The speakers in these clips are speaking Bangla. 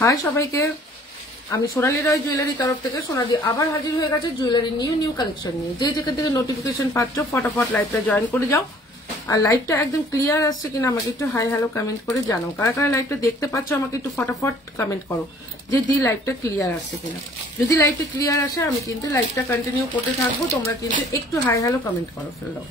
হাই সবাইকে, আমি সোনালী রয় জুয়েলারি তরফ থেকে সোনাদি আবার হাজির হয়ে গেছে জুয়েলারি নিউ কালেকশন নিয়ে। যে যেখান থেকে নোটিফিকেশন পাচ্ছ ফটাফট লাইভটা জয়েন করে যাও। আর লাইভটা একদম ক্লিয়ার আসছে কিনা আমাকে একটু হাই হ্যালো কমেন্ট করে জানাও। কারা কারা লাইভটা দেখতে পাচ্ছ আমাকে একটু ফটাফট কমেন্ট করো যে দি লাইভটা ক্লিয়ার আসছে কিনা। যদি লাইভটা ক্লিয়ার আসে আমি কিন্তু লাইভটা কন্টিনিউ করতে থাকবো। তোমরা কিন্তু একটু হাই হ্যালো কমেন্ট করো, ফেলো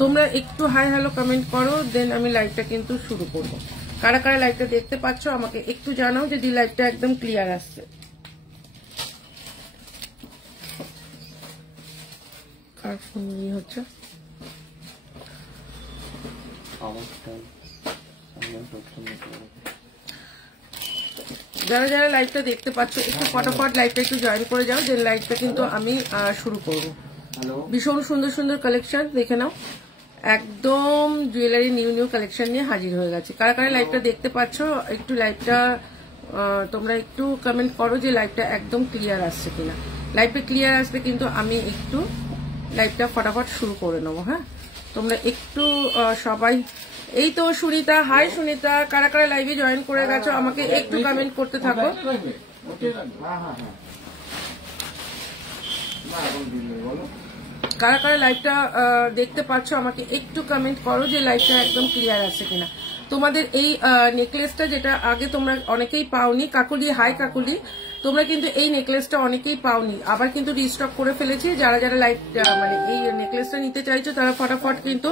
তোমরা একটু হাই হ্যালো কমেন্ট করো, দেন আমি লাইভটা কিন্তু শুরু করবো। কারা কারা লাইভটা দেখতে পাচ্ছ আমাকে একটু জানাও যদি লাইভটা একদম ক্লিয়ার আসছে। কার ফোন নিয়ে হচ্ছে? যারা যারা লাইভটা দেখতে পাচ্ছ একটু ফটাফট লাইভটা একটু জয়েন করে যাও, যে লাইভটা কিন্তু আমি শুরু করবো। ভীষণ সুন্দর সুন্দর কালেকশন দেখে নাও, একদম জুয়েলারি নিউ কালেকশন নিয়ে হাজির হয়ে গেছে। কারা কারা লাইভটা দেখতে পাচ্ছ একটু লাইভটা তোমরা একটু কমেন্ট করো যে লাইভটা একদম ক্লিয়ার আসছে কিনা। লাইভটা ক্লিয়ার আসবে কিন্তু আমি একটু লাইভটা ফটাফট শুরু করে নেবো। হ্যাঁ, তোমরা একটু সবাই, এই তো সুনিতা, হাই সুনিতা, কারা কারা লাইভে জয়েন করে গেছো আমাকে একটু কমেন্ট করতে থাকো। কারা কারা লাইভটা দেখতে পাচ্ছ আমাকে একটু কমেন্ট করো যে লাইভটা একদম ক্লিয়ার আছে কিনা। তোমাদের এই নেকলেসটা যেটা আগে তোমরা অনেকেই পাওনি, কাকুলি হাই কাকুলি, তোমরা কিন্তু এই নেকলেসটা অনেকেই পাওনি, আবার কিন্তু রিস্টক করে ফেলেছি। যারা যারা লাইভ মানে এই নেকলেসটা নিতে চাইছো তারা ফটাফট কিন্তু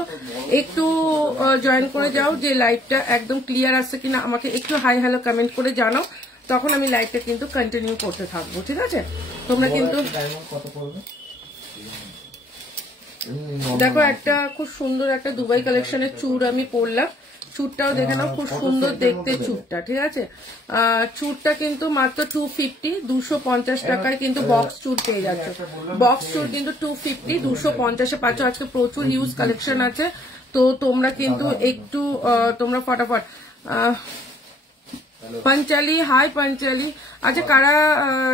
একটু জয়েন করে যাও যে লাইভটা একদম ক্লিয়ার আছে কিনা আমাকে একটু হাই হ্যালো কমেন্ট করে জানাও, তখন আমি লাইভটা কিন্তু কন্টিনিউ করতে থাকবো। ঠিক আছে, তোমরা কিন্তু দেখো একটা খুব সুন্দর একটা দুবাই কালেকশনের চূড় আমি পরলাম। চূড়টাও দেখে নাও, খুব সুন্দর দেখতে চূড়টা। ঠিক আছে, চূড়টা কিন্তু মাত্র 250 250 টাকায় কিন্তু বক্স চূড় পেয়ে যাচ্ছে। বক্স চূড় কিন্তু 250 250-এ পাচ্ছ। আজকে প্রচুর হিউজ কালেকশন আছে, তো তোমরা কিন্তু একটু তোমরা ফটাফট পঞ্চালি, হাই পঞ্চালি, আচ্ছা কারা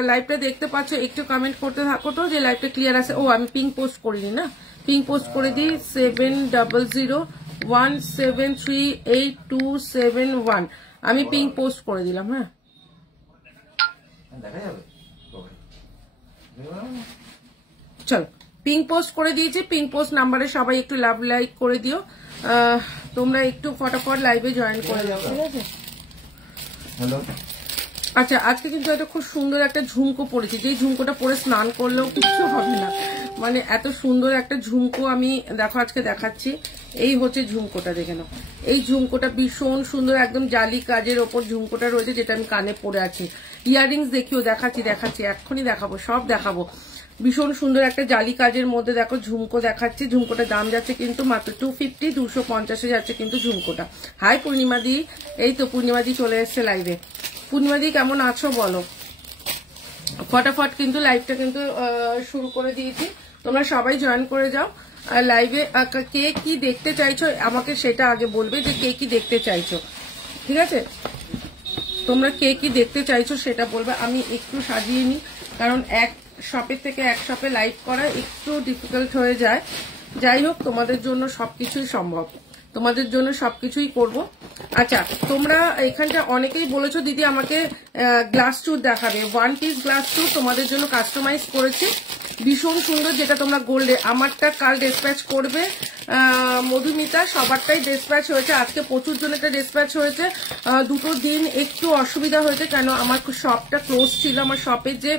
লাইভটা দেখতে পাচ্ছ একটু কমেন্ট করতে থাকো তো যে লাইভটা ক্লিয়ার আছে। ও আমি পিঙ্ক পোস্ট করিনি না, পিঙ্ক পোস্ট করে দিই 7001738271, আমি পিঙ্ক পোস্ট করে দিলাম। হ্যাঁ, চলো পিঙ্ক পোস্ট করে দিয়েছি। পিঙ্ক পোস্ট নাম্বারে সবাই একটু লাভ লাইক করে দিও। তোমরা একটু ফটাফট লাইভে জয়েন করে যাও। ঠিক আছে, আচ্ছা আজকে কিন্তু একটা খুব সুন্দর একটা ঝুমকো পরেছি, যেই ঝুমকোটা পরে স্নান করলেও কিছু হবে না, মানে এত সুন্দর একটা ঝুমকো আমি দেখো আজকে দেখাচ্ছি। এই হচ্ছে ঝুমকোটা, দেখে নাও। এই ঝুমকোটা ভীষণ সুন্দর, একদম জালি কাজের ওপর ঝুমকোটা রয়েছে, যেটা আমি কানে পরে আছি। ইয়াররিংস দেখিও, দেখাচ্ছি এক্ষুনি দেখাবো, সব দেখাবো। ভীষণ সুন্দর একটা জালি কাজের মধ্যে দেখো ঝুমকো দেখাচ্ছি। ঝুমকোটার দাম যাচ্ছে কিন্তু মাত্র 250 250-এ যাচ্ছে কিন্তু ঝুমকোটা। হাই পূর্ণিমা দি, এই তো পূর্ণিমা দি চলে এসছে লাইভে। পূর্ণিমা দি কেমন আছো বলো, ফটাফট কিন্তু লাইভটা কিন্তু শুরু করে দিয়েছি, তোমরা সবাই জয়েন করে যাও। আর লাইভে কে কি দেখতে চাইছো আমাকে সেটা আগে বলবে, যে কে কি দেখতে চাইছো। ঠিক আছে, তোমরা কে কি দেখতে চাইছো সেটা বলবে। আমি একটু সাজিয়ে নিই, কারণ এক শপের থেকে এক শপে লাইভ করা একটু ডিফিকাল্ট হয়ে যায়। যাই হোক, তোমাদের জন্য সবকিছুই সম্ভব, তোমাদের জন্য সবকিছুই করব। আচ্ছা, তোমরা এখানটা অনেকেই বলেছো দিদি আমাকে গ্লাস চুর দেখাবে, 1 পিস গ্লাস চুর তোমাদের জন্য কাস্টমাইজ করেছি, ভীষণ সুন্দর, যেটা তোমরা গোল্ডে। আমারটা কাল ডিসপ্যাচ করবে মধুমিতা, সবারটাই ডিসপ্যাচ হয়েছে, আজকে প্রচুর জনেরটা ডিসপ্যাচ হয়েছে। দুটো দিন একটু অসুবিধা হয়েছে, কেন আমার শপটা ক্লোজ ছিল। আমার শপের যে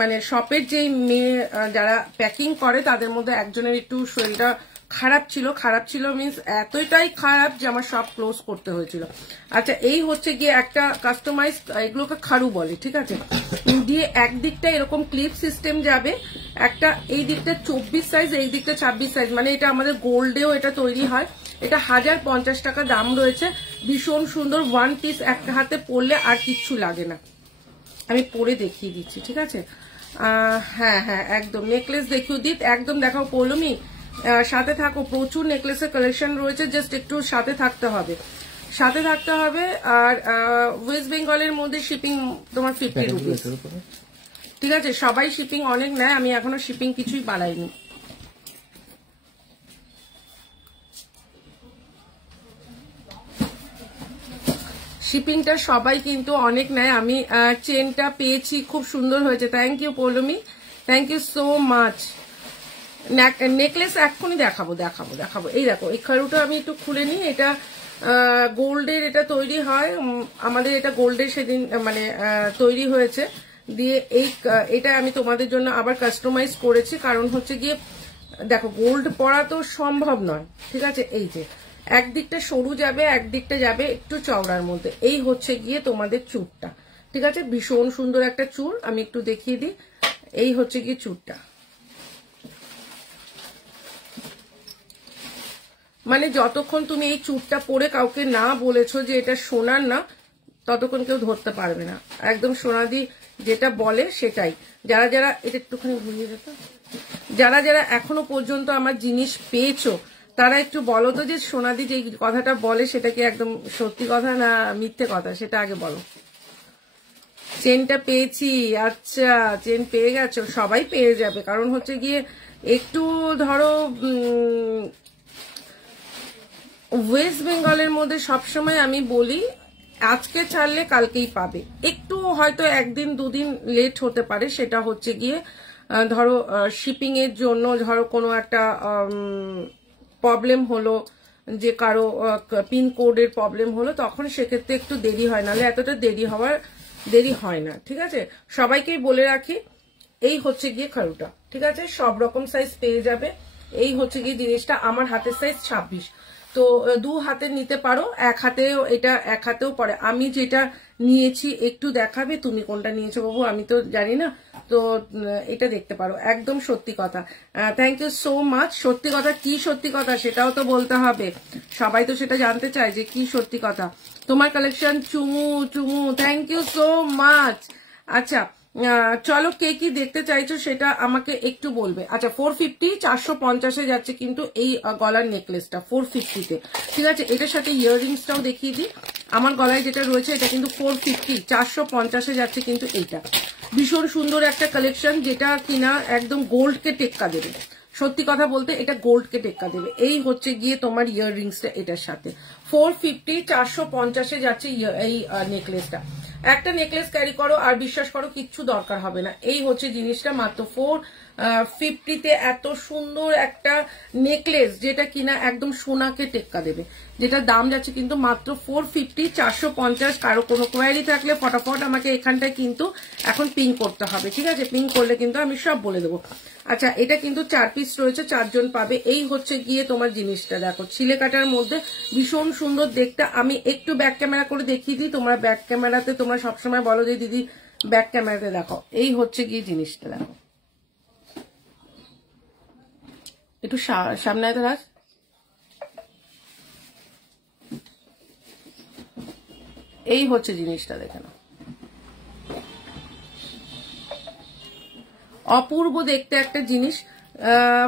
মানে শপের যে মেয়ে যারা প্যাকিং করে তাদের মধ্যে একজনের একটু শরীরটা খারাপ ছিল মিন্স এতটাই খারাপ যে আমার সব ক্লোজ করতে হয়েছিল। আচ্ছা, এই হচ্ছে গিয়ে একটা কাস্টমাইজ, এগুলোকে খাড়ু বলে। ঠিক আছে, দিয়ে একদিকটা এরকম ক্লিপ সিস্টেম যাবে, একটা এই দিকটা 24 সাইজ, এই দিকটা 26 সাইজ, মানে এটা আমাদের গোল্ডেও এটা তৈরি হয়। এটা 1050 টাকা দাম রয়েছে। ভীষণ সুন্দর 1 পিস, একটা হাতে পরলে আর কিচ্ছু লাগে না। আমি পরে দেখিয়ে দিচ্ছি। ঠিক আছে, হ্যাঁ একদম নেকলেস দেখিয়ে দিত, একদম দেখাও পৌলমি, সাথে থাকো। প্রচুর নেকলেসের কালেকশন রয়েছে, জাস্ট একটু সাথে থাকতে হবে। আর ওয়েস্ট বেঙ্গলের মধ্যে শিপিং তোমার 50 রুপিস। ঠিক আছে, সবাই শিপিং অনেক নেয়, আমি এখনো শিপিং কিছুই বাড়াইনি। শিপিংটা সবাই কিন্তু অনেক নেয়। আমি চেনটা পেয়েছি, খুব সুন্দর হয়েছে, thank you Poulomi, thank you so much. Necklace এক্ষুনি দেখাবো দেখাবো দেখাবো। এই দেখো এই খারুটা আমি একটু খুলে নিই। এটা গোল্ডের এটা তৈরি হয়, আমাদের এটা গোল্ডের সেদিন মানে তৈরি হয়েছে দিয়ে এটা আমি তোমাদের জন্য আবার কাস্টমাইজ করেছি। কারণ হচ্ছে গিয়ে দেখো গোল্ড পরা তো সম্ভব নয়, ঠিক আছে। এই যে একদিকটা সরু যাবে, একদিকটা যাবে একটু চওড়ার মধ্যে। এই হচ্ছে গিয়ে তোমাদের চুড়টা, ঠিক আছে। ভীষণ সুন্দর একটা চুড়, আমি একটু দেখিয়ে দিই। এই হচ্ছে গিয়ে চুড়টা, মানে যতক্ষণ তুমি এই চুড়টা পরে কাউকে না বলেছো যে এটা সোনার না, ততক্ষণ কেউ ধরতে পারবে না। একদম সোনাদি যেটা বলে সেটাই। যারা যারা এটা একটুখানি ঘুরিয়ে যেত, যারা যারা এখনো পর্যন্ত আমার জিনিস পেয়েছো তারা একটু বলো তো যে সোনাদি যে কথাটা বলে সেটা কি একদম সত্যি কথা না মিথ্যে কথা, সেটা আগে বলো। চেনটা পেয়েছি, আচ্ছা চেন পেয়ে গেছো, সবাই পেয়ে যাবে। কারণ হচ্ছে গিয়ে একটু ধরো ওয়েস্ট বেঙ্গলের মধ্যে সবসময় আমি বলি আজকে ছাড়লে কালকেই পাবে। একটু হয়তো একদিন দুদিন লেট হতে পারে, সেটা হচ্ছে গিয়ে ধরো শিপিং এর জন্য ধরো কোনো একটা প্রবলেম হলো, যে কারো পিন কোডের প্রবলেম হলো, তখন সেক্ষেত্রে একটু দেরি হয়, নাহলে এতটা দেরি হয় না, ঠিক আছে। সবাইকেই বলে রাখি এই হচ্ছে গিয়ে খারুটা, ঠিক আছে। সব রকম সাইজ পেয়ে যাবে। এই হচ্ছে গিয়ে জিনিসটা, আমার হাতের সাইজ 26, তো 2 হাতে নিতে পারো, এক হাতেও এটা এক হাতেও পরে। আমি যেটা নিয়েছি একটু দেখাবে, তুমি কোনটা নিয়েছো বাবু আমি তো জানি না, তো এটা দেখতে পারো। একদম সত্যি কথা, থ্যাংক ইউ সো মাচ। সত্যি কথা কি সত্যি কথা সেটাও তো বলতে হবে, সবাই তো সেটা জানতে চায় যে কি সত্যি কথা। তোমার কালেকশন চুমু চুমু, থ্যাংক ইউ সো মাচ। আচ্ছা চলো কে কি দেখতে চাইছো সেটা আমাকে একটু বলবে। আচ্ছা 450 450-এ যাচ্ছে কিন্তু এই গলার নেকলেসটা 450-তে, ঠিক আছে। এটার সাথে ইয়াররিংসটাও দেখিয়ে দিই। আমার গলায় যেটা রয়েছে এটা কিন্তু 450 450-এ যাচ্ছে কিন্তু এইটা। ভীষণ সুন্দর একটা কালেকশন, যেটা কিনা একদম গোল্ডকে টেক্কা দেবে। সত্যি কথা বলতে এটা গোল্ডকে টেক্কা দেবে। এই হচ্ছে গিয়ে তোমার ইয়াররিংসটা এটার সাথে 450 450-এ যাচ্ছে এই নেকলেসটা। একটা নেকলেস ক্যারি করো আর বিশ্বাস করো কিচ্ছু দরকার হবে না। এই হচ্ছে জিনিসটা মাত্র 450-তে এত সুন্দর একটা নেকলেস, যেটা কিনা একদম সোনাকে টেক্কা দেবে, যেটা দাম যাচ্ছে কিন্তু মাত্র 450 450। কারো কোনো কোয়ারি থাকলে ফটাফট আমাকে এখানটায় কিন্তু এখন পিং করতে হবে, ঠিক আছে। পিং করলে কিন্তু আমি সব বলে দেবো। আচ্ছা এটা কিন্তু 4 পিস রয়েছে, 4 জন পাবে। এই হচ্ছে গিয়ে তোমার জিনিসটা দেখো, ছিলে কাটার মধ্যে ভীষণ সুন্দর দেখতে। আমি একটু ব্যাক ক্যামেরা করে দেখিয়ে দিই। তোমরা ব্যাক ক্যামেরাতে তোমরা সবসময় বলো যে দিদি ব্যাক ক্যামেরাতে দেখো। এই হচ্ছে গিয়ে জিনিসটা দেখো, একটু সামনে তো রাখ। এই হচ্ছে জিনিসটা দেখে নাও, অপূর্ব দেখতে একটা জিনিস।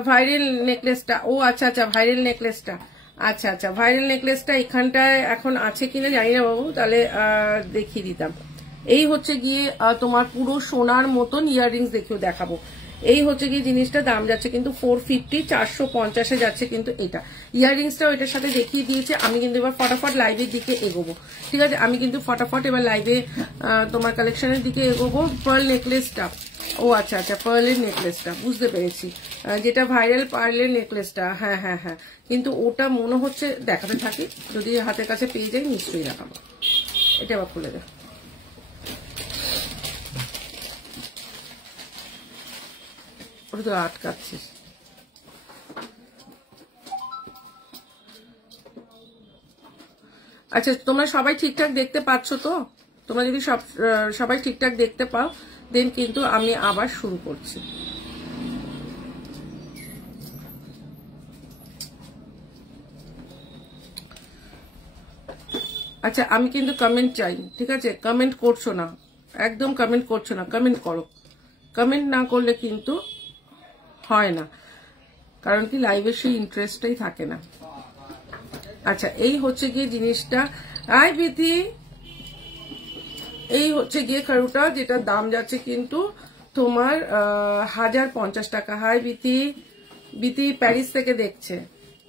ভাইরাল নেকলেসটা, ও আচ্ছা আচ্ছা ভাইরাল নেকলেসটা, আচ্ছা আচ্ছা ভাইরাল নেকলেসটা এখানটায় এখন আছে কিনা জানি না বাবু, তাহলে দেখিয়ে দিতাম। এই হচ্ছে গিয়ে তোমার পুরো সোনার মতন ইয়াররিংস দেখাবো। এই হচ্ছে গিয়ে জিনিসটা, দাম যাচ্ছে কিন্তু 450 450-এ যাচ্ছে কিন্তু এটা। ইয়াররিংসটাও এটার সাথে দেখিয়ে দিয়েছে। আমি কিন্তু এবার ফটাফট লাইভের দিকে এগোবো, ঠিক আছে। আমি কিন্তু ফটাফট এবার লাইভে তোমার কালেকশনের দিকে এগোবো। পার্ল নেকলেসটা, ও আচ্ছা আচ্ছা পার্লের নেকলেসটা বুঝতে পেরেছি, যেটা ভাইরাল পার্লের নেকলেসটা, হ্যাঁ হ্যাঁ হ্যাঁ। কিন্তু ওটা মনে হচ্ছে দেখাতে থাকি, যদি হাতের কাছে পেয়ে যাই নিশ্চয়ই দেখাবো। এটা আবার খুলে দেখ, ওটা তো আটকাচ্ছিস। আচ্ছা তোমরা সবাই ঠিকঠাক দেখতে পাচ্ছ তো? তোমরা যদি সবাই ঠিকঠাক দেখতে পাও দেন কিন্তু আমি আবার শুরু করছি। আচ্ছা আমি কিন্তু কমেন্ট চাই, ঠিক আছে। কমেন্ট করছো না, একদম কমেন্ট করছো না, কমেন্ট করো। কমেন্ট না করলে কিন্তু হয় না, কারণ কি লাইভে সেই ইন্টারেস্টটাই থাকে না। আচ্ছা এই হচ্ছে গিয়ে জিনিসটা, আই বিথি, এই হচ্ছে গিয়ে খারুটা, যেটার দাম যাচ্ছে কিন্তু তোমার 1050 টাকা। হাই বিথি, বিথি প্যারিস থেকে দেখছে,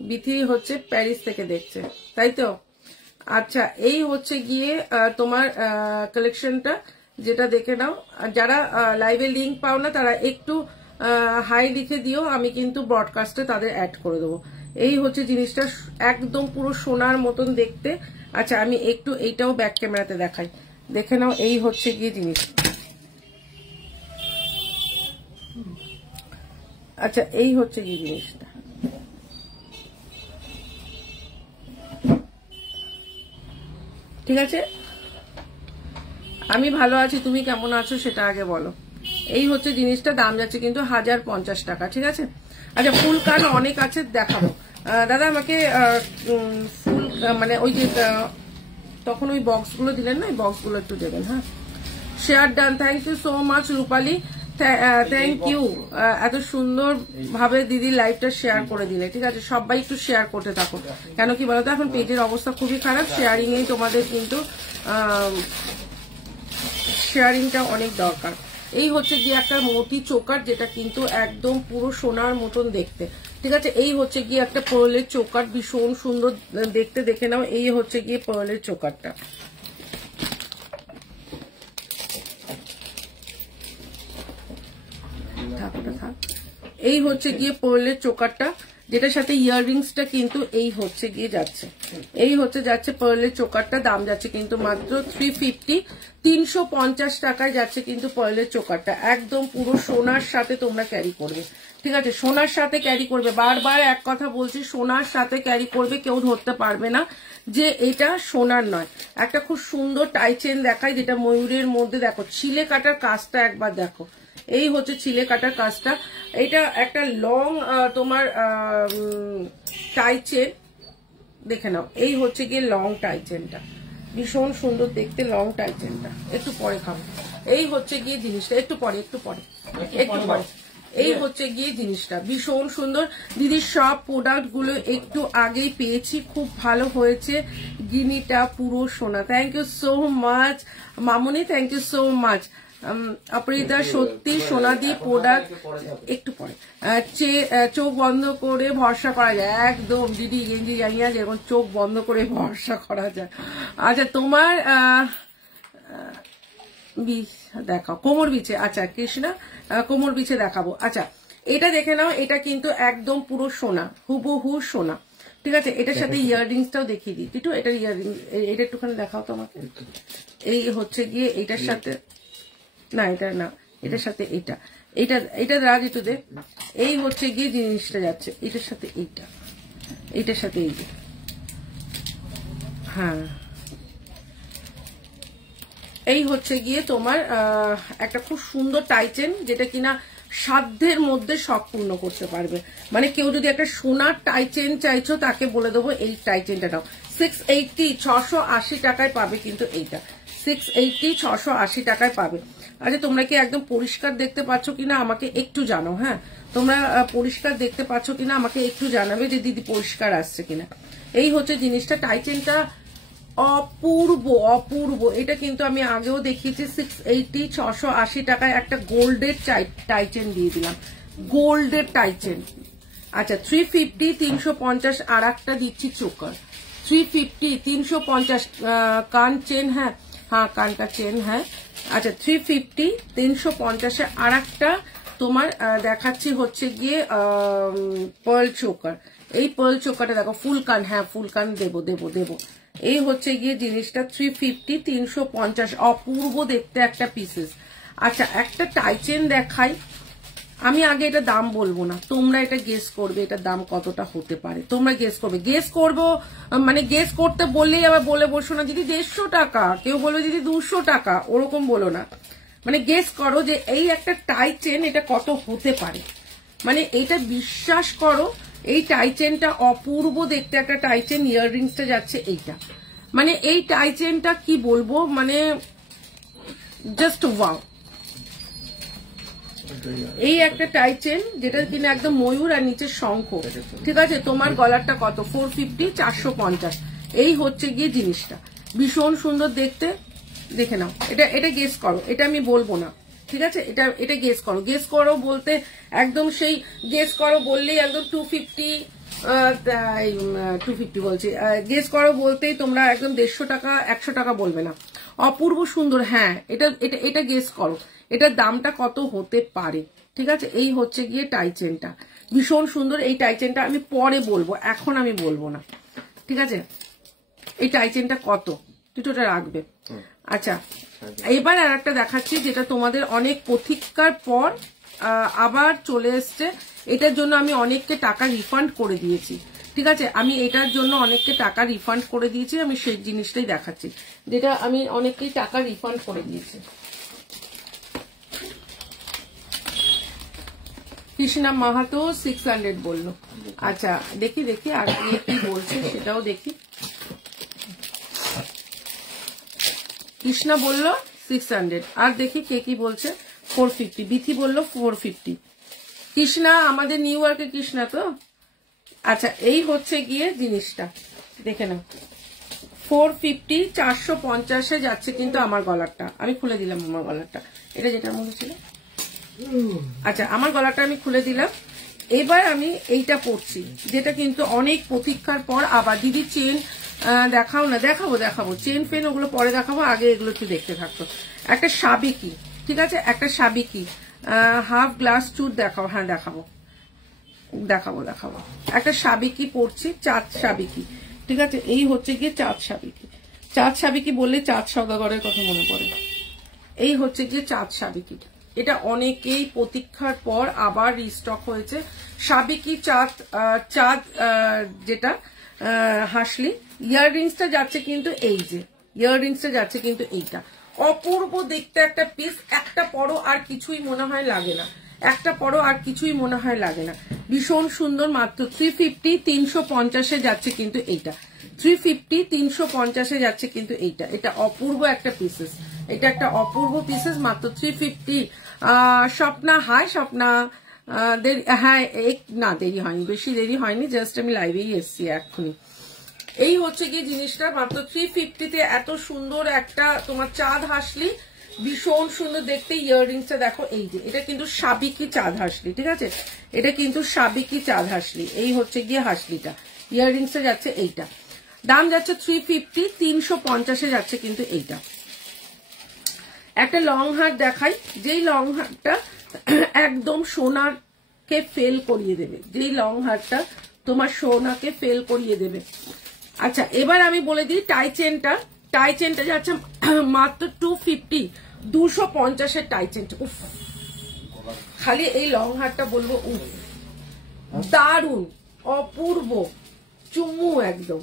বিথি হচ্ছে প্যারিস থেকে দেখছে, তাই তো। আচ্ছা এই হচ্ছে গিয়ে তোমার কালেকশনটা, যেটা দেখে নাও। যারা লাইভে লিংক পাও না তারা একটু হাই লিখে দিও, আমি কিন্তু ব্রডকাস্টে তাদের অ্যাড করে দেবো। এই হচ্ছে জিনিসটা, একদম পুরো সোনার মতন দেখতে। আচ্ছা আমি একটু এইটাও ব্যাক ক্যামেরাতে দেখাই, দেখে নাও। এই হচ্ছে গিয়ে জিনিস। আচ্ছা এই হচ্ছে গিয়ে জিনিসটা, ঠিক আছে? আমি ভালো আছি, তুমি কেমন আছো সেটা আগে বলো। এই হচ্ছে জিনিসটা, দাম যাচ্ছে কিন্তু 1050 টাকা, ঠিক আছে? আচ্ছা ফুল কান অনেক আছে, দেখাবো। দাদা আমাকে ফুল মানে ওই যে তখন ওই বক্সগুলো দিলেন না, ওই বক্সগুলো একটু দেবেন। হ্যাঁ share done, thank you so much Rupali, thank you. এত সুন্দর ভাবে দিদি লাইভটা শেয়ার করে দিলে, ঠিক আছে? সবাই একটু শেয়ার করতে থাকো, কেন কি বলতো এখন পেজের অবস্থা খুবই খারাপ। শেয়ারিং এই তোমাদের কিন্তু শেয়ারিংটা অনেক দরকার। এই হচ্ছে গিয়ে একটা মতি চোকার, যেটা কিন্তু একদম পুরো সোনার মতন দেখতে, ঠিক আছে? এই হচ্ছে গিয়ে একটা পার্লের চোকার, ভীষণ সুন্দর দেখতে, দেখে নাও। এই হচ্ছে গিয়ে পার্লের চোকারটা, এই হচ্ছে গিয়ে পার্লের চোকারটা, যেটার সাথে ইয়াররিংসটা কিন্তু এই হচ্ছে গিয়ে যাচ্ছে, এই হচ্ছে যাচ্ছে পার্লের চোকারটা। দাম যাচ্ছে কিন্তু মাত্র 350, 350 টাকায় যাচ্ছে কিন্তু পার্লের চোকারটা। একদম পুরো সোনার সাথে তোমরা ক্যারি করবে, ঠিক আছে? সোনার সাথে ক্যারি করবে, বারবার এক কথা বলছি, সোনার সাথে ক্যারি করবে, কেউ ধরতে পারবে না যে এটা সোনার নয়। একটা খুব সুন্দর টাই চেন দেখায়, যেটা ময়ূরের মধ্যে, দেখো ছিলে কাটার কাজটা একবার দেখো। এই হচ্ছে ছিলে কাটার কাজটা, এটা একটা লং তোমার টাই চেন, দেখে নাও। এই হচ্ছে গিয়ে লং টাই চেনটা, ভীষণ সুন্দর দেখতে লং টাই চেনটা। একটু পরে খাবো। এই হচ্ছে গিয়ে জিনিসটা, একটু পরে একটু পরে। এই হচ্ছে গিয়ে জিনিসটা, ভীষণ সুন্দর। দিদির সব প্রোডাক্ট গুলো একটু আগেই পেয়েছি, খুব ভালো হয়েছে। গিনিটা পুরো সোনা, thank you so much Mamuni, thank you so much অপরিতা। সত্যি সোনাদি প্রোডাক্ট, একটু পরে। চোখ বন্ধ করে ভরসা করা যায়, একদম দিদি গেঞ্জি জানিয়া যেরকম চোখ বন্ধ করে ভরসা করা যায়। আচ্ছা তোমার দেখাও কোমর বিছে, আচ্ছা কৃষ্ণা কোমর বিছে দেখাবো। আচ্ছা এটা দেখে নাও, এটা কিন্তু একদম পুরো সোনা, হুবহু সোনা, ঠিক আছে? এটার সাথে ইয়াররিংসটাও দেখিয়ে দিই একটু, এটার ইয়াররিং এটা একটুখানি দেখাও তো আমাকে। এই হচ্ছে গিয়ে এটার সাথে, না এটা না, এটার সাথে এটা, এটা রাজ একটু দে। এই হচ্ছে গিয়ে জিনিসটা যাচ্ছে এটার সাথে এইটা, এটার সাথে এই যে, হ্যাঁ এই হচ্ছে গিয়ে তোমার একটা খুব সুন্দর টাইচেন, যেটা কিনা সাধ্যের মধ্যে সব পূর্ণ করতে পারবে। মানে কেউ যদি একটা সোনার টাইচেন চাইছো, তাকে বলে দেবো এই টাইচেনটা নাও। 680, 680 টাকায় পাবে কিন্তু এইটা, 680, 680 টাকায় পাবে। আচ্ছা তোমরা কি একদম পরিষ্কার দেখতে পাচ্ছ কিনা আমাকে একটু জানো। হ্যাঁ তোমরা পরিষ্কার দেখতে পাচ্ছ কিনা আমাকে একটু জানাবে, যে দিদি পরিষ্কার আসছে কিনা। এই হচ্ছে জিনিসটা, টাইচেনটা অপূর্ব অপূর্ব। এটা কিন্তু আমি আগেও দেখিয়েছি। 680, 680 টাকায় একটা গোল্ডের টাইচেন দিয়ে দিলাম, গোল্ডের টাইচেন। আচ্ছা 350, 350 আর একটা দিচ্ছি চোকার, 350, 350 কান চেন। হ্যাঁ হ্যাঁ কানকা চেন, হ্যাঁ। আচ্ছা 350, 350 আর একটা তোমার দেখাচ্ছি হচ্ছে গিয়ে পার্ল চোকার। এই পার্ল চোকারটা দেখো ফুল কান, হ্যাঁ ফুল কান দেবো দেবো দেবো। এই হচ্ছে গিয়ে জিনিসটা 350, 350, অপূর্ব দেখতে একটা পিসেস। আচ্ছা একটা টাইচেন দেখাই, আমি আগে এটা দাম বলবো না, তোমরা এটা গেস করবে এটার দাম কতটা হতে পারে। তোমরা গেস করবে, গেস করবো মানে গেস করতে বললেই আবার বলে বসো না দিদি 150 টাকা, কেউ বলবে দিদি 200 টাকা, ওরকম বলো না। মানে গেস করো যে এই একটা টাইচেন এটা কত হতে পারে। মানে এটা বিশ্বাস করো, এই টাইচেনটা অপূর্ব দেখতে একটা টাইচেন। ইয়াররিংসটা যাচ্ছে এইটা, মানে এই টাইচেনটা কি বলবো, মানে জাস্ট ওয়াও। এই একটা টাইচেন যেটা কিনা একদম ময়ূর আর নিচে শঙ্খ, ঠিক আছে? তোমার গলারটা কত? 450, 450। এই হচ্ছে গিয়ে জিনিসটা, ভীষণ সুন্দর দেখতে, দেখে নাও। এটা গেস করো, এটা আমি বলবো না, ঠিক আছে? এটা গেস করো, গেস করো বলতে একদম সেই গেস করো বললেই একদম 250 250 বলছি, গেস করো বলতেই তোমরা একদম 150 টাকা 100 টাকা বলবে না। অপূর্ব সুন্দর, হ্যাঁ এটা এটা এটা গেস করো এটার দামটা কত হতে পারে। ঠিক আছে, এই হচ্ছে গিয়ে টাই চেনটা, ভীষণ সুন্দর। এই টাই চেনটা আমি পরে বলবো, এখন আমি বলবো না। ঠিক আছে, এই টাই চেনটা কত তুই তো ওটা রাখবে। আচ্ছা, এবার আর একটা দেখাচ্ছি যেটা তোমাদের অনেক প্রতীক্ষার পর আবার চলে এসছে। এটার জন্য আমি অনেককে টাকা রিফান্ড করে দিয়েছি। ঠিক আছে, আমি এটার জন্য অনেককে টাকা রিফান্ড করে দিয়েছি, আমি সেই জিনিসটাই দেখাচ্ছি যেটা আমি অনেককেই টাকা রিফান্ড করে দিয়েছি। কৃষ্ণা মাহাতো 600 বললো। আচ্ছা দেখি দেখি আর কি বলছে সেটাও দেখি। কৃষ্ণা বললো 600, আর দেখি কে কি বলছে। 450, বিথি বললো 450। কৃষ্ণা আমাদের নিউ ইয়র্কের কৃষ্ণা তো। আচ্ছা, এই হচ্ছে গিয়ে জিনিসটা দেখে নাও, 450, 450 যাচ্ছে কিন্তু আমার গলারটা। আমি খুলে দিলাম আমার গলারটা, এটা যেটা মনে ছিল। আচ্ছা, আমার গলাটা আমি খুলে দিলাম। এবার আমি এইটা পরছি, যেটা কিন্তু অনেক প্রতীক্ষার পর আবার। দিদি চেন দেখাও না। দেখাবো দেখাবো, চেন ফেন ওগুলো পরে দেখাবো, আগে এগুলো একটু দেখতে থাকতো। একটা সাবিকি, ঠিক আছে, একটা সাবিকি হাফ গ্লাস চুট দেখাও। হ্যাঁ দেখাবো দেখাবো দেখাবো। একটা সাবিকি পরছি, চাঁদ সাবিকি। ঠিক আছে, এই হচ্ছে গিয়ে চাঁদ সাবিকি। চাঁদ সাবিকি বললে চাঁদ সওদাগরের কথা মনে পড়ে। এই হচ্ছে গিয়ে চাঁদ সাবিকি, এটা অনেকেই প্রতীক্ষার পর আবার রিস্টক হয়েছে। সাবিকি চাঁদ চাঁদ যেটা হাসলি। ইয়াররিংসটা যাচ্ছে কিন্তু এই যে ইয়াররিংসটা যাচ্ছে কিন্তু এইটা। অপূর্ব দেখতে একটা পিস, একটা পরো আর কিছুই মনে হয় লাগে না, একটা পরো আর কিছুই মনে হয় লাগে না। ভীষণ সুন্দর, মাত্র 350, 350 যাচ্ছে কিন্তু এইটা। 350, 350 যাচ্ছে কিন্তু এইটা। এটা অপূর্ব একটা পিসেস, এটা একটা অপূর্ব পিসেস, মাত্র 350। স্বপ্না, হাই স্বপ্না। হ্যাঁ না দেরি হয়নি, বেশি দেরি হয়নি, জাস্ট আমি লাইভেই এসছি এক্ষুনি। এই হচ্ছে গিয়ে জিনিসটা, মাত্র 350-তে এত সুন্দর একটা তোমার চাঁদ হাসলি, ভীষণ সুন্দর দেখতে। ইয়াররিংসটা দেখো, এই যে এটা কিন্তু সাবিকি চাঁদ হাসলি। ঠিক আছে, এটা কিন্তু সাবিকি চাঁদ হাসলি। এই হচ্ছে গিয়ে হাসলিটা, ইয়াররিংসটা যাচ্ছে এইটা। দাম যাচ্ছে 350, 350 যাচ্ছে কিন্তু এইটা। একটা লং হার দেখাই, যেই লং হারটা একদম সোনাকে ফেল করিয়ে দেবে, যেই লং হারটা তোমার সোনাকে ফেল করিয়ে দেবে। আচ্ছা, এবার আমি বলে দিই টাই চেনটা। টাই চেনটা যাচ্ছে মাত্র 250, 250 টাই চেনটা। উফ, খালি এই লং হারটা বলবো উফ, দারুন, অপূর্ব, চুমু একদম।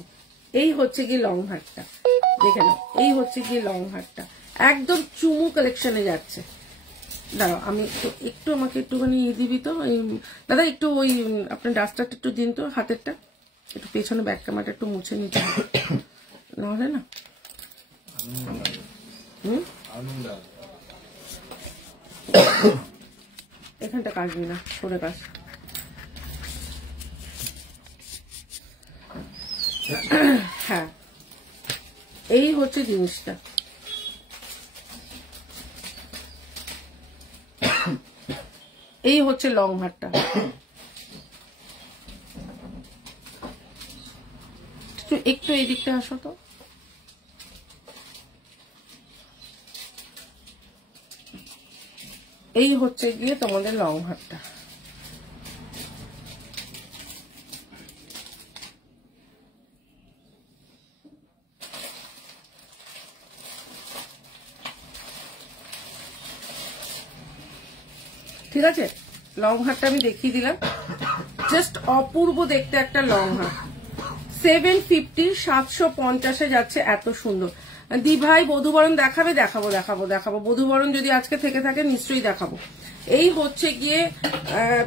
এই হচ্ছে কি লং হারটা, দেখে নাও, এই হচ্ছে কি লং হারটা, একদম চুমু কালেকশনে যাচ্ছে। দাঁড়াও আমি একটু আমাকে একটুখানি দিবি তো দাদা, একটু ওই আপনার ডাস্টারটা একটু দিন তো, হাতেরটা একটু পেছনে ব্যাক ক্যামেরাটা একটু মুছে নিতে হবে, নাহলে না। এখানটা কাটবি না, সরে কাজ। হ্যাঁ, এই হচ্ছে জিনিসটা। এই হচ্ছে লং হারটা। একটু এই দিকটা আসো তো। এই হচ্ছে গিয়ে তোমাদের লং হারটা। ঠিক আছে, লং হারটা আমি দেখিয়ে দিলাম, জাস্ট অপূর্ব দেখতে একটা লং হার। 750, 750 যাচ্ছে, এত সুন্দর। দি ভাই বধুবরণ দেখাবে? দেখাবো দেখাবো দেখাবো, বধুবরণ যদি আজকে থেকে থাকে নিশ্চয়ই দেখাবো। এই হচ্ছে গিয়ে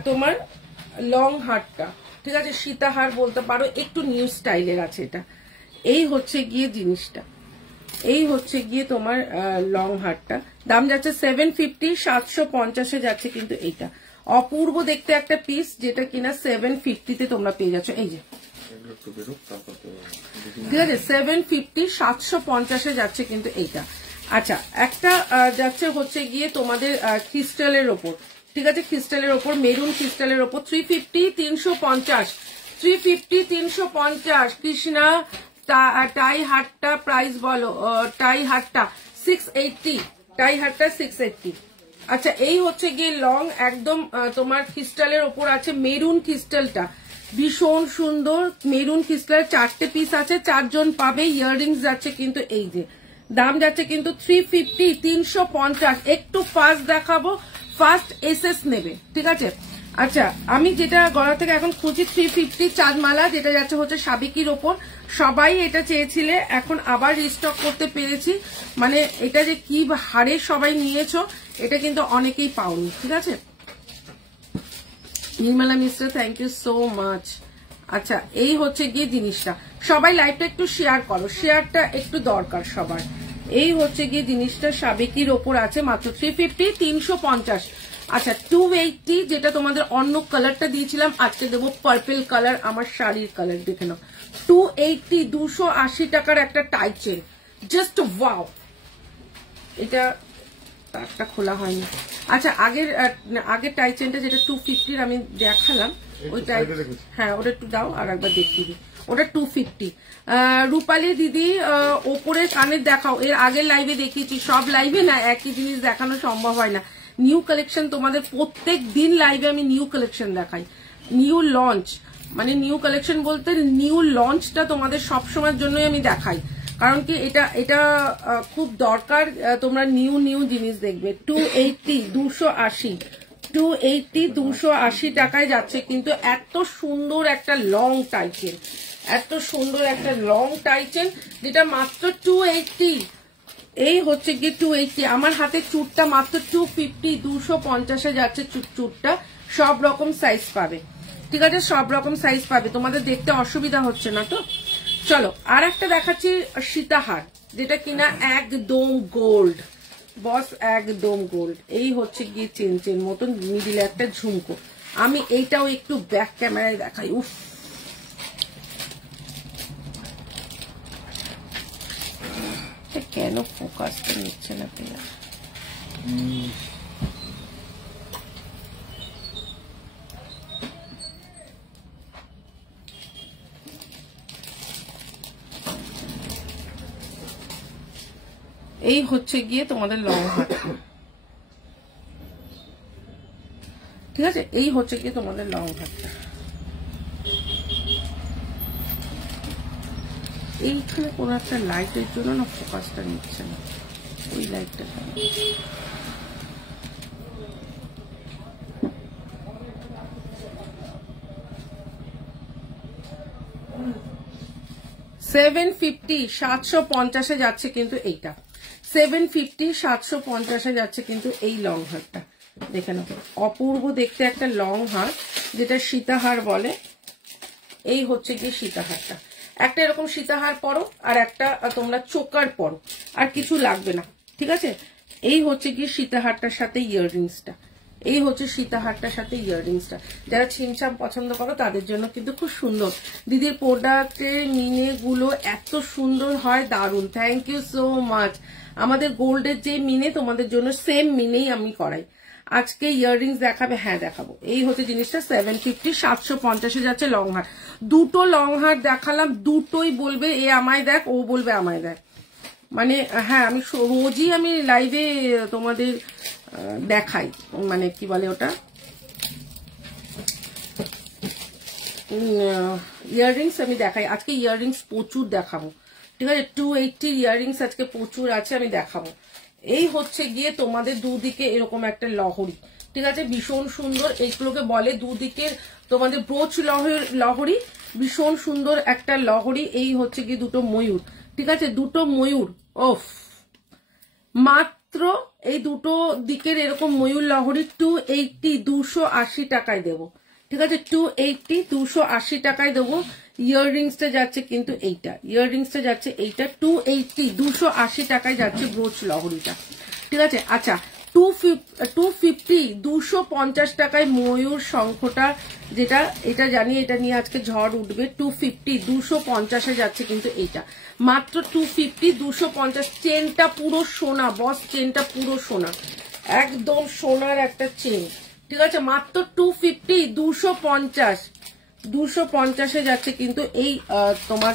তোমার লং হারটা। ঠিক আছে, সীতাহার বলতে পারো, একটু নিউ স্টাইলের আছে এটা। এই হচ্ছে গিয়ে জিনিসটা, এই হচ্ছে গিয়ে তোমার লং হারটা। দাম যাচ্ছে 750, 750 যাচ্ছে কিন্তু এইটা। অপূর্ব দেখতে একটা পিস, যেটা কিনা 750-তে তোমরা পেয়ে যাচ্ছ। এই যে ঠিক আছে, 750, 750 যাচ্ছে কিন্তু এইটা। আচ্ছা, একটা যাচ্ছে হচ্ছে গিয়ে তোমাদের ক্রিস্টালের ওপর। ঠিক আছে, ক্রিস্টালের ওপর, মেরুন ক্রিস্টালের ওপর, 350, 350, 350 350 কৃষ্ণা টাই হাটটা প্রাইস বলো। টাই হাটটা 680, টাই হাটটা 680। আচ্ছা এই হচ্ছে গিয়ে লং একদম তোমার ক্রিস্টালের ওপর আছে, মেরুন ক্রিস্টালটা ভীষণ সুন্দর, মেরুন ক্রিস্টাল 4টে পিস আছে, 4 জন পাবে। ইয়াররিংস যাচ্ছে কিন্তু এই যে দাম যাচ্ছে কিন্তু 350 350। একটু ফাস্ট দেখাবো, ফার্স্ট এসএস নেবে, ঠিক আছে। আচ্ছা আমি যেটা গলা থেকে এখন খুঁজি 350 চাঁদমালা, যেটা যাচ্ছে হচ্ছে সাবিকির ওপর। সবাই এটা চেয়েছিলে, এখন আবার রিস্টক করতে পেরেছি। মানে এটা যে কি হারে সবাই নিয়েছো, এটা কিন্তু অনেকেই পাওনি, ঠিক আছে। নির্মলা মিশ্র থ্যাংক ইউ সো মাচ। আচ্ছা এই হচ্ছে গিয়ে জিনিসটা, সবাই লাইভটা একটু শেয়ার করো, শেয়ারটা একটু দরকার সবার। এই হচ্ছে গিয়ে জিনিসটা সাবেকির ওপর আছে মাত্র 350 350। আচ্ছা 280 যেটা তোমাদের অন্য কালারটা দিয়েছিলাম, আজকে দেবো পার্পল কালার, আমার শাড়ির কালার, দেখে নাও 280 280 টাকার একটা টাই চেন, জাস্ট ওয়াও। এটা তারটা খোলা হয়নি। আচ্ছা আগের টাই চেনটা যেটা 250 আমি দেখালাম, ওই টাই, হ্যাঁ ওটা একটু দাও আর একবার দেখিয়ে দিই, ওটা 250। রূপালী দিদি ওপরে কানের দেখাও, এর আগের লাইভে দেখিয়েছি, সব লাইভে না একই জিনিস দেখানো সম্ভব হয় না। নিউ কালেকশন তোমাদের প্রত্যেক দিন লাইভে আমি নিউ কালেকশন দেখাই, নিউ লঞ্চ, মানে নিউ কালেকশন বলতে নিউ লঞ্চটা তোমাদের সবসময়ের জন্যই আমি দেখাই, কারণ কি এটা খুব দরকার, তোমরা নিউ জিনিস দেখবে। 280 280 280 280 টাকায় যাচ্ছে কিন্তু এত সুন্দর একটা লং টাইচেন, এত সুন্দর একটা লং টাইচেন যেটা মাত্র 280। এই হচ্ছে গিয়ে 280। আমার হাতে চুটটা মাত্র 250 250-এ যাচ্ছে চুটটা। সব রকম সাইজ পাবে, ঠিক আছে, সব রকম সাইজ পাবে, তোমাদের দেখতে অসুবিধা হচ্ছে না তো। চলো আর একটা দেখাচ্ছি সীতাহার, যেটা কিনা একদম গোল্ড বস, একদম গোল্ড। এই হচ্ছে গিয়ে চেন মতন মিডিলে একটা ঝুমকো। আমি এইটাও একটু ব্যাক ক্যামেরায় দেখাই। উফ কেন ফোকাসটা নিচ্ছে না প্রিয়া? এই হচ্ছে গিয়ে তোমাদের লং হাত, ঠিক আছে, এই হচ্ছে গিয়ে তোমাদের লং হাতটা। এইখানে কোন একটা লাইটের জন্য না ফোকাসটা নিচ্ছে না, ওই লাইটটা 750 750-এ যাচ্ছে কিন্তু এইটা, 750 750-এ যাচ্ছে কিন্তু এই লং হারটা। দেখে নাও অপূর্ব দেখতে একটা লং হার, যেটা সীতাহার বলে। এই হচ্ছে গিয়ে সীতাহারটা, একটা এরকম সীতাহার পরো আর একটা তোমরা চোকার পরো, আর কিছু লাগবে না, ঠিক আছে। এই হচ্ছে গিয়ে সীতাহারটার সাথে ইয়াররিংসটা, এই হচ্ছে সীতাহারটার সাথে ইয়াররিংসটা। যারা ছিমছাম পছন্দ করো তাদের জন্য কিন্তু খুব সুন্দর। দিদির প্রোডাক্টের মিনে গুলো এত সুন্দর হয়, দারুণ, থ্যাংক ইউ সো মাচ। আমাদের গোল্ডের যে মিনে তোমাদের জন্য সেম মিনেই আমি করাই। আজকে ইয়াররিংস দেখাবে? হ্যাঁ দেখাবো। এই হচ্ছে জিনিসটা 750 750-এ যাচ্ছে লং হার। দুটো লং হার দেখালাম, দুটোই বলবে এ আমায় দেখ, ও বলবে আমায় দেখ। মানে হ্যাঁ আমি রোজই আমি লাইভে তোমাদের দেখাই, মানে কি বলে ওটা, ইয়াররিংস আমি দেখাই। আজকে ইয়াররিংস প্রচুর দেখাবো, ঠিক আছে, 280 ইয়াররিংস আজকে প্রচুর আছে, আমি দেখাবো। এই হচ্ছে গিয়ে তোমাদের দুদিকে এরকম একটা লহরি, ঠিক আছে, ভীষণ সুন্দর। এইগুলোকে বলে দুদিকের তোমাদের ব্রোচ লহরি, ভীষণ সুন্দর একটা লহরি। এই হচ্ছে গিয়ে দুটো ময়ূর, ঠিক আছে, দুটো ময়ূর। ওফ, মাত্র এই দুটো দিকের এরকম ময়ূর লহরি 280 280 টাকায় দেবো, ঠিক আছে, 280 280 টাকায় দেবো। ইয়াররিংসটা যাচ্ছে কিন্তু এইটা, ইয়াররিংসটা যাচ্ছে এইটা 280 280 টাকায় যাচ্ছে ব্রোচ লহরিটা, ঠিক আছে। আচ্ছা 250 250 টাকায় ময়ূর শঙ্খটা, যেটা এটা জানি এটা নিয়ে আজকে ঝড় উঠবে। 250 250-এ যাচ্ছে কিন্তু এইটা, মাত্র 250 250। চেনটা পুরো সোনা বস, চেনটা পুরো সোনা, একদম সোনার একটা চেন, ঠিক আছে, মাত্র 250 250 250-এ যাচ্ছে কিন্তু এই তোমার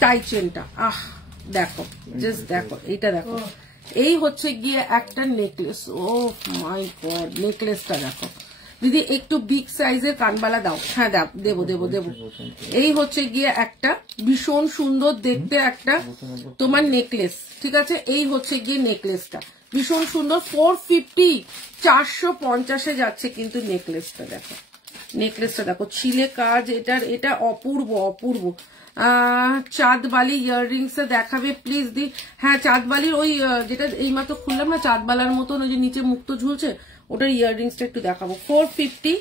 টাই চেনটা। দেখো জাস্ট দেখো এইটা দেখো, এই হচ্ছে গিয়ে একটা নেকলেস। ও মাই গড, নেকলেসটা দেখো দিদি, একটু বিগ সাইজের কানবালা দাও। হ্যাঁ দেবো দেবো দেবো। এই হচ্ছে গিয়ে একটা ভীষণ সুন্দর দেখতে একটা তোমার নেকলেস, ঠিক আছে। এই হচ্ছে গিয়ে নেকলেসটা ভীষণ সুন্দর, 450, 450-এ যাচ্ছে কিন্তু নেকলেসটা দেখো। নেকলেসটা দেখো, ছিলে কাজ এটার, এটা অপূর্ব অপূর্ব। চাঁদবালি ইয়াররিংস দেখাবে প্লিজ দি। হ্যাঁ চাঁদবালির ওই যেটা এইমাত্র খুললাম না, চাঁদবালার মতন ওই যে নিচে মুক্ত ঝুলছে, ওটার ইয়াররিংসটা একটু দেখাবো। 450,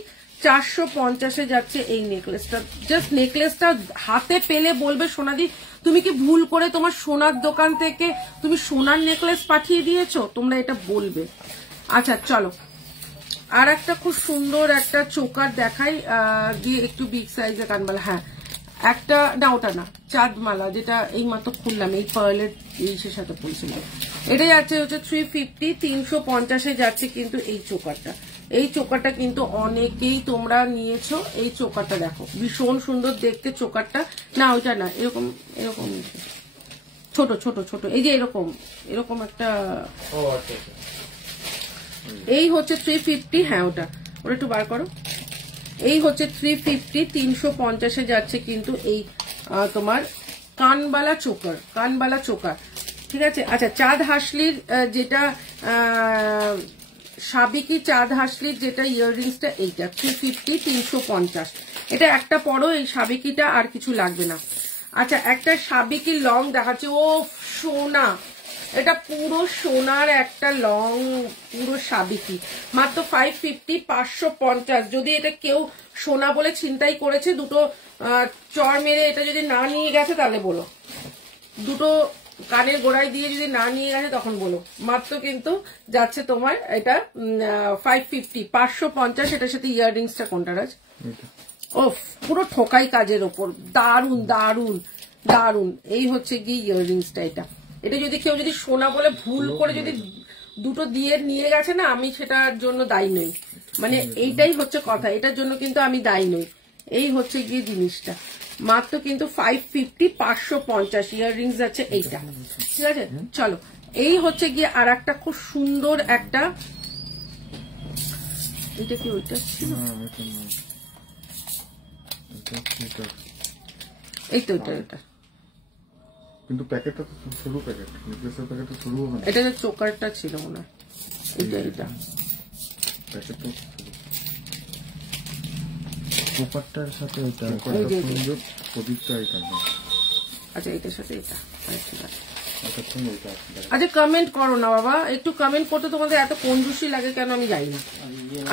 450-এ যাচ্ছে এই নেকলেসটা। জাস্ট নেকলেসটা হাতে পেলে বলবে সোনাদি তুমি কি ভুল করে তোমার সোনার দোকান থেকে তুমি সোনার নেকলেস পাঠিয়ে দিয়েছো, তোমরা এটা বলবে। আচ্ছা চলো, আর একটা খুব সুন্দর একটা চোকার দেখাই দিয়ে, একটু বিগ সাইজের কানবালা। হ্যাঁ একটা, না ওটা না, চাঁদমালা যেটা এই মাত্র খুললাম, এই পার্লের ইসের সাথে পড়ছিলাম। এটা যাচ্ছে হচ্ছে 350, 350-এ যাচ্ছে কিন্তু এই চোকারটা। এই চোকারটা কিন্তু অনেকেই তোমরা নিয়েছো। এই চোকারটা দেখো ভীষণ সুন্দর দেখতে চোকারটা। না ওইটা না, এরকম এরকম ছোট ছোট ছোট, এই যে এরকম এরকম একটা, এই হচ্ছে 350। হ্যাঁ ওটা একটু বার করো। এই হচ্ছে 350, 350-এ যাচ্ছে কিন্তু এই তোমার কানবালা চোকার, কানবালা চোকার, ঠিক আছে। আচ্ছা চাঁদ হাসলির যেটা সাবিকি চাঁদ হাসলির যেটা ইয়াররিংসটা, এইটা 350, 350। এটা একটা পরো, এই সাবিকিটা আর কিছু লাগবে না। আচ্ছা একটা সাবিকি লং দেখাচ্ছে, ও সোনা, এটা পুরো সোনার একটা লং, পুরো সাবিকি, মাত্র 550, 550। যদি এটা কেউ সোনা বলে ছিনতাই করেছে, দুটো চর মেরে এটা যদি না নিয়ে গেছে তাহলে বলো, দুটো কানের গোড়ায় দিয়ে যদি না নিয়ে গেছে তখন বলো। মাত্র কিন্তু যাচ্ছে তোমার এটা 550, 550। এটার সাথে ইয়াররিংসটা কোনটা রাজ? ও পুরো ঠোকাই কাজের ওপর, দারুন দারুন দারুন। এই হচ্ছে গিয়ে ইয়াররিংসটা। এটা এটা যদি কেউ যদি সোনা বলে ভুল করে যদি দুটো দিয়ে নিয়ে গেছে না, আমি সেটার জন্য দায়ী নই, মানে এইটাই হচ্ছে কথা, এটার জন্য কিন্তু আমি দায়ী নই। এই হচ্ছে গিয়ে জিনিসটা, মাত্র কিন্তু 550, 550 ইয়াররিংস যাচ্ছে এইটা, ঠিক আছে। চলো এই হচ্ছে গিয়ে আর একটা খুব সুন্দর একটা, এটা কি ওইটা ছিল, এই তো এটা কিন্তু প্যাকেটটা তো সরু প্যাকেট, নেকলেসের প্যাকেটটা সরু হবে না। এটা যে চোকারটা ছিল মনে হয়, এটা এটা প্যাকেট তো চোকারটার সাথে এটা সুন্দর, প্রদীপটা এটা। আচ্ছা এটার সাথে এটা, ঠিক আছে। আচ্ছা আচ্ছা কমেন্ট করো না বাবা, একটু কমেন্ট করতে তোমাদের এত কঞ্জুসি লাগে কেন আমি জানি না।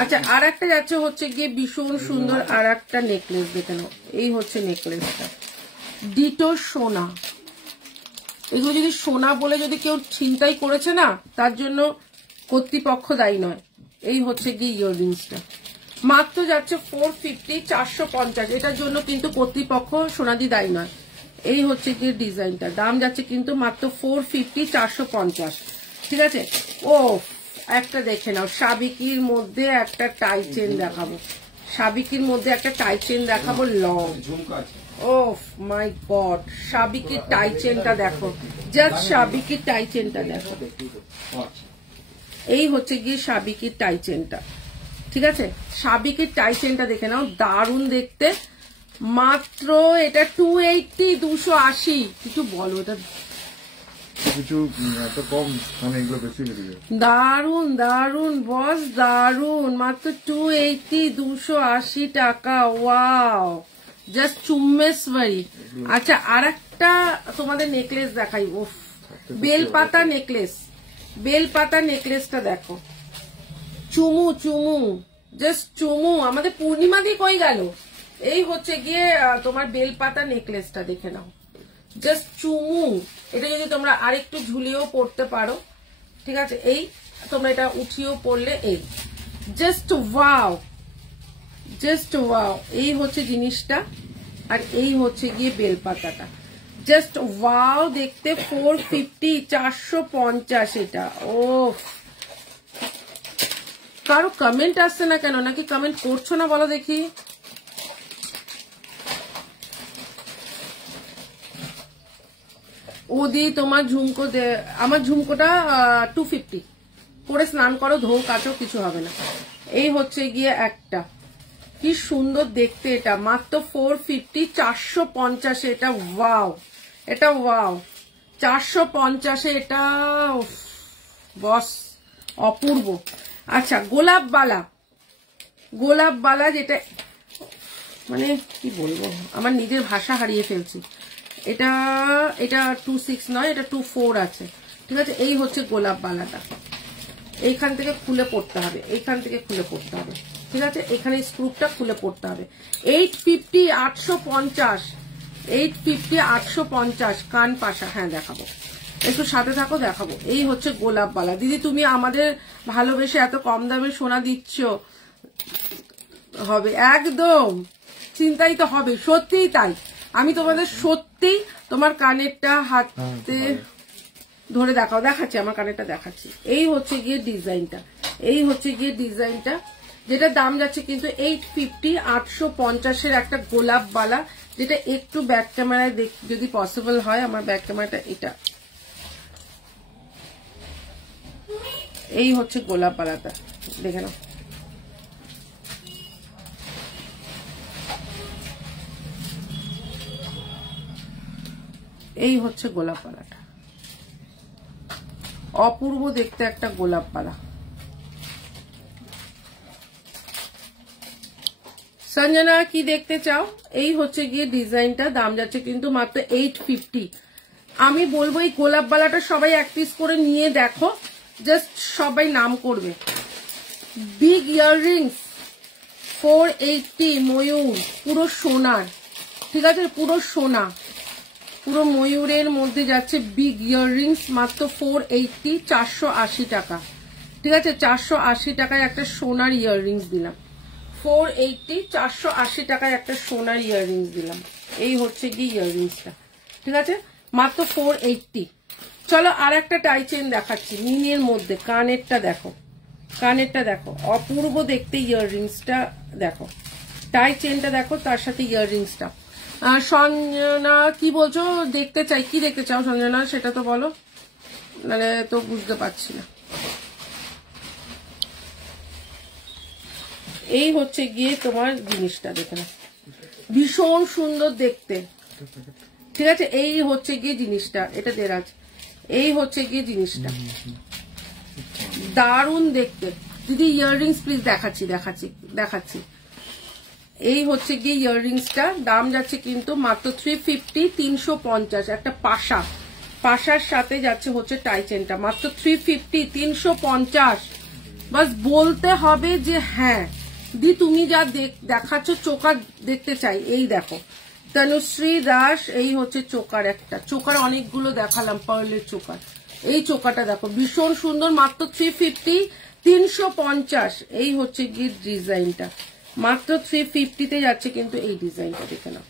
আচ্ছা আর একটা যাচ্ছে হচ্ছে গিয়ে ভীষণ সুন্দর আর একটা নেকলেস, দেখে নাও। এই হচ্ছে নেকলেসটা, ডিটো সোনা। এগুলো যদি সোনা বলে যদি কেউ ছিনতাই করেছে না, তার জন্য কর্তৃপক্ষ দায়ী নয়। এই হচ্ছে গিয়ে ইয়াররিংসটা, মাত্র যাচ্ছে 450, 450। এটার জন্য কিন্তু কর্তৃপক্ষ সোনাদি দায়ী নয়। এই হচ্ছে গিয়ে ডিজাইনটা, দাম যাচ্ছে কিন্তু মাত্র 450, 450, ঠিক আছে। ও একটা দেখে নাও, সাবিকির মধ্যে একটা টাই চেন দেখাবো, সাবিকির মধ্যে একটা টাই চেন দেখাবো লং। ও মাই গড, সাবিকির টাই চেনটা দেখো, জাস্ট সাবিকির টাই চেনটা দেখো। এই হচ্ছে গিয়ে সাবিকির টাই চেনটা, ঠিক আছে। সাবিকির টাই চেনটা দেখে নাও, দারুণ দেখতে। মাত্র এটা 280, 280। কিছু বলো, এটা কিছু এত কম, মানে এগুলো বেশি বেরিয়ে। দারুন দারুন বস, দারুন। মাত্র 280, 280 টাকা। ওয়াও, জাস্ট চুম্মেশ্বরী। আচ্ছা আর একটা তোমাদের নেকলেস দেখাই, ওফ, বেলপাতা নেকলেস, বেলপাতা নেকলেসটা দেখো, চুমু চুমু, জাস্ট চুমু। আমাদের পূর্ণিমা দি কই গেল? এই হচ্ছে গিয়ে তোমার বেলপাতা নেকলেসটা দেখে নাও, জাস্ট চুমু। এটা যদি তোমরা আরেকটু ঝুলিয়েও পড়তে পারো, ঠিক আছে। এই তোমরা এটা উঠিয়েও পড়লে, এই জাস্ট ওয়াও, জাস্ট ওয়াও। এই হচ্ছে জিনিসটা, আর এই হচ্ছে গিয়ে বেলপাতাটা, জাস্ট ওয়াও দেখতে। 450, 450 এটা। ও কারো কমেন্ট আসছে না কেন, নাকি কমেন্ট করছো না বলো দেখি। ওদি তোমার ঝুমকো আমার ঝুমকোটা 250, পরে স্নান করো, ধো, কাচো, কিছু হবে না। এই হচ্ছে গিয়ে একটা, কি সুন্দর দেখতে, এটা মাত্র 450, 450 এটা। ওয়াও, এটা ওয়াও, 450 এটা বস, অপূর্ব। আচ্ছা, গোলাপ বালা যেটা, মানে কি বলবো, আমার নিজের ভাষা হারিয়ে ফেলছি। এটা 26 নয়, এটা 24 আছে, ঠিক আছে। এই হচ্ছে গোলাপ বালাটা, এইখান থেকে খুলে পড়তে হবে, এইখান থেকে খুলে পড়তে হবে, ঠিক আছে। এখানে স্ক্রুপটা খুলে পড়তে হবে। 850, 850, 850, 850 কান পাশা। হ্যাঁ দেখাবো, একটু সাথে থাকো, দেখাবো। এই হচ্ছে গোলাপ বালা। দিদি তুমি আমাদের ভালোবেসে এত কম দামে সোনা দিচ্ছ, হবে একদম, চিন্তাই তো হবে, সত্যিই তাই। আমি তোমাদের সত্যিই তোমার কানেরটা হাতে ধরে দেখাও, দেখাচ্ছি, আমার কানেরটা দেখাচ্ছি। এই হচ্ছে গিয়ে ডিজাইনটা, এই হচ্ছে গিয়ে ডিজাইনটা, যেটা দাম যাচ্ছে কিন্তু 850, 850 একটা গোলাপ বালা, যেটা একটু ব্যাক ক্যামেরায় যদি পসিবল হয়, আমার ব্যাক ক্যামেরাটা এটা। এই হচ্ছে গোলাপ বালাটা, দেখে নাও। এই হচ্ছে গোলাপ পালাটা, অপূর্ব দেখতে একটা গোলাপ পালা। সঞ্জনা কি দেখতে চাও? এই হচ্ছে গিয়ে ডিজাইনটা, দাম যাচ্ছে কিন্তু মাত্র 850। আমি বলবো এই গোলাপ বালাটা সবাই এক পিস করে নিয়ে দেখো, জাস্ট সবাই নাম করবে। বিগ ইয়াররিংস 480, ময়ূর, পুরো সোনার, ঠিক আছে, পুরো সোনা, পুরো ময়ূরের মধ্যে যাচ্ছে বিগ ইয়াররিংস, মাত্র 480, 480 টাকা, ঠিক আছে। 480 টাকায় একটা সোনার ইয়াররিংস দিলাম, 480, 480 টাকায় একটা সোনার ইয়াররিংস দিলাম। এই হচ্ছে কি ইয়াররিংসটা, ঠিক আছে, মাত্র 480। চলো আর একটা টাই চেন দেখাচ্ছি মিনের মধ্যে। কানেরটা দেখো, কানেরটা দেখো, অপূর্ব দেখতে ইয়াররিংসটা দেখো, টাই চেনটা দেখো, তার সাথে ইয়াররিংসটা। সঞ্জনা কি বলছো? দেখতে চাই, কি দেখতে চাও সঞ্জনা সেটা তো বলো, মানে তো বুঝতে পারছি না। এই হচ্ছে গিয়ে তোমার জিনিসটা, দেখে না, ভীষণ সুন্দর দেখতে, ঠিক আছে। এই হচ্ছে গিয়ে জিনিসটা, এটা দেরাজ। এই হচ্ছে গিয়ে জিনিসটা, দারুণ দেখতে। দিদি ইয়াররিংস প্লিজ, দেখাচ্ছি দেখাচ্ছি দেখাচ্ছি। এই হচ্ছে গিয়ে ইয়াররিংসটা, দাম যাচ্ছে কিন্তু মাত্র 350, 350 একটা পাশা, পাশার সাথে যাচ্ছে হচ্ছে টাই চেনটা, মাত্র 350, 350। বাস বলতে হবে যে হ্যাঁ দি তুমি যা দেখাচ্ছ চোকার দেখতে চাই। এই দেখো তনুশ্রী দাস, এই হচ্ছে চোকার একটা, চোকার অনেকগুলো দেখালাম, পার্লের চোকার। এই চোকাটা দেখো, ভীষণ সুন্দর, মাত্র 350, 350। এই হচ্ছে গিয়ে ডিজাইনটা, মাত্র 350-তে যাচ্ছে কিন্তু এই ডিজাইনটা, দেখে নাও,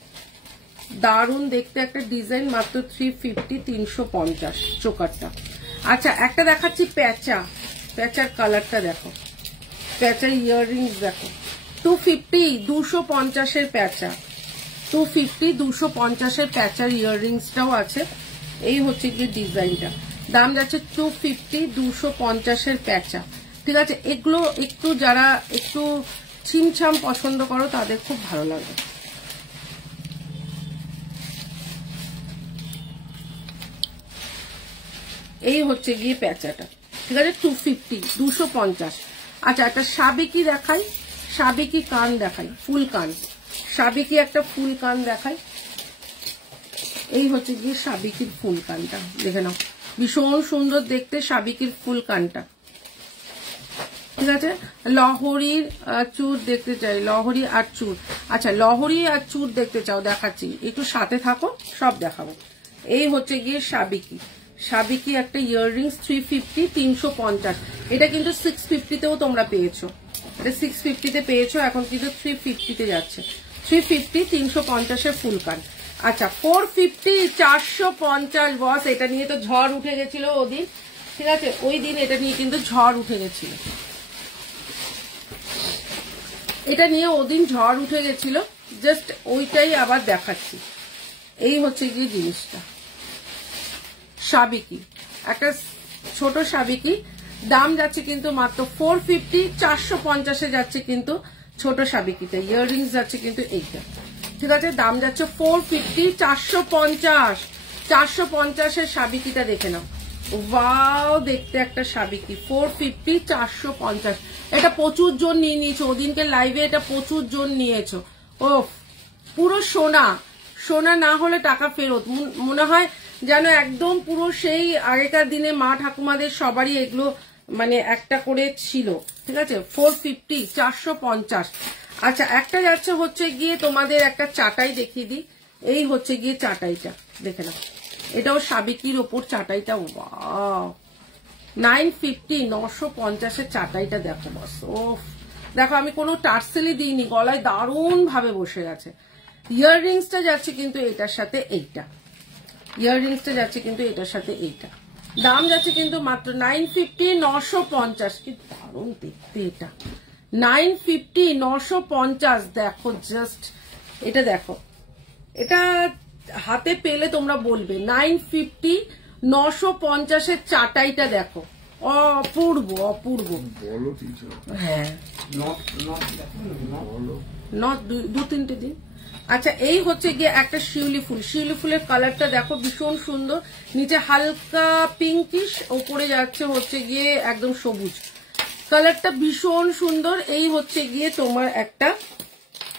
দারুণ দেখতে একটা ডিজাইন, মাত্র 350, 350 চোকারটা। আচ্ছা একটা দেখাচ্ছি প্যাঁচা, প্যাঁচার কালারটা দেখো, প্যাঁচার ইয়াররিংস দেখো, 250, 250-এর প্যাঁচা, 250, 250-এর প্যাঁচার ইয়াররিংসটাও আছে। এই হচ্ছে গিয়ে ডিজাইনটা, দাম যাচ্ছে 250, 250-এর প্যাঁচা, ঠিক আছে। এগুলো একটু যারা একটু ছিমছাম পছন্দ করো তাদের খুব ভালো লাগবে। এই হচ্ছে গিয়ে প্যাঁচাটা, ঠিক আছে, 250, 250। আচ্ছা একটা সাবেকি দেখাই, সাবেকি কান দেখাই, ফুল কান, সাবেকি একটা ফুল কান দেখাই। এই হচ্ছে গিয়ে সাবেকির ফুল কানটা, দেখে নাও, ভীষণ সুন্দর দেখতে সাবেকির ফুল কানটা, ঠিক আছে। লহরির চুর দেখতে চাই, লহরি আর চুর। আচ্ছা লহরি আর চুর দেখতে চাও, দেখাচ্ছি, একটু সাথে থাকো, সব দেখাবো। এই হচ্ছে গিয়ে সাবেকি, সাবেকি একটা ইয়াররিংস, 350, 350। এটা কিন্তু 650-তেও তোমরা পেয়েছো, এটা 650-তে পেয়েছো, এখন কিন্তু 350-তে যাচ্ছে, 350, 350-এর ফুল কান। আচ্ছা 450, 450 বস, এটা নিয়ে তো ঝড় উঠে গেছিল ওদিন, ঠিক আছে, ওই দিন এটা নিয়ে কিন্তু ঝড় উঠে গেছিল। এটা নিয়ে ওদিন ঝড় উঠে গেছিল, জাস্ট ওইটাই আবার দেখাচ্ছি। এই হচ্ছে গিয়ে জিনিসটা, সাবিকি, একটা ছোট সাবিকি, দাম যাচ্ছে কিন্তু মাত্র 450, 450-এ যাচ্ছে কিন্তু ছোট সাবিকিটা। ইয়াররিংস যাচ্ছে কিন্তু এইটা, ঠিক আছে, দাম যাচ্ছে 450, 450, 450-এর সাবিকিটা দেখে নাও। ওয়াও, দেখতে একটা সাবিকি, 450, 450। এটা প্রচুর জন নিয়ে নিয়েছো ওদিনকে লাইভে, এটা প্রচুর জন নিয়েছো। ও পুরো সোনা, সোনা না হলে টাকা ফেরত, মনে হয় যেন একদম পুরো সেই আগেকার দিনে মা ঠাকুমাদের সবারই এগুলো মানে একটা করে ছিল, ঠিক আছে। 450, 450। আচ্ছা, একটা যাচ্ছে হচ্ছে গিয়ে তোমাদের একটা চাটাই দেখিয়ে দিই। এই হচ্ছে গিয়ে চাটাইটা দেখে নাও, এটাও সাবিকির ওপর চাটাইটা। ওয়াও, 950, 950-এর চাটাইটা দেখো বস। ও দেখো, আমি কোনো টার্সেলই দিইনি, গলায় দারুণ ভাবে বসে গেছে। ইয়াররিংসটা যাচ্ছে কিন্তু এটার সাথে এইটা, ইয়াররিংসটা যাচ্ছে কিন্তু এটার সাথে এইটা, দাম যাচ্ছে কিন্তু মাত্র 950, 950। কি দারুণ দেখতে এটা, 950, 950। দেখো জাস্ট এটা দেখো, এটা হাতে পেলে তোমরা বলবে 950, 950-এর চাটাইটা দেখো, অপূর্ব অপূর্ব। বলো টিচার, হ্যাঁ, বলো। নট 2-3টে দিন। আচ্ছা, এই হচ্ছে গিয়ে একটা শিউলি ফুল, শিউলি ফুলের কালারটা দেখো ভীষণ সুন্দর, নিচে হালকা পিঙ্কিশ, ওপরে যাচ্ছে হচ্ছে গিয়ে একদম সবুজ, কালারটা ভীষণ সুন্দর। এই হচ্ছে গিয়ে তোমার একটা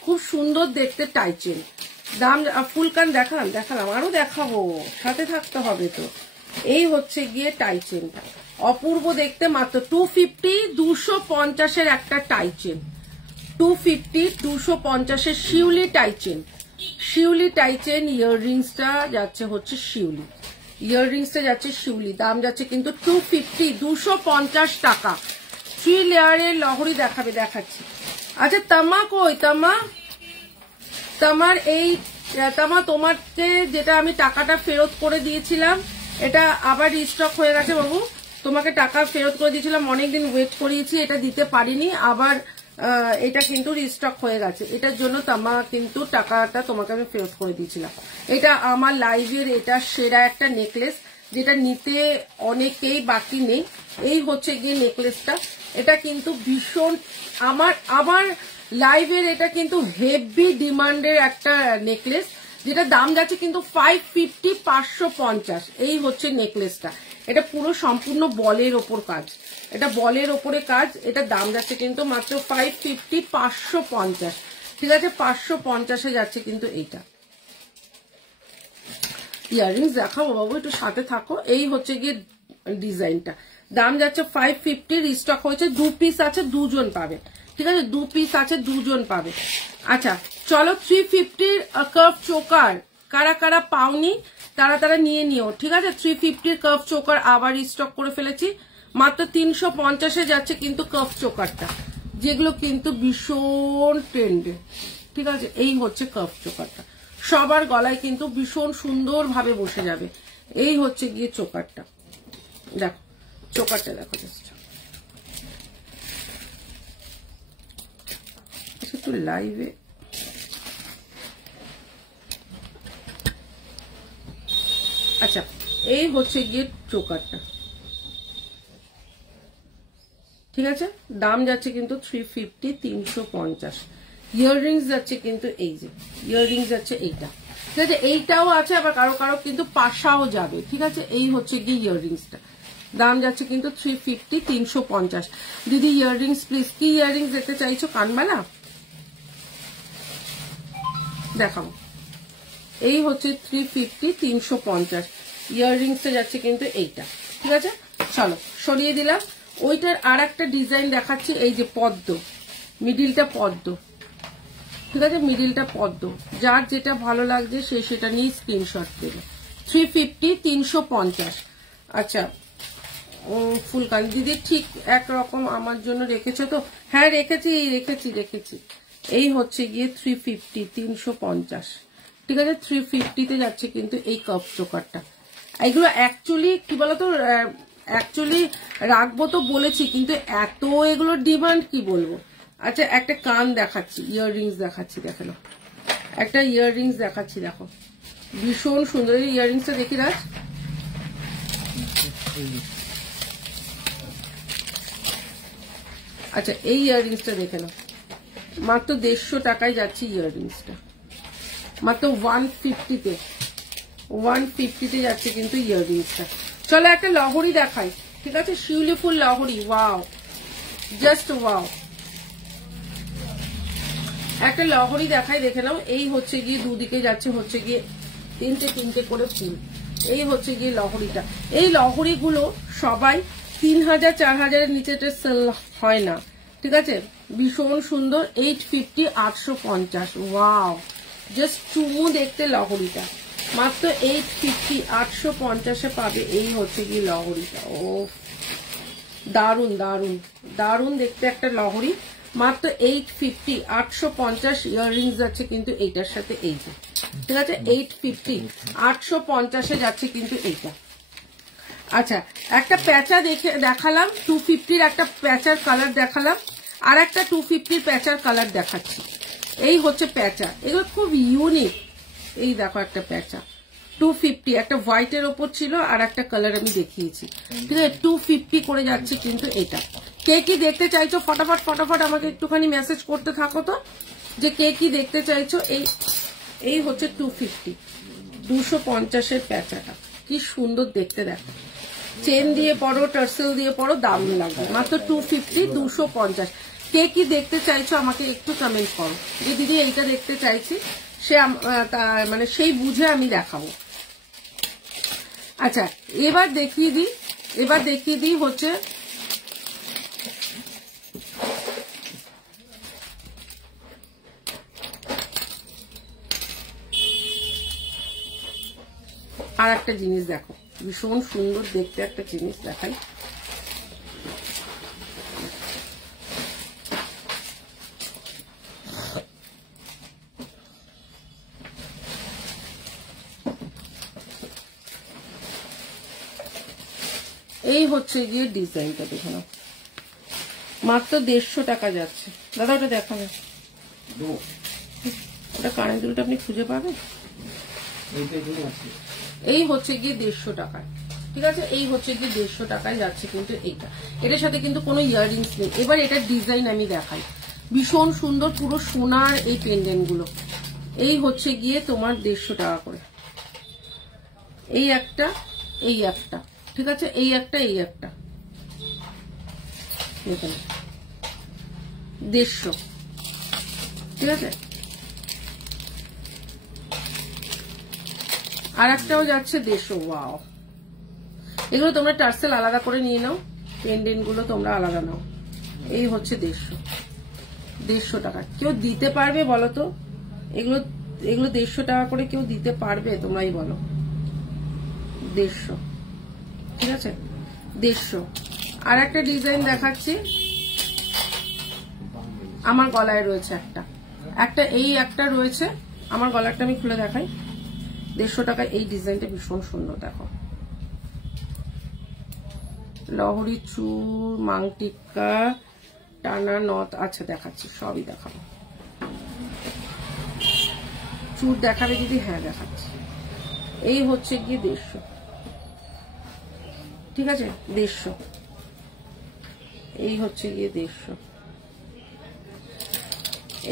খুব সুন্দর দেখতে টাইচেন, দাম ফুলকান দেখালাম, আরো দেখাবো, সাথে থাকতে হবে তো। এই হচ্ছে গিয়ে টাইচেনটা, অপূর্ব দেখতে, মাত্র 250, 250-এর একটা টাইচেন, 250, 250-এর শিউলি টাইচেন, শিউলি টাইচেন। ইয়াররিংসটা যাচ্ছে হচ্ছে শিউলি, ইয়াররিংসটা যাচ্ছে শিউলি, দাম যাচ্ছে কিন্তু 250, 250 টাকা। 3 লেয়ারের লহরি দেখাচ্ছি। আচ্ছা, তামা কই, তামার এই তামা, তোমাকে যেটা আমি টাকাটা ফেরত করে দিয়েছিলাম, এটা আবার রিস্টক হয়ে গেছে বাবু, তোমাকে টাকা ফেরত করে দিয়েছিলাম, অনেকদিন ওয়েট করিয়েছি, এটা দিতে পারিনি, আবার এটা কিন্তু রিস্টক হয়ে গেছে, এটার জন্য তামা কিন্তু টাকাটা তোমাকে আমি ফেরত করে দিয়েছিলাম। এটা আমার লাইভের এটা সেরা একটা নেকলেস, যেটা নিতে অনেকেই বাকি নেই। এই হচ্ছে গিয়ে নেকলেসটা, এটা কিন্তু ভীষণ আমার লাইভের এটা কিন্তু হেভি ডিমান্ডের একটা নেকলেস, যেটা দাম যাচ্ছে কিন্তু 550, 550। এই হচ্ছে নেকলেসটা, এটা পুরো সম্পূর্ণ বলের ওপর কাজ, এটা বলের ওপরে কাজ, এটা দাম যাচ্ছে কিন্তু মাত্র 550, 550, ঠিক আছে, 550-এ যাচ্ছে কিন্তু এইটা। ইয়াররিংস দেখাবো বাবু, একটু সাথে থাকো। এই হচ্ছে গিয়ে ডিজাইনটা, দাম যাচ্ছে 550, রিস্টক হয়েছে, 2 পিস আছে, 2 জন পাবে, ঠিক আছে, 2 পিস আছে, 2 জন পাবে। আচ্ছা চলো, 350-র কার্ভ চোকার কারা কারা পাওনি তারা নিয়ে নিও, ঠিক আছে। 350-র কার্ভ চোকার আবার রিস্টক করে ফেলেছি, মাত্র 350-এ যাচ্ছে কিন্তু কার্ভ চোকারটা, যেগুলো কিন্তু ভীষণ ট্রেন্ডে, ঠিক আছে। এই হচ্ছে কার্ভ চোকারটা, সবার গলায় কিন্তু ভীষণ সুন্দর ভাবে বসে যাবে। এই হচ্ছে গিয়ে চোকারটা, দেখো চোকারটা দেখো, জাস্ট একটু লাইভে আচ্ছা, এই হচ্ছে গিয়ে চোকারটা, ঠিক আছে, দাম যাচ্ছে কিন্তু 350, 350। ইয়াররিংস যাচ্ছে কিন্তু এই যে ইয়াররিংস যাচ্ছে এইটা, ঠিক আছে, এইটাও আছে, আবার কারো কারো কিন্তু পাশাও যাবে, ঠিক আছে। এই হচ্ছে গিয়ে ইয়াররিংসটা, দাম যাচ্ছে কিন্তু 350, 350। দিদি ইয়াররিংস প্লিজ, কি ইয়াররিংস দেখতে চাইছো, কানবালা দেখাবো। এই হচ্ছে 350, 350 ইয়াররিংসটা যাচ্ছে কিন্তু এইটা, ঠিক আছে। চলো সরিয়ে দিলাম, ওইটার আর একটা ডিজাইন দেখাচ্ছি। এই যে পদ্ম, মিডিলটা পদ্ম, ঠিক আছে, মিডিলটা পদ্ম, যার যেটা ভালো লাগছে সে সেটা নিয়ে স্ক্রিনশট দেবে। 350, 350। আচ্ছা, ফুলকান দিদি ঠিক একরকম আমার জন্য রেখেছো তো? হ্যাঁ রেখেছি। এই হচ্ছে গিয়ে 350, 350, ঠিক আছে। 350-তে যাচ্ছে কিন্তু এই কাপ চোকারটা। এগুলো অ্যাকচুয়ালি কি বলতো, অ্যাকচুয়ালি রাখবো তো বলেছি, কিন্তু এত এগুলোর ডিমান্ড কি বলবো। আচ্ছা একটা কান দেখাচ্ছি, ইয়াররিংস দেখাচ্ছি, দেখে নাও একটা ইয়াররিংস দেখাচ্ছি, দেখো ভীষণ সুন্দর। এই ইয়াররিংসটা দেখি রাজ, আচ্ছা এই ইয়াররিংসটা দেখে নাও, মাত্র 150 টাকায় যাচ্ছে ইয়াররিংসটা, মাত্র 150-তে 150-তে যাচ্ছে কিন্তু ইয়াররিংসটা। চলো একটা লহরি দেখাই, ঠিক আছে, শিউলি ফুল লহরি, ওয়াও জাস্ট ওয়াও। একটা লহরি দেখাই, দেখে নাও। এই হচ্ছে গিয়ে দুদিকে যাচ্ছে হচ্ছে গিয়ে তিনটে করে ফুল, এই হচ্ছে গিয়ে লহরিটা। এই লহরিগুলো সবাই 3000-4000-এর নিচে সেল হয় না, ঠিক আছে, ভীষণ সুন্দর। 850, 850, ওয়াও জাস্ট চুমু দেখতে লহরিটা, মাত্র 850, 850-এ পাবে। এই হচ্ছে গিয়ে লহরিটা, ও দারুন দারুন দারুন দেখতে একটা লহরি, মাত্র 850, 850 ইয়াররিংস যাচ্ছে কিন্তু এইটার সাথে, এইটা ঠিক আছে, 850, 850-এ যাচ্ছে কিন্তু এইটা। আচ্ছা একটা প্যাঁচা দেখালাম, 250-র একটা প্যাঁচার কালার দেখালাম, আর একটা 250-র প্যাঁচার কালার দেখাচ্ছি। এই হচ্ছে প্যাঁচা, এগুলো খুব ইউনিক। এই দেখো একটা প্যাঁচা 250, একটা হোয়াইটের ওপর ছিল আর একটা কালার আমি দেখিয়েছি, ঠিক আছে, 250 করে যাচ্ছে কিন্তু এটা। কে কি দেখতে চাইছো ফটাফট ফটাফট আমাকে একটুখানি মেসেজ করতে থাকো তো, যে কে কি দেখতে চাইছো। এই হচ্ছে 250, 250-এর প্যাঁচাটা, কি সুন্দর দেখতে, দেখো চেন দিয়ে পরো, টার্সেল দিয়ে পরো, দারুণ লাগবে, মাত্র 250, 250। কে কি দেখতে চাইছো আমাকে একটু কমেন্ট করো, যে দিদি এইটা দেখতে চাইছি, সে মানে সেই বুঝে আমি দেখাবো। আচ্ছা এবার দেখিয়ে দিই হচ্ছে আর একটা জিনিস, দেখো ভীষণ সুন্দর দেখতে একটা জিনিস দেখাই। এই হচ্ছে গিয়ে ডিজাইনটা, দেখে নাও, মাত্র 150 টাকা যাচ্ছে। দাদা ওটা দেখাবে, ওটা কানের দুলটা আপনি খুঁজে পাবেন। এই হচ্ছে গিয়ে 150 টাকায়, ঠিক আছে, এই হচ্ছে গিয়ে 150 টাকায় যাচ্ছে কিন্তু এইটা। এটার সাথে কিন্তু কোনো ইয়াররিংস নেই। এবার এটার ডিজাইন আমি দেখাই, ভীষণ সুন্দর, পুরো সোনার এই পেন্ডেন্ট গুলো। এই হচ্ছে গিয়ে তোমার 150 টাকা করে, এই একটা, এই একটা, ঠিক আছে, এই একটা, এই একটা, দেখুন 150, ঠিক আছে। আর একটাও যাচ্ছে 150, ওয়াও। এগুলো তোমরা টার্সেল আলাদা করে নিয়ে নাও, পেন্ডেন্ট গুলো তোমরা আলাদা নাও। এই হচ্ছে 150 টাকা। কেউ দিতে পারবে বলো তো? এগুলো 150 টাকা করে কেউ দিতে পারবে? তোমরাই বলো। 150, ঠিক আছে, 150। আর একটা ডিজাইন দেখাচ্ছি, আমার গলায় রয়েছে একটা এই একটা রয়েছে আমার গলাটা, আমি খুলে দেখাই। 150 টাকায় এই ডিজাইনটা ভীষণ সুন্দর, দেখো লহরি চুর, মাংটিকা, টানা নথ। আচ্ছা দেখাচ্ছি, সবই দেখাবো। চুর দেখাবে দিদি? হ্যাঁ দেখাচ্ছি। এই হচ্ছে গিয়ে 150, ঠিক আছে, 150। এই হচ্ছে গিয়ে 150,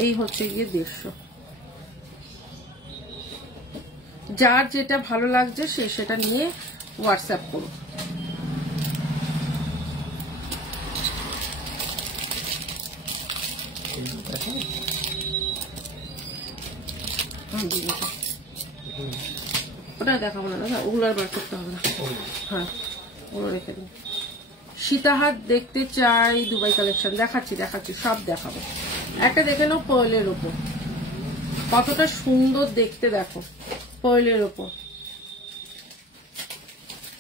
এই হচ্ছে গিয়ে 150। যার যেটা ভালো লাগছে সে সেটা নিয়ে হোয়াটসঅ্যাপ করুন। ওটা দেখাবো না দাদা, ওগুলো আর বার করতে হবে না। হ্যাঁ ওগুলো রেখে দিন। সীতাহার দেখতে চাই, দুবাই কালেকশন দেখাচ্ছি, সব দেখাবো। একটা দেখে নাও পার্লের ওপর, কতটা সুন্দর দেখতে, দেখো পার্লের ওপর,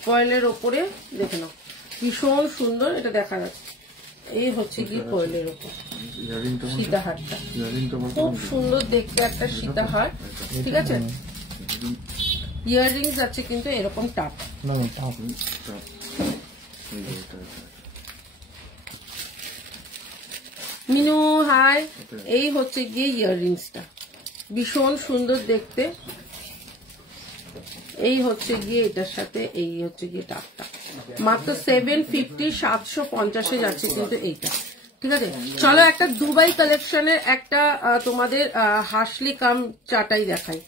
পার্লের ওপরে দেখে নাও, ভীষণ সুন্দর এটা দেখা যাচ্ছে। এই হচ্ছে কি পার্লের ওপর সীতাহারটা, খুব সুন্দর দেখতে একটা সীতাহার, ঠিক আছে। ইয়াররিংস আছে কিন্তু এরকম টাপ, মিনু হাই। এই হচ্ছে গিয়ে ইয়াররিংসটা, ভীষণ সুন্দর দেখতে। এই হচ্ছে গিয়ে এটার সাথে এই হচ্ছে গিয়ে টাপটা, মাত্র 750, 750 যাচ্ছে কিন্তু এইটা। ঠিক আছে, চলো একটা দুবাই কালেকশনের একটা তোমাদের হাসলি কাম চাটাই দেখাই।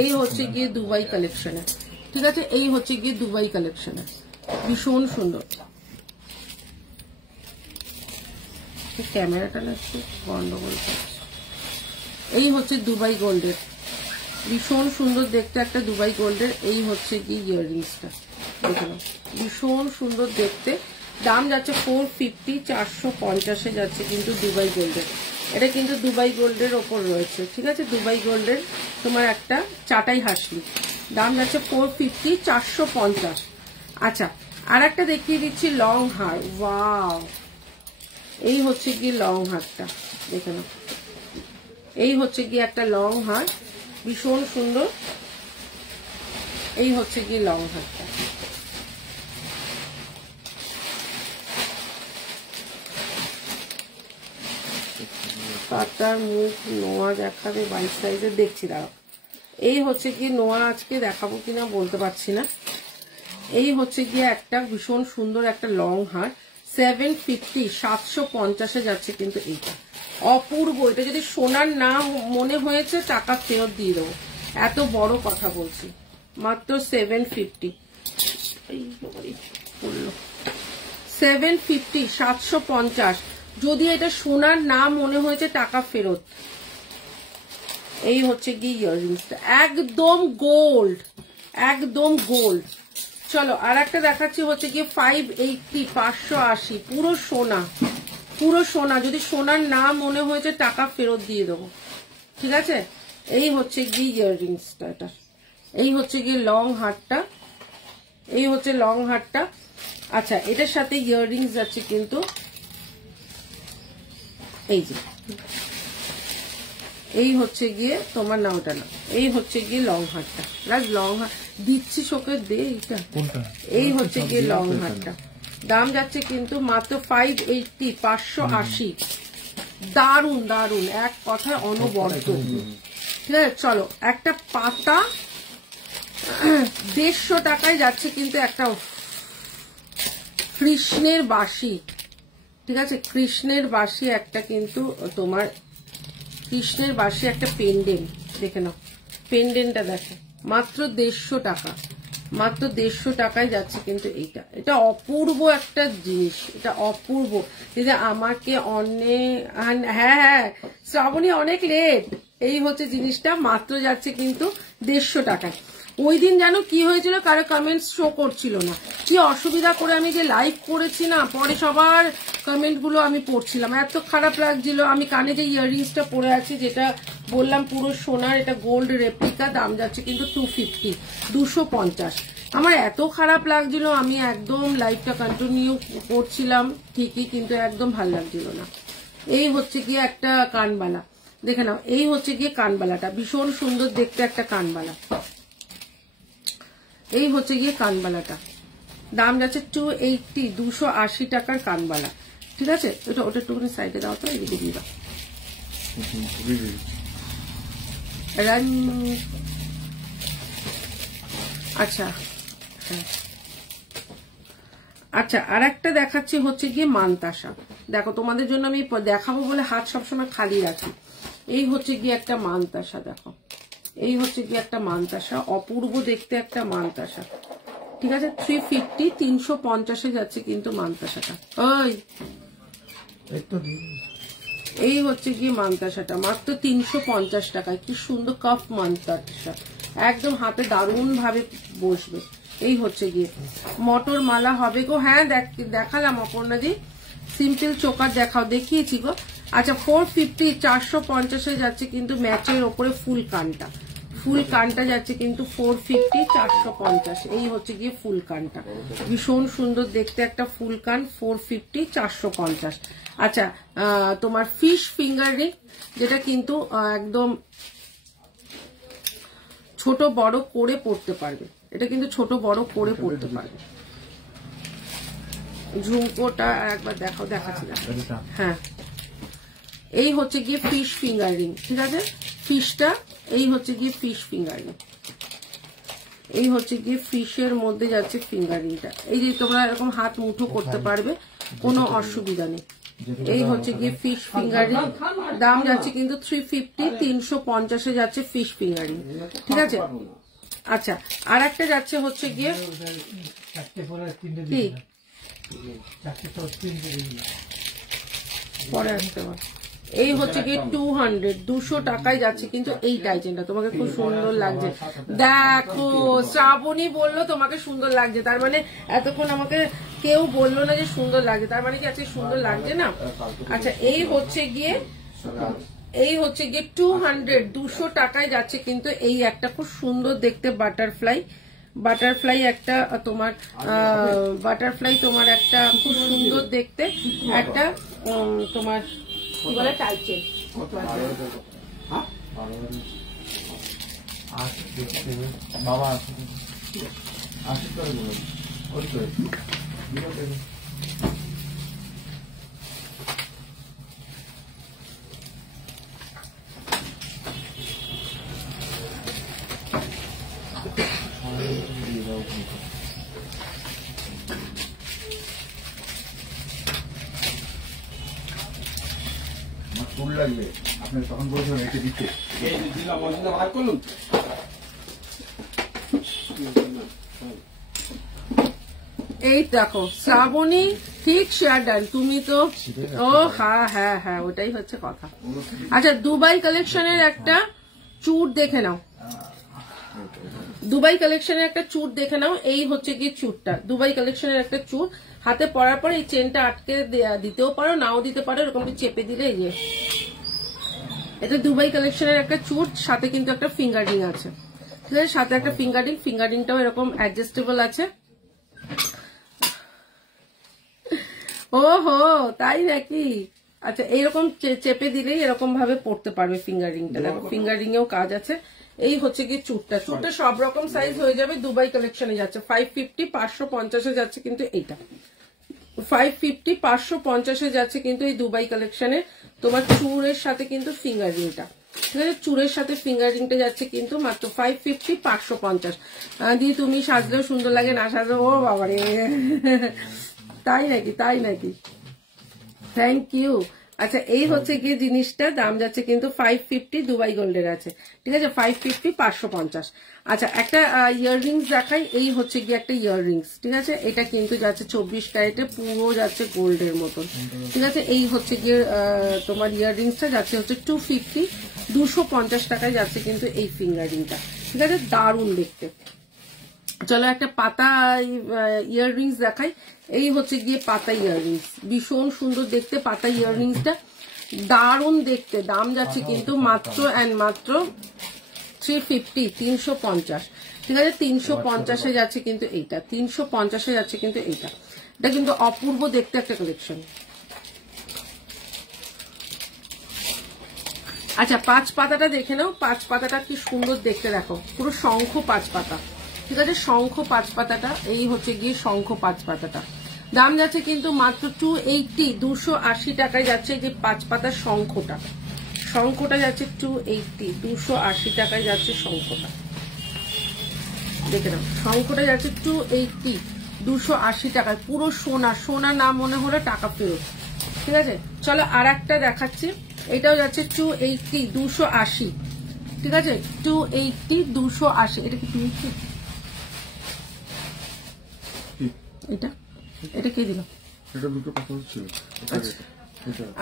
এই হচ্ছে গিয়ে দুবাই কালেকশনের, ঠিক আছে, এই হচ্ছে গিয়ে দুবাই কালেকশনের, ভীষণ সুন্দর। ক্যামেরাটা না একটু গন্ডগোল করছে। এই হচ্ছে দুবাই গোল্ডের, ভীষণ সুন্দর দেখতে একটা দুবাই গোল্ডের। এই হচ্ছে গিয়ে ইয়াররিংসটা, দেখুন ভীষণ সুন্দর দেখতে। দাম যাচ্ছে 450, 450 যাচ্ছে কিন্তু দুবাই গোল্ডের। এটা কিন্তু দুবাই গোল্ডের ওপর রয়েছে, ঠিক আছে, দুবাই গোল্ডের তোমার একটা চাটাই হাসলি, দাম যাচ্ছে 450, 450। আচ্ছা, আর একটা দেখিয়ে দিচ্ছি লং হার। ওয়াও, এই হচ্ছে গিয়ে লং হারটা, দেখে নাও। এই হচ্ছে গিয়ে একটা লং হার, ভীষণ সুন্দর। এই হচ্ছে গিয়ে লং হারটা, পাতার মুখ নোয়া দেখাবে 22 সাইজের, দেখছি দাঁড়াও। এই হচ্ছে গিয়ে নোয়া আজকে দেখাবো কিনা বলতে পারছি না। এই হচ্ছে গিয়ে একটা ভীষণ সুন্দর একটা লং হার, 750, 750 যাচ্ছে কিন্তু এইটা। অপূর্ব, এটা যদি সোনার না মনে হয়েছে টাকা ফেরত দিয়ে দেবো, এত বড় কথা বলছি। মাত্র 750, 750, 750। যদি এটা সোনার না মনে হয়েছে টাকা ফেরত। এই হচ্ছে গিয়ে ইয়াররিংসটা, একদম গোল্ড, একদম গোল্ড। চলো আর একটা দেখাচ্ছি, হচ্ছে গিয়ে 580, 580, পুরো সোনা, পুরো সোনা। যদি সোনার না মনে হয়েছে টাকা ফেরত দিয়ে দেবো, ঠিক আছে। এই হচ্ছে গিয়ে ইয়াররিংসটা, এটা এই হচ্ছে গিয়ে লং হারটা, এই হচ্ছে লং হারটা। আচ্ছা, এটার সাথে ইয়াররিংস যাচ্ছে কিন্তু এই যে, এই হচ্ছে গিয়ে তোমার না ওটা না, এই হচ্ছে গিয়ে লং হারটা। লং হার দিচ্ছি শোকে দে, এইটা এই হচ্ছে গিয়ে লং হারটা, দাম যাচ্ছে কিন্তু মাত্র 580, 580। দারুন দারুন, এক কথায় অনবদ্য। ঠিক আছে, চলো একটা পাতা 150 টাকায় যাচ্ছে কিন্তু একটা কৃষ্ণের বাঁশি, ঠিক আছে, কৃষ্ণের বাঁশি একটা কিন্তু তোমার কৃষ্ণের বাঁশি একটা পেন্ডেন্ট, দেখে নাও পেন্ডেন্টটা দেখো, মাত্র 150 টাকা, মাত্র 150 টাকায় যাচ্ছে কিন্তু এইটা। এটা অপূর্ব একটা জিনিস, এটা অপূর্ব। যে আমাকে হ্যাঁ শ্রাবণী অনেক লেট। এই হচ্ছে জিনিসটা, মাত্র যাচ্ছে কিন্তু 150 টাকায়। ওই দিন জানো কি হয়েছিল, কারো কমেন্টস শো করছিল না, কি অসুবিধা করে আমি যে লাইভ করেছি না, পরে সবার কমেন্ট গুলো আমি পড়ছিলাম, এত খারাপ লাগছিল। আমি কানে যে ইয়াররিংসটা পরে আছি, যেটা বললাম পুরো সোনার, এটা গোল্ড রেপ্লিকা, দাম যাচ্ছে কিন্তু 250, 250। আমার এত খারাপ লাগছিল, আমি একদম লাইভটা কন্টিনিউ করছিলাম ঠিকই, কিন্তু একদম ভালো লাগছিল না। এই হচ্ছে গিয়ে একটা কানবালা, দেখে নাও, এই হচ্ছে গিয়ে কানবালাটা, ভীষণ সুন্দর দেখতে একটা কানবালা। এই হচ্ছে গিয়ে কানবালাটা, দাম যাচ্ছে 280, 280 টাকার কানবালা, ঠিক আছে। ওটা একটুখানি সাইডে দাও তো, এদিকে দিয়ে দাও। আচ্ছা আচ্ছা, আর একটা দেখাচ্ছি হচ্ছে গিয়ে মানতাসা। দেখো তোমাদের জন্য আমি দেখাবো বলে হাত সবসময় খালি রাখি। এই হচ্ছে গিয়ে একটা মানতাসা, দেখো এই হচ্ছে গিয়ে একটা মানতাসা, অপূর্ব দেখতে একটা মানতাসা, ঠিক আছে। 350, 350 যাচ্ছে কিন্তু মানতাসাটা। ওই এই হচ্ছে গিয়ে মানতাসাটা, মাত্র 350 টাকায়। কি সুন্দর কাফ মানতাসা, একদম হাতে দারুণ ভাবে বসবে। এই হচ্ছে গিয়ে মটর মালা হবে গো, হ্যাঁ দেখালাম অপর্ণাদি, সিম্পল চোকার দেখাও, দেখিয়েছি গো। আচ্ছা, 450, 450 যাচ্ছে কিন্তু ম্যাচের ওপরে ফুল কানটা, ফুল কানটা যাচ্ছে কিন্তু 450, 450। এই হচ্ছে গিয়ে ফুল কানটা, ভীষণ সুন্দর দেখতে একটা ফুল কান, 450, 450। আচ্ছা, তোমার ফিশ ফিঙ্গার রিং, যেটা কিন্তু একদম ছোট বড় করে পড়তে পারবে, এটা কিন্তু ছোট বড় করে পড়তে পারবে। ঝুমকোটা একবার দেখাও, দেখাচ্ছি, হ্যাঁ এই হচ্ছে গিয়ে ফিশ ফিঙ্গার রিং, ঠিক আছে, ফিশটা এই হচ্ছে গিয়ে ফিশ ফিঙ্গার রিং, এই হচ্ছে গিয়ে ফিশের মধ্যে যাচ্ছে ফিঙ্গার রিংটা। এই যে তোমরা এরকম হাত মুঠো করতে পারবে, কোনো অসুবিধা নেই। এই হচ্ছে গিয়ে ফিশ ফিঙ্গার রিং, দাম যাচ্ছে কিন্তু 350, 350 যাচ্ছে ফিশ ফিঙ্গার রিং, ঠিক আছে। আচ্ছা, আর একটা যাচ্ছে হচ্ছে গিয়ে কি পরে আসতে পারে, এই হচ্ছে গিয়ে 200, 200 টাকায় যাচ্ছে কিন্তু এই টাইটেনটা। তোমাকে খুব সুন্দর লাগছে, দেখো শ্রাবণী বললো তোমাকে সুন্দর লাগছে, তার মানে এতক্ষণ আমাকে কেউ বললো না যে সুন্দর লাগছে, তার মানে কি আজকে সুন্দর লাগছে না। আচ্ছা, এই হচ্ছে গিয়ে 200, 200 টাকায় যাচ্ছে কিন্তু এই একটা খুব সুন্দর দেখতে বাটারফ্লাই একটা তোমার বাটারফ্লাই তোমার একটা খুব সুন্দর দেখতে একটা তোমার কি বলে টাইটেন। বাবা ফুল লাগবে আপনি তখন বলছেন একে দিতে ভাগ করলুন। এই দেখো শ্রাবণী ঠিক শেয়ার ডান, তুমি তো ও হ্যাঁ হ্যাঁ হ্যাঁ, ওটাই হচ্ছে কথা। আচ্ছা, দুবাই কালেকশনের একটা চুট দেখে নাও, দুবাই কালেকশনের একটা চুট দেখে নাও। এই হচ্ছে কি চুটটা, দুবাই কালেকশনের একটা চুট, হাতে পরার পর এই চেনটা আটকে দিতেও পারো, নাও দিতে পারো, এরকম চেপে দিলে এই যে এটা দুবাই কালেকশনের একটা চুট, সাথে কিন্তু একটা ফিঙ্গার রিং আছে, ঠিক আছে, সাথে একটা ফিঙ্গার রিংটাও এরকম অ্যাডজাস্টেবল আছে। ওহো, তাই নাকি? আচ্ছা, এইরকম চেপে দিলেই এরকম ভাবে পড়তে পারবে ফিঙ্গার রিংটা। দেখো ফিঙ্গার রিং এও কাজ আছে। এই হচ্ছে কি চুটটা সব রকম সাইজ হয়ে যাবে। দুবাই কালেকশনে যাচ্ছে 550, 550 যাচ্ছে কিন্তু এইটা 550, 550 যাচ্ছে কিন্তু এই দুবাই কালেকশনে। তোমার চুড়ের সাথে কিন্তু ফিঙ্গার রিংটা, ঠিক আছে, চুড়ের সাথে ফিঙ্গার রিংটা যাচ্ছে কিন্তু মাত্র 550, 550 দিয়ে তুমি সাজলেও সুন্দর লাগে, না সাজলেও ও বাবারে তাই নাকি থ্যাংক ইউ। আচ্ছা, এই হচ্ছে গিয়ে জিনিসটা দাম যাচ্ছে কিন্তু 550, দুবাই গোল্ডের আছে, ঠিক আছে, 550, 550। আচ্ছা, একটা ইয়াররিংস দেখাই। এই হচ্ছে গিয়ে একটা ইয়াররিংস, ঠিক আছে, এটা কিন্তু যাচ্ছে 24 ক্যারেটে, পুরো যাচ্ছে গোল্ডের মতন, ঠিক আছে। এই হচ্ছে গিয়ে তোমার ইয়াররিংসটা যাচ্ছে হচ্ছে 250, 250 টাকায় যাচ্ছে কিন্তু এই ফিঙ্গারিংটা, ঠিক আছে, দারুণ দেখতে। চলো একটা পাতা ইয়াররিংস দেখাই। এই হচ্ছে গিয়ে পাতা ইয়াররিংস, ভীষণ সুন্দর দেখতে পাতা ইয়াররিংসটা, দারুণ দেখতে। দাম যাচ্ছে কিন্তু মাত্র 350, 350, ঠিক আছে, 350 যাচ্ছে কিন্তু এইটা, 350 যাচ্ছে কিন্তু এইটা। এটা কিন্তু অপূর্ব দেখতে একটা কালেকশন। আচ্ছা, 5 পাতাটা দেখে নাও, 5 পাতাটা কি সুন্দর দেখতে, দেখো পুরো শঙ্খ 5 পাতা, ঠিক আছে, শঙ্খ 5 পাতাটা। এই হচ্ছে গিয়ে শঙ্খ 5 পাতাটা, দাম যাচ্ছে কিন্তু মাত্র 280, 280 টাকায় যাচ্ছে। যে 5 পাতার শঙ্খটা যাচ্ছে 280, 280 টাকায় যাচ্ছে শঙ্খটা, দেখে নাও, শঙ্খটা যাচ্ছে 280, 280 টাকায়, পুরো সোনা না মনে হলে টাকা ফেরত, ঠিক আছে। চলো আর একটা দেখাচ্ছি, এটাও যাচ্ছে 280, 280, ঠিক আছে, 280, 280। এটা কি 280? এটা কে দিল?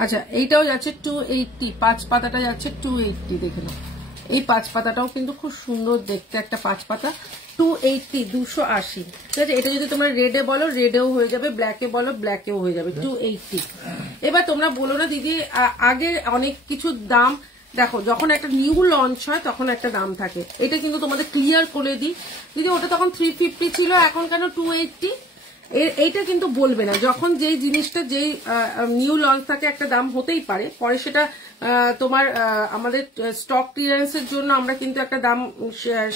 আচ্ছা, এইটাও যাচ্ছে 280, 5 পাতাটা যাচ্ছে 280, দেখে নাও। এই 5 পাতাটাও কিন্তু খুব সুন্দর দেখতে একটা 5 পাতা, 280, 280, ঠিক আছে। এটা যদি তোমরা রেডে বলো রেডেও হয়ে যাবে, ব্ল্যাকে বলো ব্ল্যাকেও হয়ে যাবে, 280। এবার তোমরা বলো না দিদি আগে অনেক কিছু দাম, দেখো যখন একটা নিউ লঞ্চ হয় তখন একটা দাম থাকে, এটা কিন্তু তোমাদের ক্লিয়ার করে দিই দিদি, ওটা তখন 350 ছিল, এখন কেন 280? এইটা কিন্তু বলবে না, যখন যেই জিনিসটা যেই নিউ লঞ্চ থাকে একটা দাম হতেই পারে, পরে সেটা তোমার আমাদের স্টক ক্লিয়ারেন্সের জন্য আমরা কিন্তু একটা দাম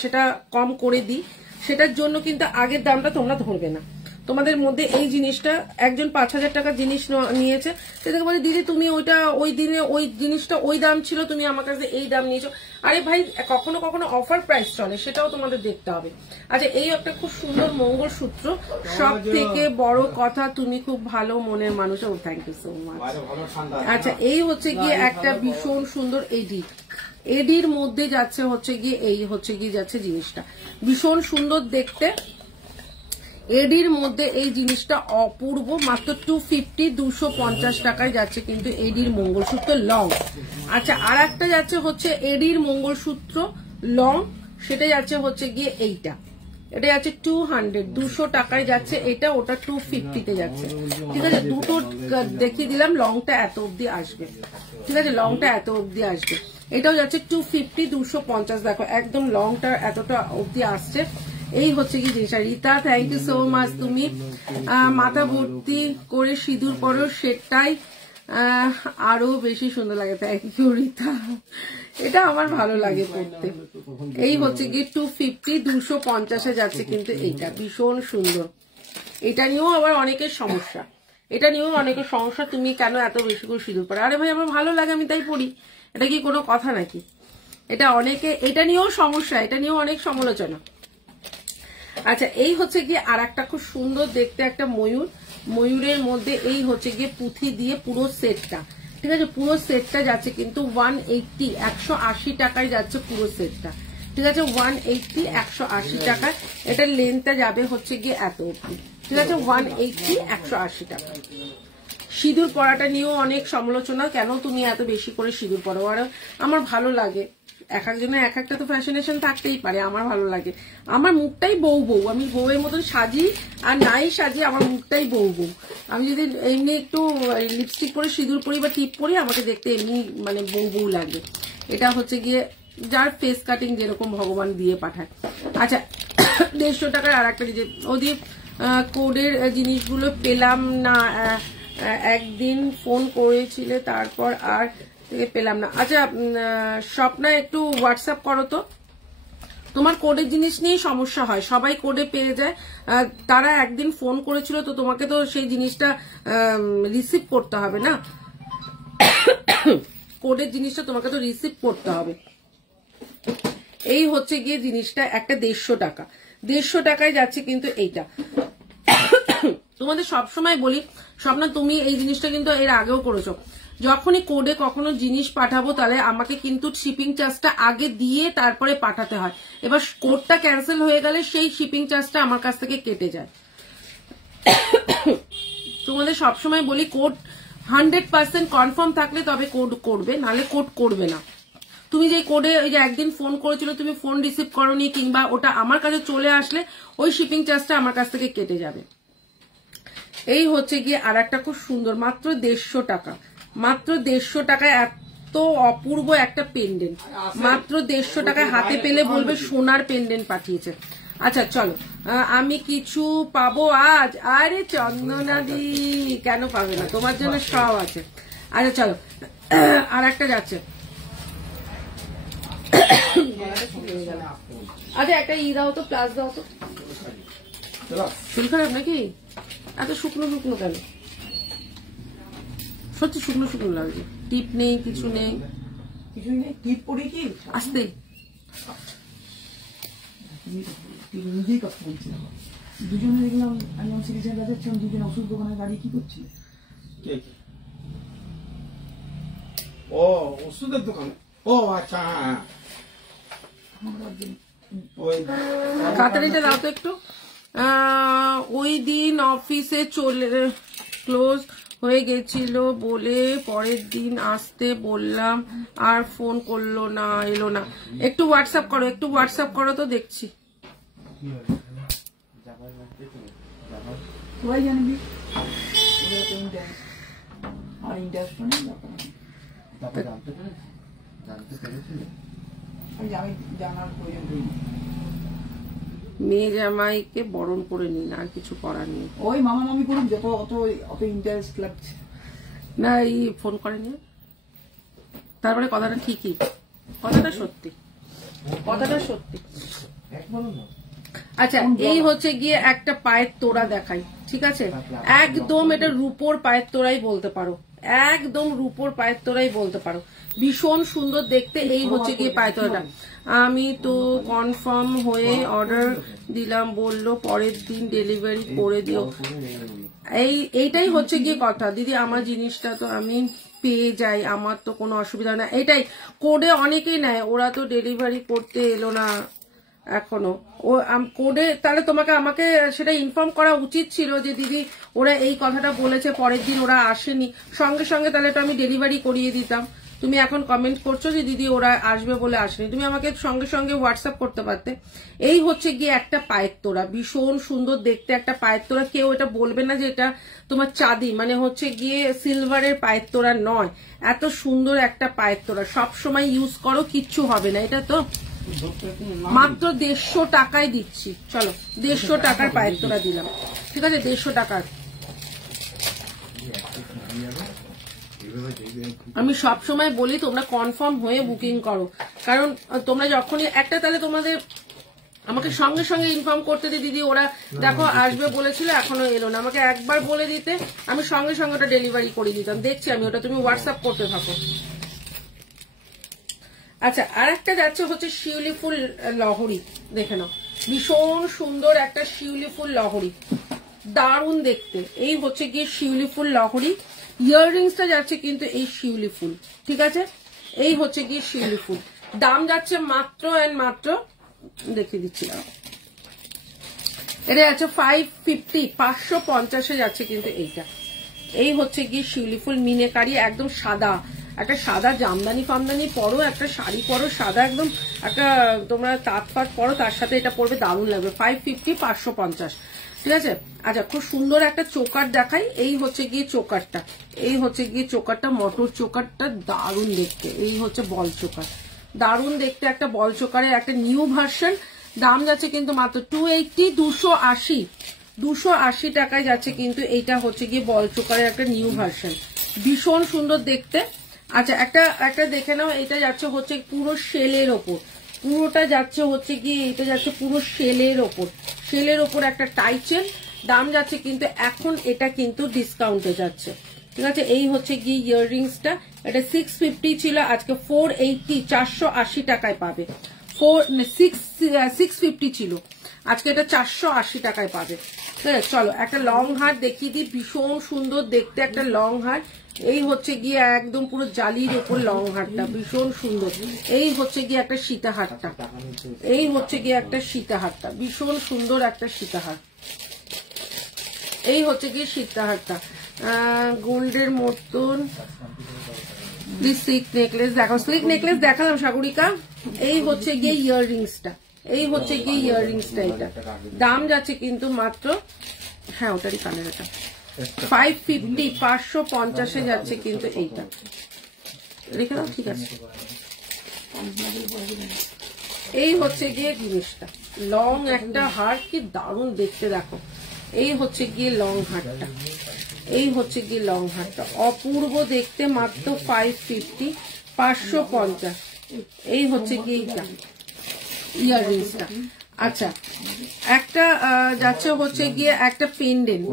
সেটা কম করে দিই, সেটার জন্য কিন্তু আগের দামটা তোমরা ধরবে না। তোমাদের মধ্যে এই জিনিসটা একজন 5,000 টাকার জিনিস নিয়েছে, সেটাকে বলে দিদি তুমি ওইটা ওই দিনে ওই জিনিসটা ওই দাম ছিল, তুমি আমার কাছে এই দাম নিয়েছো। আরে ভাই কখনো কখনো অফার প্রাইস চলে, সেটাও তোমাদের দেখতে হবে। আচ্ছা এই একটা খুব সুন্দর মঙ্গলসূত্র, সব থেকে বড় কথা তুমি খুব ভালো মনের মানুষ। ও থ্যাংক ইউ সো মাচ। আচ্ছা এই হচ্ছে গিয়ে একটা ভীষণ সুন্দর এডির মধ্যে যাচ্ছে হচ্ছে গিয়ে এই হচ্ছে গিয়ে যাচ্ছে জিনিসটা ভীষণ সুন্দর দেখতে। এডির মধ্যে এই জিনিসটা অপূর্ব, মাত্র 250 টাকায় যাচ্ছে কিন্তু এডির মঙ্গলসূত্র লং। আচ্ছা আর একটা যাচ্ছে হচ্ছে এডির মঙ্গলসূত্র লং, সেটা যাচ্ছে হচ্ছে গিয়ে এইটা, এটা যাচ্ছে 200 টাকায় যাচ্ছে এটা, ওটা 250-তে যাচ্ছে। ঠিক আছে, দুটো দেখিয়ে দিলাম, লংটা এত অব্দি আসবে। ঠিক আছে, লংটা এত অব্দি আসবে। এটাও যাচ্ছে 250, 250 দেখো একদম লংটা এতটা অব্দি আসছে। এই হচ্ছে কি জিনিসটা। Rita thank you so much, তুমি মাথা ভর্তি করে সিঁদুর পরো, সেটাই আরো বেশি সুন্দর লাগে। থ্যাংক ইউ রীতা, এটা আমার ভালো লাগে পড়তে। এই হচ্ছে কি 250, 250-এ যাচ্ছে কিন্তু এইটা ভীষণ সুন্দর। এটা নিয়েও আবার অনেকের সমস্যা, এটা নিয়েও অনেকের সমস্যা, তুমি কেন এত বেশি করে সিঁদুর পরো। আরে ভাই আমার ভালো লাগে আমি তাই পড়ি, এটা কি কোনো কথা নাকি? এটা অনেকে, এটা নিয়েও সমস্যা, এটা নিয়েও অনেক সমালোচনা। আচ্ছা এই হচ্ছে গিয়ে আর একটা খুব সুন্দর দেখতে একটা ময়ূর, ময়ূরের মধ্যে এই হচ্ছে গিয়ে পুঁথি দিয়ে পুরো সেটটা। ঠিক আছে, পুরো সেটটা যাচ্ছে কিন্তু 180 টাকায় যাচ্ছে পুরো সেটটা। ঠিক আছে 180 টাকায়, এটার লেন্থটা যাবে হচ্ছে গিয়ে এত অব্দি। ঠিক আছে 180 টাকা। সিঁদুর পরাটা নিয়েও অনেক সমালোচনা, কেন তুমি এত বেশি করে সিঁদুর পরো। আর আমার ভালো লাগে, এক একজনের এক একটা তো ফ্যাশনেশন থাকতেই পারে, আমার ভালো লাগে। আমার মুখটাই বউ বউ, আমি বউয়ের মতন সাজি আর নাই সাজি, আমার মুখটাই বউ বউ। আমি যদি এমনি একটু লিপস্টিক পরে সিঁদুর পরি বা টিপ পরি, আমাকে দেখতে এমনি মানে বউ বউ লাগে। এটা হচ্ছে গিয়ে যার ফেস কাটিং যেরকম ভগবান দিয়ে পাঠায়। আচ্ছা 150 টাকার আর একটা ডিজাইন, ওদের কোডের জিনিসগুলো পেলাম না, একদিন ফোন করেছিলে তারপর আর পেলাম না। আচ্ছা স্বপ্না একটু হোয়াটসঅ্যাপ করো তো, তোমার কোডের জিনিস নিয়ে সমস্যা হয়, সবাই কোডে পেয়ে যায়, তারা একদিন ফোন করেছিল তো তোমাকে তো সেই জিনিসটা রিসিভ করতে হবে না, কোডের জিনিসটা তোমাকে তো রিসিভ করতে হবে। এই হচ্ছে গিয়ে জিনিসটা একটা 150 টাকা, 150 টাকায় যাচ্ছে কিন্তু এইটা। তোমাদের সবসময় বলি স্বপ্না, তুমি এই জিনিসটা কিন্তু এর আগেও করেছো, যখনই কোডে কখনো জিনিস পাঠাবো তাহলে আমাকে কিন্তু শিপিং চার্জটা আগে দিয়ে তারপরে পাঠাতে হয়। এবার কোডটা ক্যান্সেল হয়ে গেলে সেই শিপিং চার্জটা আমার কাছ থেকে কেটে যায়। তোমাদের সবসময় বলি কোড 100% কনফার্ম থাকলে তবে কোড করবে, নাহলে কোড করবে না। তুমি যে কোডে ওই যে একদিন ফোন করেছিল, তুমি ফোন রিসিভ করোনি কিংবা ওটা আমার কাছে চলে আসলে ওই শিপিং চার্জটা আমার কাছ থেকে কেটে যাবে। এই হচ্ছে গিয়ে আর একটা খুব সুন্দর, মাত্র 150 টাকা, মাত্র 150 টাকায় এত অপূর্ব একটা পেন্ডেন্ট, মাত্র 150 টাকায় হাতে পেলে বলবে সোনার পেন্ডেন্ট পাঠিয়েছে। আচ্ছা চলো, আমি কিছু পাবো আজ? আরে চন্দনাদি কেন পাবে না, তোমার জন্য সব আছে। আচ্ছা চলো আর একটা যাচ্ছে। আচ্ছা একটা দাও তো, প্লাস দাও তো। চুল খারাপ নাকি? এত শুকনো শুকনো কেন? সত্যি শুকনো শুকনো লাগছে, টিপ নেই কিছু নেই, কিছুই নেই, টিপ পড়ি কি আসতে নিজেই কথা বলছিলাম। দুজনে দেখলাম আমি সিরিজের কাছে যাচ্ছিলাম, দুজনে ওষুধ দোকানে দাঁড়িয়ে কি করছিল? ও ওষুধের দোকানে, ও আচ্ছা হ্যাঁ, ওই কাতারিটা দাও তো একটু। ওই দিন অফিসে চলে ক্লোজ হয়ে গেছিল বলে পরের দিন আসতে বললাম, আর ফোন করলো না, এলো না। একটু হোয়াটসঅ্যাপ করো, একটু হোয়াটসঅ্যাপ করো তো দেখছি। সবাই জানবি আর ইন্টারেস্ট আমি জানার প্রয়োজন নেই। মেয়ে জামাইকে বরণ করে নিন, আর কিছু করার নেই। ওই মামা মামি করুন, যত অত অত ইন্টারেস্ট লাগছে না এই ফোন করেনি, তারপরে কথাটা ঠিকই, কথাটা সত্যি, কথাটা সত্যি। আচ্ছা এই হচ্ছে গিয়ে একটা পায়ের তোড়া দেখাই, ঠিক আছে, একদম এটা রূপোর পায়ের তোড়াই বলতে পারো, একদম রূপোর পায়ের তোড়াই বলতে পারো, ভীষণ সুন্দর দেখতে। এই হচ্ছে গিয়ে পায়ের তোড়াটা। আমি তো কনফার্ম হয়ে অর্ডার দিলাম, বললো পরের দিন ডেলিভারি করে দিও। এইটাই হচ্ছে গিয়ে কথা দিদি, আমার জিনিসটা তো আমি পেয়ে যাই, আমার তো কোনো অসুবিধা না। এটাই কোডে অনেকেই নেয়, ওরা তো ডেলিভারি করতে এলো না এখনো। ও কোডে তাহলে তোমাকে আমাকে সেটা ইনফর্ম করা উচিত ছিল যে দিদি ওরা এই কথাটা বলেছে, পরের দিন ওরা আসেনি, সঙ্গে সঙ্গে তাহলে তো আমি ডেলিভারি করিয়ে দিতাম। তুমি এখন কমেন্ট করছো যে দিদি ওরা আসবে বলে আসেনি, তুমি আমাকে সঙ্গে সঙ্গে হোয়াটসঅ্যাপ করতে পারতে। এই হচ্ছে গিয়ে একটা পায়ের তোড়া, ভীষণ সুন্দর দেখতে একটা পায়ের তোড়া। কেউ এটা বলবে না যে এটা তোমার চাঁদি, মানে হচ্ছে গিয়ে সিলভারের পায়ের তোড়া নয়, এত সুন্দর একটা পায়ের তোড়া, সবসময় ইউজ করো, কিচ্ছু হবে না। এটা তো মাত্র 150 টাকায় দিচ্ছি, চলো 150 টাকার পায়ের তোড়া দিলাম, ঠিক আছে, 150 টাকার। আমি সব সময় বলি তোমরা কনফার্ম হয়ে বুকিং করো, কারণ তোমরা যখনই একটা, তাহলে তোমাদের আমাকে সঙ্গে সঙ্গে ইনফর্ম করতে দিদি ওরা দেখো আসবে বলেছিল এখনো এলো না, আমাকে একবার বলে দিতে আমি সঙ্গে সঙ্গে ওটা ডেলিভারি করে দিতাম। দেখছি আমি ওটা, তুমি হোয়াটসঅ্যাপ করতে থাকো। আচ্ছা আর একটা যাচ্ছে হচ্ছে শিউলি ফুল লহরি, দেখে নাও, ভীষণ সুন্দর একটা শিউলি ফুল লহরি, দারুণ দেখতে। এই হচ্ছে গিয়ে শিউলি ফুল লহরি, ইয়াররিংসটা যাচ্ছে কিন্তু এই শিউলি ফুল, ঠিক আছে, এই হচ্ছে গিয়ে শিউলি ফুল। দাম যাচ্ছে মাত্র এন্ড মাত্র, দেখিয়ে দিচ্ছি না, এটা যাচ্ছে 550, 550 যাচ্ছে কিন্তু এইটা। এই হচ্ছে গিয়ে শিউলি ফুল মিনেকারি, একদম সাদা, একটা সাদা জামদানি ফামদানি পরো, একটা শাড়ি পরো সাদা, একদম একটা তোমরা তাঁত ফাত পরো, তার সাথে এটা পরবে, দারুণ লাগবে। 550, 550, ঠিক আছে। আচ্ছা খুব সুন্দর একটা চোকার দেখাই, এই হচ্ছে গিয়ে চোকারটা, এই হচ্ছে গিয়ে চোকারটা, মটর চোকারটা দারুণ দেখতে। এই হচ্ছে বল চোকার, দারুণ দেখতে একটা বল চোকারের একটা নিউ ভার্সন। দাম যাচ্ছে কিন্তু মাত্র 280, 280, 280 টাকায় যাচ্ছে কিন্তু এইটা হচ্ছে গিয়ে বল চোকারের একটা নিউ ভার্সন, ভীষণ সুন্দর দেখতে। আচ্ছা একটা দেখে নাও, এটা যাচ্ছে হচ্ছে পুরো শেলের ওপর, পুরোটা যাচ্ছে হচ্ছে গিয়ে এটা যাচ্ছে পুরো শেলের ওপর, শেলের ওপর একটা টাইচেন। দাম যাচ্ছে কিন্তু এখন এটা কিন্তু ডিসকাউন্টে যাচ্ছে, ঠিক আছে। এই হচ্ছে গিয়ে ইয়াররিংসটা, এটা 650 ছিল, আজকে 480, 480 টাকায় পাবে। 650 ছিল, আজকে এটা 480 টাকায় পাবে। চলো একটা লং হার দেখিয়ে দিই, ভীষণ সুন্দর দেখতে একটা লং হার। এই হচ্ছে গিয়ে একদম পুরো জালির ওপর লং হারটা, ভীষণ সুন্দর। এই হচ্ছে গিয়ে একটা সীতাহারটা, এই হচ্ছে গিয়ে একটা সীতাহারটা, ভীষণ সুন্দর একটা সীতাহার। এই হচ্ছে গিয়ে সীতাহারটা গোল্ডের মতন। স্লিক নেকলেস দেখো, স্লিক নেকলেস দেখালাম সাগরিকা। এই হচ্ছে গিয়ে ইয়াররিংসটা, এই হচ্ছে গিয়ে ইয়াররিংসটা, এটা দাম যাচ্ছে কিন্তু মাত্র, হ্যাঁ ওটারই কানের, এটা 550, 550 যাচ্ছে কিন্তু এইটা, রেখে দাও, ঠিক আছে। এই হচ্ছে গিয়ে জিনিসটা, লং একটা হার, কি দারুণ দেখতে দেখো। এই হচ্ছে গিয়ে লং হারটা, এই হচ্ছে গিয়ে লং হারটা, অপূর্ব দেখতে, মাত্র 550, 550। এই হচ্ছে গিয়ে ইয়াররিংসটা। আচ্ছা একটা যাচ্ছে হচ্ছে গিয়ে একটা পেন্ডেন্ট,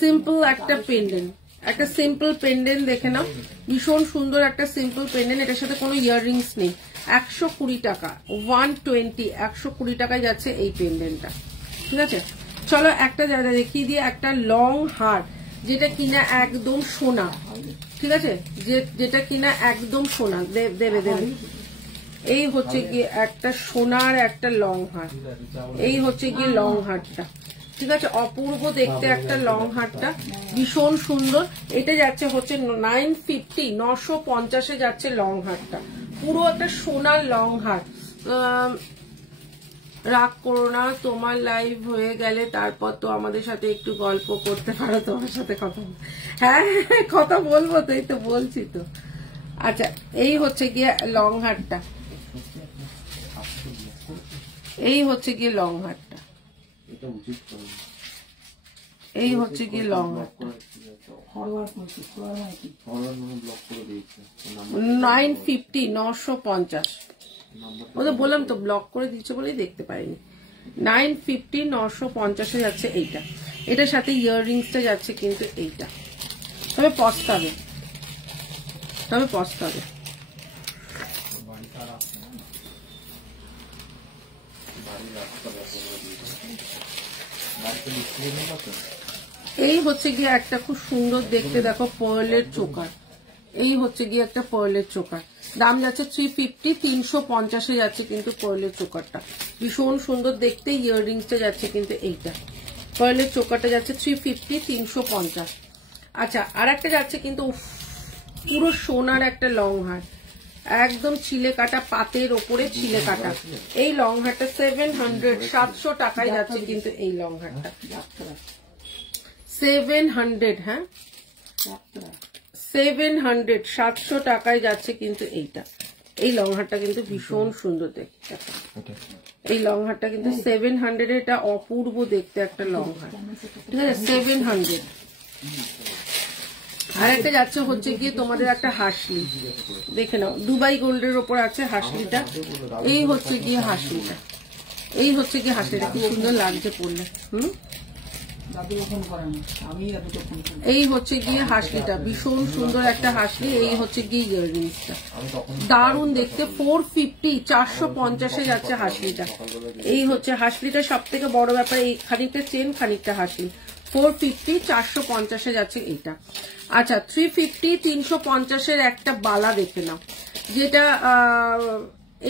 সিম্পল একটা পেন্ডেন্ট, একটা সিম্পল পেন্ডেন্ট দেখে নাও, ভীষণ সুন্দর একটা সিম্পল পেন্ডেন্ট, এটার সাথে কোনো ইয়াররিংস নেই। 120 টাকা, 120, 120 টাকায় যাচ্ছে এই পেন্ডেন্টটা, ঠিক আছে। চলো একটা জায়গা দেখিয়ে দিয়ে, একটা লং হার যেটা কিনা একদম সোনা, ঠিক আছে, যেটা কিনা একদম সোনা, দেবে দেবে। এই হচ্ছে গিয়ে একটা সোনার একটা লং হার, এই হচ্ছে গিয়ে লং হারটা, ঠিক আছে, অপূর্ব দেখতে একটা লং হারটা, ভীষণ সুন্দর। এটা যাচ্ছে হচ্ছে 950, 950 যাচ্ছে লং হারটা, পুরো একটা সোনার লং হার। রাগ করো না, তোমার লাইভ হয়ে গেলে তারপর তো আমাদের সাথে একটু গল্প করতে পারো, তোমার সাথে কথা, হ্যাঁ কথা বলবো তো, এই তো বলছি তো। আচ্ছা এই হচ্ছে গিয়ে লং হারটা, এই হচ্ছে গিয়ে লং হারটা, এই হচ্ছে গিয়ে লং হারটা, 950, 950। ও তো বললাম তো ব্লক করে দিচ্ছে বলেই দেখতে পারিনি। 950 950 যাচ্ছে এইটা। এটার সাথে ইয়াররিংসটা যাচ্ছে কিন্তু এইটা। তবে পস্তাবে, তবে পস্তাবে। এই হচ্ছে গিয়ে একটা খুব সুন্দর দেখতে, দেখো পার্লের চোকার। এই হচ্ছে গিয়ে একটা পার্লের চোকার, দাম যাচ্ছে 350 350 যাচ্ছে কিন্তু পার্লের চোকারটা ভীষণ সুন্দর দেখতে। ইয়াররিংসটা যাচ্ছে কিন্তু এইটা, পার্লের চোকারটা যাচ্ছে 350 350। আচ্ছা আর একটা যাচ্ছে কিন্তু পুরো সোনার একটা লং হার, একদম ছিলে কাটা, পাতের ওপরে ছিলে কাটা। এই লং হারটা 700 700 টাকায় যাচ্ছে কিন্তু এই লং হারটা 700। হ্যাঁ 700 700 টাকায় যাচ্ছে কিন্তু এইটা। এই লং হারটা কিন্তু ভীষণ সুন্দর দেখতে, এই লং হারটা কিন্তু 700 এটা অপূর্ব দেখতে একটা লং হার, ঠিক আছে 700। আর একটা যাচ্ছে হচ্ছে গিয়ে তোমাদের একটা হাসলি, দেখে নাও দুবাই গোল্ডের ওপর আছে হাসলিটা। এই হচ্ছে গিয়ে হাসলিটা, এই হচ্ছে গিয়ে হাসলিটা কি সুন্দর লাগছে পড়লে। এই হচ্ছে গিয়ে হাসলিটা ভীষণ সুন্দর একটা হাসলি। এই হচ্ছে গিয়ে ইয়াররিংসটা দারুণ দেখতে, 450 450 যাচ্ছে হাসলিটা। এই হচ্ছে হাসলিটা সব থেকে বড় ব্যাপার, এই খানিকটা চেন খানিকটা হাসলি। 450 450 যাচ্ছে এইটা। আচ্ছা 350 350 একটা বালা দেখে নাও, যেটা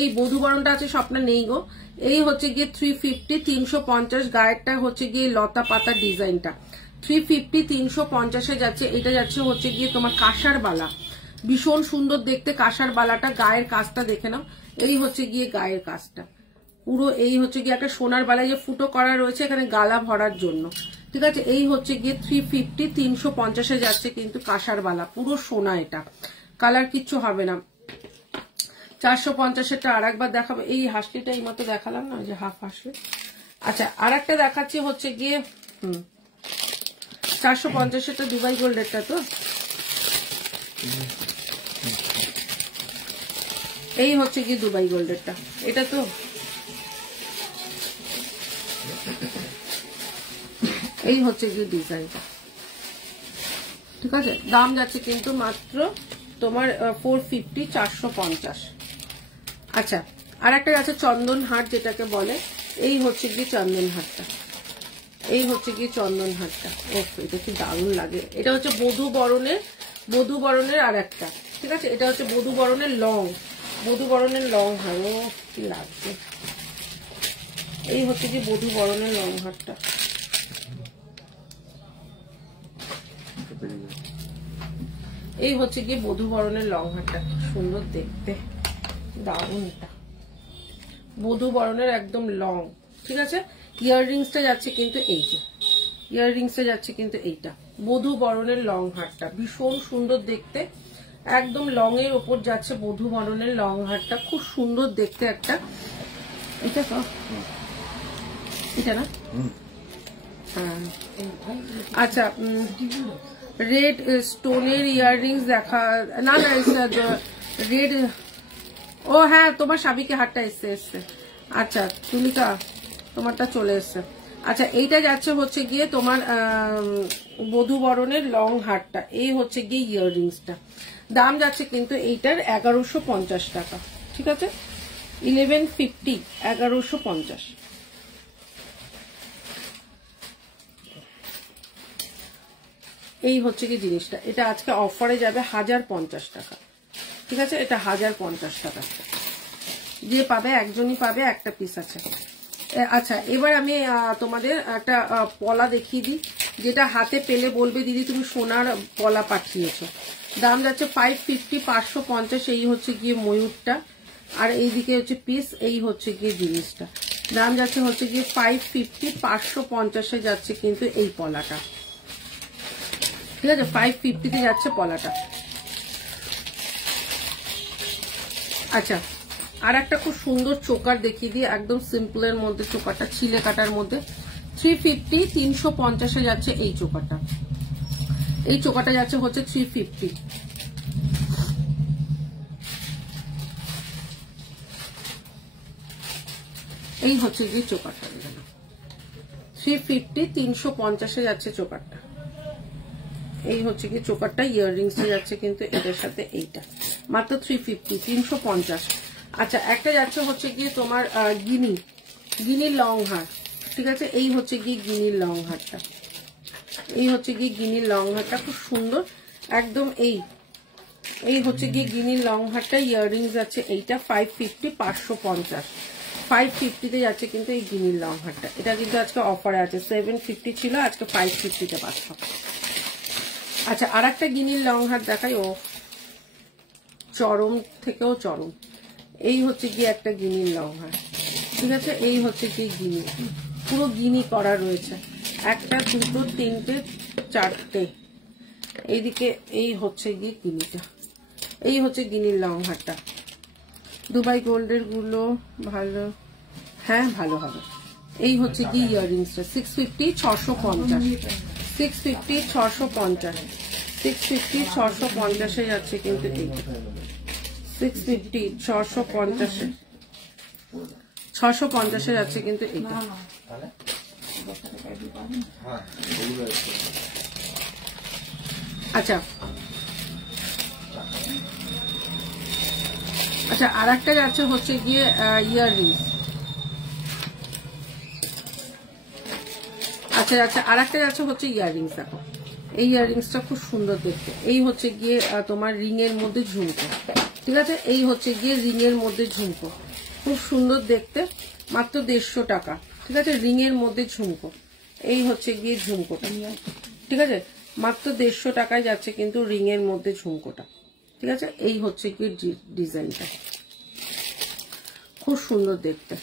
এই বধূবরণটা আছে স্বপ্ন নেই গো। এই হচ্ছে গিয়ে 350 350, গায়েরটা হচ্ছে গিয়ে লতা পাতা ডিজাইনটা 350 350 যাচ্ছে। এটা যাচ্ছে হচ্ছে গিয়ে তোমার কাঁসার বালা, ভীষণ সুন্দর দেখতে কাঁসার বালাটা। গায়ের কাজটা দেখে নাও, এই হচ্ছে গিয়ে গায়ের কাজটা পুরো। এই হচ্ছে গিয়ে একটা সোনার বালায় যে ফুটো করা রয়েছে এখানে গালা ভরার জন্য, ঠিক আছে। এই হচ্ছে গিয়ে 350 350 যাচ্ছে কিন্তু কাঁসার বালা, পুরো সোনা। এটা কালার কিচ্ছু হবে না। 450টা আর একবার দেখাবো। এই হাসলিটা এই মতো দেখালাম না, যে হাফ হাসলি। আচ্ছা আর একটা দেখাচ্ছি হচ্ছে গিয়ে 450টা দুবাই গোল্ডেরটা। তো এই হচ্ছে গিয়ে দুবাই গোল্ডেরটা, এটা তো এই হচ্ছে গিয়ে ডিজাইনটা, ঠিক আছে। দাম যাচ্ছে কিন্তু মাত্র তোমার 450 450। আচ্ছা আর একটা আছে চন্দন হাট যেটাকে বলে, এই হচ্ছে গিয়ে চন্দন হাটটা, এই হচ্ছে গিয়ে চন্দন হাটটা। ওহ এটা কি দারুণ লাগে। এটা হচ্ছে বধূ বরণের আর একটা, ঠিক আছে। এটা হচ্ছে বধূ বরণের লং হার। ও কি লাগছে। এই হচ্ছে গিয়ে বধূ বরণের লং হারটা। এই হচ্ছে গিয়ে বধূ বরণের লং হারটা, সুন্দর দেখতে দারুণ। এটা বধূ বরণের একদম লং, ঠিক আছে। ইয়াররিংসটা যাচ্ছে কিন্তু এই যে ইয়াররিংসটা যাচ্ছে কিন্তু এইটা বধূ বরণের লং হারটা, ভীষণ সুন্দর দেখতে, একদম লং এর ওপর যাচ্ছে বধূ বরণের লং হারটা, খুব সুন্দর দেখতে একটা। এটা তো এটা না, হ্যাঁ। আচ্ছা রেড স্টোনের ইয়াররিংস দেখা না, রেড। ও হ্যাঁ তোমার সাবিকে হারটা এসছে। আচ্ছা তুলিকা তোমারটা চলে এসছে। আচ্ছা এইটা যাচ্ছে হচ্ছে গিয়ে তোমার বধূ বরণের লং হারটা। এই হচ্ছে গিয়ে ইয়াররিংসটা, দাম যাচ্ছে কিন্তু এইটার 1150 টাকা, ঠিক আছে। 1150 1150। এই হচ্ছে কি জিনিসটা, এটা আজকে অফারে যাবে 1050 টাকা, ঠিক আছে। এটা 1050 টাকা, যে পাবে একজনই পাবে, একটা পিস আছে। আচ্ছা এবার আমি তোমাদের একটা পলা দেখিয়ে দিই, যেটা হাতে পেলে বলবে দিদি তুমি সোনার পলা পাঠিয়েছো। দাম যাচ্ছে 550 550। এই হচ্ছে গিয়ে ময়ূরটা, আর এইদিকে হচ্ছে পিস। এই হচ্ছে গিয়ে জিনিসটা, দাম যাচ্ছে হচ্ছে গিয়ে 550 550 যাচ্ছে কিন্তু এই পলাটা, ঠিক আছে। 550 যাচ্ছে পলাটা। আচ্ছা আর একটা খুব সুন্দর চোকার দেখিয়ে দিই, একদম সিম্পলের মধ্যে চোকারটা, ছিলে কাটার মধ্যে। 350 350 যাচ্ছে এই চোকারটা। এই চোকারটা যাচ্ছে হচ্ছে 350। এই হচ্ছে গিয়ে চোকারটা, দেখেন 350, 350 যাচ্ছে চোকারটা। এই হচ্ছে গিয়ে চোকারটা, ইয়াররিংস যাচ্ছে কিন্তু এটার সাথে এইটা মাত্র 350, 350। আচ্ছা, একটা যাচ্ছে হচ্ছে গিয়ে তোমার গিনির লং হার, ঠিক আছে। এই হচ্ছে গিয়ে গিনির লং হারটা, এই হচ্ছে গিয়ে গিনির লং হারটা, খুব সুন্দর একদম। এই হচ্ছে গিয়ে গিনির লং হারটা, ইয়াররিংস যাচ্ছে এইটা 550, 550, 550 যাচ্ছে কিন্তু এই গিনির লং হারটা। এটা কিন্তু আজকে অফারে আছে, 750 ছিল, আজকে 550 পাচ্ছ। আচ্ছা, আর একটা গিনির লং হার দেখাই, ও চরম থেকেও চরম। এই হচ্ছে গিয়ে একটা গিনির লং হার, ঠিক আছে। এই হচ্ছে গিয়ে গিনি, পুরো গিনি করা রয়েছে, একটা, দুটো, তিনটে, চারটে। এইদিকে এই হচ্ছে গিয়ে গিনিটা, এই হচ্ছে গিনির লং হারটা। দুবাই গোল্ডের গুলো ভালো, হ্যাঁ ভালো হবে। এই হচ্ছে গিয়ে ইয়াররিংসটা 650, 650, 650, 650, 650, 650 যাচ্ছে কিন্তু এই 650, 650, 650 যাচ্ছে কিন্তু এইটা। আচ্ছা আচ্ছা, আর একটা যাচ্ছে হচ্ছে গিয়ে ইয়াররিংস। আচ্ছা আচ্ছা, আর একটা যাচ্ছে হচ্ছে ইয়াররিংস। দেখো এই ইয়াররিংসটা খুব সুন্দর দেখতে। এই হচ্ছে গিয়ে তোমার রিং এর মধ্যে ঝুমকো, ঠিক আছে। এই হচ্ছে গিয়ে রিং এর মধ্যে ঝুমকো, খুব সুন্দর দেখতে, মাত্র 150 টাকা, ঠিক আছে। রিং এর মধ্যে ঝুমকো, এই হচ্ছে গিয়ে ঝুমকোটা, ঠিক আছে। মাত্র 150 টাকায় যাচ্ছে কিন্তু রিং এর মধ্যে ঝুমকোটা, ঠিক আছে। এই হচ্ছে গিয়ে ডিজাইনটা, খুব সুন্দর দেখতে।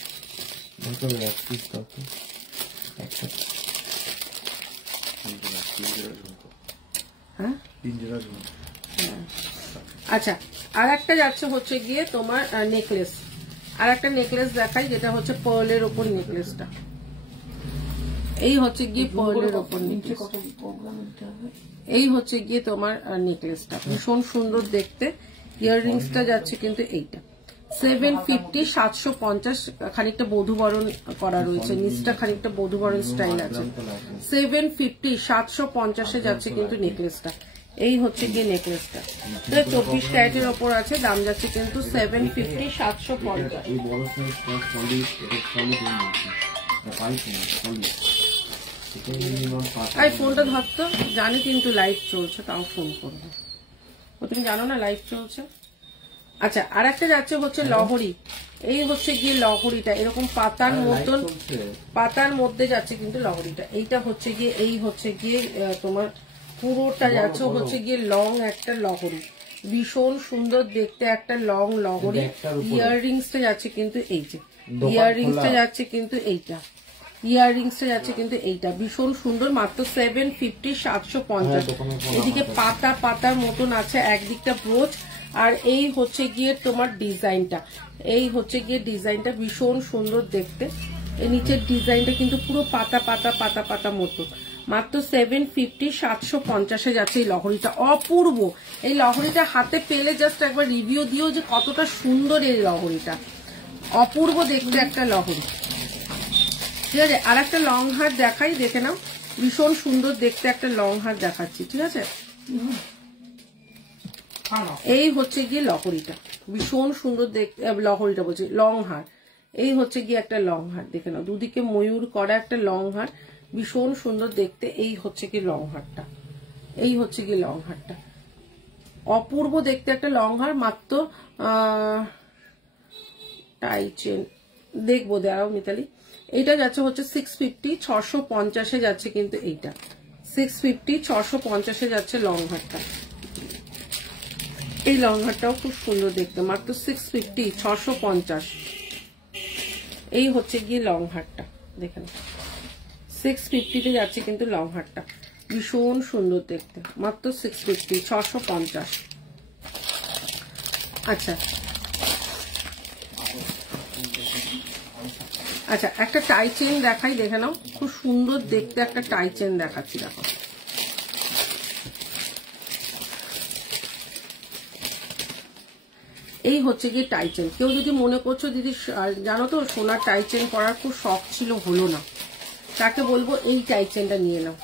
হ্যাঁ, আচ্ছা, আর একটা যাচ্ছে হচ্ছে গিয়ে তোমার নেকলেস। আর একটা নেকলেস দেখাই, যেটা হচ্ছে পার্লের ওপর নেকলেসটা। এই হচ্ছে গিয়ে পার্লের ওপর নেকলেস, এই হচ্ছে গিয়ে তোমার নেকলেসটা, ভীষণ সুন্দর দেখতে। ইয়াররিংসটা যাচ্ছে কিন্তু এইটা 750, 750, খানিকটা বধূবরণ করা রয়েছে, নিচটা খানিকটা বধূবরণ স্টাইল আছে। 750, 750 যাচ্ছে কিন্তু নেকলেসটা। এই হচ্ছে গিয়ে নেকলেসটা, 24 ক্যারেটের ওপর আছে, দাম যাচ্ছে কিন্তু 750, 750। এই ফোনটা ধরতো, জানি কিন্তু লাইভ চলছে, তাও ফোন করবো। ও তুমি জানো না লাইভ চলছে। আচ্ছা, আর একটা যাচ্ছে হচ্ছে লহরি। এই হচ্ছে গিয়ে লহরিটা, এরকম পাতার মতন, পাতার মধ্যে যাচ্ছে কিন্তু লহরিটা। এইটা হচ্ছে গিয়ে, এই হচ্ছে গিয়ে তোমার পুরোটা যাচ্ছে হচ্ছে গিয়ে লং একটা লহরি, ভীষণ সুন্দর দেখতে একটা লং লহরি। ইয়াররিংসটা যাচ্ছে কিন্তু এই যে, ইয়াররিংসটা যাচ্ছে কিন্তু এইটা, ইয়াররিংসটা যাচ্ছে কিন্তু এইটা, ভীষণ সুন্দর, মাত্র 750, 750। এদিকে পাতা পাতার মতন আছে, একদিকটা ব্রোচ। আর এই হচ্ছে গিয়ে তোমার ডিজাইনটা, এই হচ্ছে গিয়ে ডিজাইনটা, ভীষণ সুন্দর দেখতে। এই নিচের ডিজাইনটা কিন্তু পুরো পাতা পাতা পাতা পাতা মতো, মাত্র 750, 750 যাচ্ছে এই লহরিটা। অপূর্ব এই লহরিটা, হাতে পেলে জাস্ট একবার রিভিউ দিও যে কতটা সুন্দর এই লহরিটা, অপূর্ব দেখতে একটা লহরি, ঠিক আছে। আর একটা লং হার দেখাই, দেখে নাও, ভীষণ সুন্দর দেখতে একটা লং হার দেখাচ্ছি, ঠিক আছে। এই হচ্ছে গিয়ে লহরিটা, ভীষণ সুন্দর দেখতে, লহরিটা বলছি, লং হার। এই হচ্ছে গিয়ে একটা লং হার, দেখে নাও, দুদিকে ময়ূর করা একটা লং হার, ভীষণ সুন্দর দেখতে। এই হচ্ছে গিয়ে লং হারটা, এই হচ্ছে গিয়ে লং হারটা, অপূর্ব দেখতে একটা লং হার। মাত্র টাই চেন দেখবো, দাঁড়াও মিতালি। এইটা যাচ্ছে হচ্ছে 650, 650 যাচ্ছে কিন্তু এইটা 650, 650 যাচ্ছে লং হারটা। এই লং হারটাও খুব সুন্দর দেখতে, মাত্র 650, 650। এই হচ্ছে গিয়ে লং হারটা, দেখেন 650 যাচ্ছে কিন্তু লং হারটা, ভীষণ সুন্দর দেখতে, মাত্র 650, 650। আচ্ছা আচ্ছা, একটা টাই চেন দেখাই, দেখে নাও, খুব সুন্দর দেখতে একটা টাই চেন দেখাচ্ছি, দেখো। এই হচ্ছে গিয়ে টাই চেন। কেউ যদি মনে করছো দিদি জানো তো সোনার টাই চেন পরার খুব শখ ছিল, হলো না, তাকে বলবো এই টাই চেনটা নিয়ে নাও,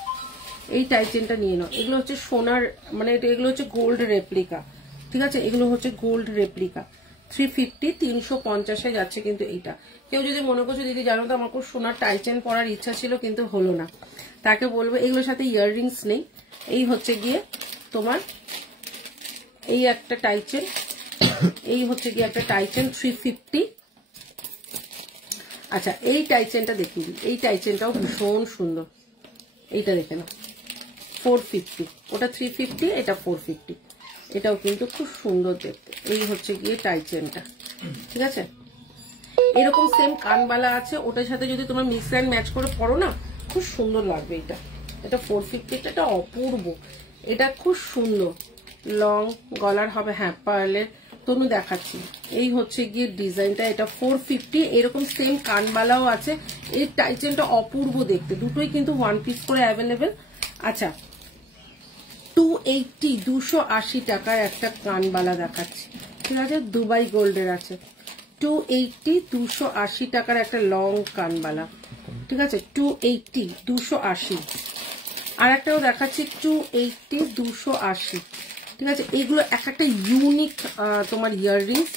এই টাই চেনটা নিয়ে নাও। এগুলো হচ্ছে সোনার মানে এগুলো হচ্ছে গোল্ড রেপ্লিকা, ঠিক আছে, এগুলো হচ্ছে গোল্ড রেপ্লিকা। 350 350 যাচ্ছে কিন্তু এইটা। কেউ যদি মনে করছো দিদি জানো তো আমার খুব সোনার টাই চেন পরার ইচ্ছা ছিল কিন্তু হলো না, তাকে বলবো এগুলোর সাথে ইয়াররিংস নেই। এই হচ্ছে গিয়ে তোমার এই একটা টাই চেন, এই হচ্ছে গিয়ে একটা টাই চেন 350। আচ্ছা এই টাই চেনটা দেখিয়ে দিই, এই টাই চেনটাও ভীষণ সুন্দর, এইটা দেখে নাও 450, ওটা 350, এটা 450, এটাও কিন্তু খুব সুন্দর দেখতে। এই হচ্ছে গিয়ে টাই চেনটা, ঠিক আছে। এরকম সেম কানবালা আছে, ওটার সাথে যদি তোমার মিক্স অ্যান্ড ম্যাচ করে পরো না খুব সুন্দর লাগবে। এটা 450, এটা অপূর্ব, এটা খুব সুন্দর লং গলার হবে, হ্যাঁ পার্লের। তো আমি দেখাচ্ছি, এই হচ্ছে গিয়ে ডিজাইনটা, এটা 450। এরকম সেম কানবালাও আছে। এই টাই চেনটা অপূর্ব দেখতে, দুটোই কিন্তু 1 পিস করে অ্যাভেলেবেল। আচ্ছা 280 280 টাকার একটা কানবালা দেখাচ্ছি, ঠিক আছে, দুবাই গোল্ডের আছে। 280 280 টাকার একটা লং কানবালা, ঠিক আছে, 280 280। আর একটাও দেখাচ্ছি 280 280, ঠিক আছে। এগুলো একটা ইউনিক তোমার ইয়াররিংস,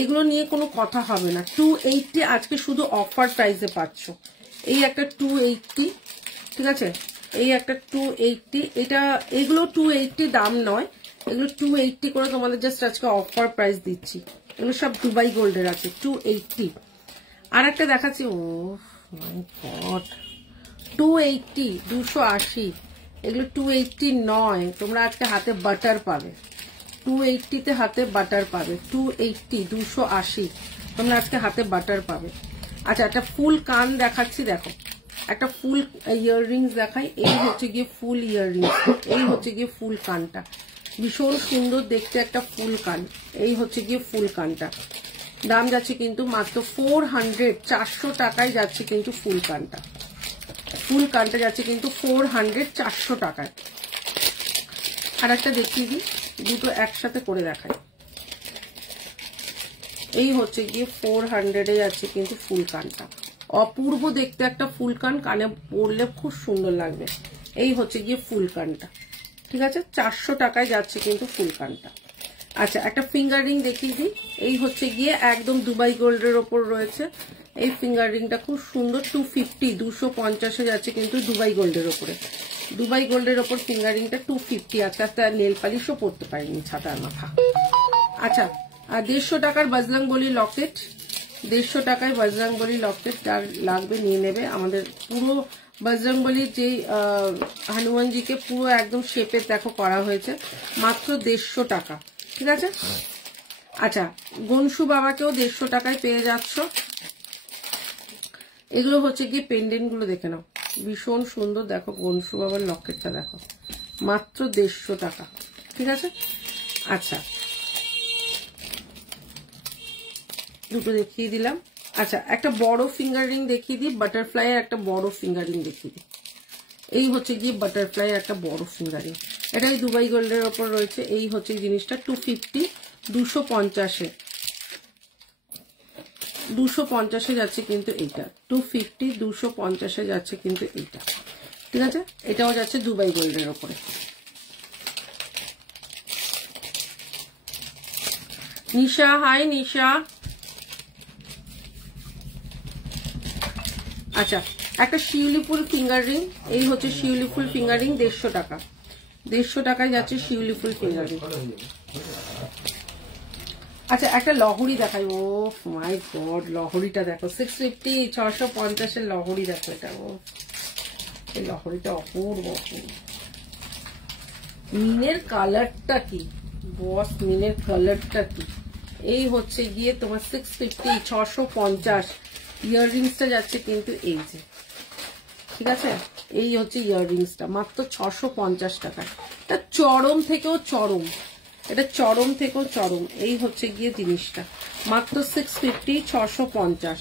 এগুলো নিয়ে কোনো কথা হবে না। 280 আজকে শুধু অফার প্রাইসে পাচ্ছ। এই একটা 280, ঠিক আছে, এই একটা 280, এটা এগুলো 280 দাম নয়, এগুলো 280 করে তোমাদের জাস্ট আজকে অফার প্রাইস দিচ্ছি। এগুলো সব দুবাই গোল্ডের আছে 280। আর একটা দেখাচ্ছি, ও মাই গড 280 280, এগুলো 280 নয়, তোমরা আজকে হাতে বাটার পাবে, 280 তে হাতে বাটার পাবে, 280 280 তোমরা আজকে হাতে বাটার পাবে। আচ্ছা একটা ফুল কান দেখাচ্ছি, দেখো একটা ফুল ইয়াররিংস দেখাই। এই হচ্ছে গিয়ে ফুল ইয়াররিংস, এই হচ্ছে গিয়ে ফুল কানটা, ভীষণ সুন্দর দেখতে একটা ফুল কান। এই হচ্ছে গিয়ে ফুল কানটা, দাম যাচ্ছে কিন্তু মাত্র 400, 400 টাকায় যাচ্ছে কিন্তু ফুল কানটা। ফুল কানটা যাচ্ছে কিন্তু 400, 400 টাকায়। আর একটা দেখিয়ে দিই, দুটো একসাথে করে দেখাই। এই হচ্ছে গিয়ে 400-এ যাচ্ছে কিন্তু ফুল কানটা, অপূর্ব দেখতে একটা ফুল কান, কানে পরলে খুব সুন্দর লাগবে। এই হচ্ছে গিয়ে ফুল কানটা, ঠিক আছে, 400 টাকায় যাচ্ছে কিন্তু ফুল কানটা। আচ্ছা একটা ফিঙ্গার রিং দেখিয়ে দিই, এই হচ্ছে গিয়ে একদম দুবাই গোল্ডের ওপর রয়েছে। এই ফিঙ্গার রিংটা খুব সুন্দর, 250 250-এ যাচ্ছে কিন্তু দুবাই গোল্ডের ওপরে। দুবাই গোল্ডের ওপর ফিঙ্গার রিংটা 250। আজকে আজকে নেল পালিশও পরতে পারিনি, ছাতার মাথা। আচ্ছা আর 150 টাকার বজরংবলী লকেট, 150 টাকায় বজরংবলী লকেট, যার লাগবে নিয়ে নেবে। আমাদের পুরো বজরংবলীর যে হনুমানজিকে পুরো একদম শেপে দেখো করা হয়েছে, মাত্র 150 টাকা, ঠিক আছে। আচ্ছা গনসু বাবাকেও 150 টাকায় পেয়ে যাচ্ছ। এগুলো হচ্ছে গিয়ে পেন্ডেন্ট গুলো দেখে নাও, ভীষণ সুন্দর, দেখো গনসু বাবার লকেটটা দেখো, মাত্র 150 টাকা, ঠিক আছে। আচ্ছা দুটো দেখিয়ে দিলাম। আচ্ছা একটা বড় ফিঙ্গার রিং দেখিয়ে দিই, বাটারফ্লাই এর একটা বড় ফিঙ্গার রিং দেখিয়ে দিই। এই হচ্ছে গিয়ে বাটারফ্লাই এর একটা বড় ফিঙ্গার রিং, এটাই দুবাই গোল্ডের ওপর রয়েছে। এই হচ্ছে জিনিসটা 250 250-এ, 250-এ যাচ্ছে কিন্তু এইটা, 250 250-এ যাচ্ছে কিন্তু এইটা, ঠিক আছে। এটাও যাচ্ছে দুবাই গোল্ডের ওপরে। নিশা, হাই নিশা। আচ্ছা একটা শিউলি ফুল ফিঙ্গার রিং, এই হচ্ছে শিউলি ফুল ফিঙ্গার রিং, 150 টাকা, 150 টাকায় যাচ্ছে শিউলি ফুল ফিঙ্গার রিং। আচ্ছা একটা লহরি দেখাই, ও মাই গড লহরিটা দেখো, 650 650-এর লহরি দেখো, এটা ও এই লহরিটা অপূর্ব অপূর্ব। মিনের কালারটা কি বস, মিনের কালারটা কি। এই হচ্ছে গিয়ে তোমার 650 650 ইয়াররিংসটা যাচ্ছে কিন্তু এই যে, ঠিক আছে। এই হচ্ছে ইয়াররিংসটা মাত্র 650 টাকা, এটা চরম থেকেও চরম, এটা চরম থেকেও চরম। এই হচ্ছে গিয়ে জিনিসটা মাত্র 650 650,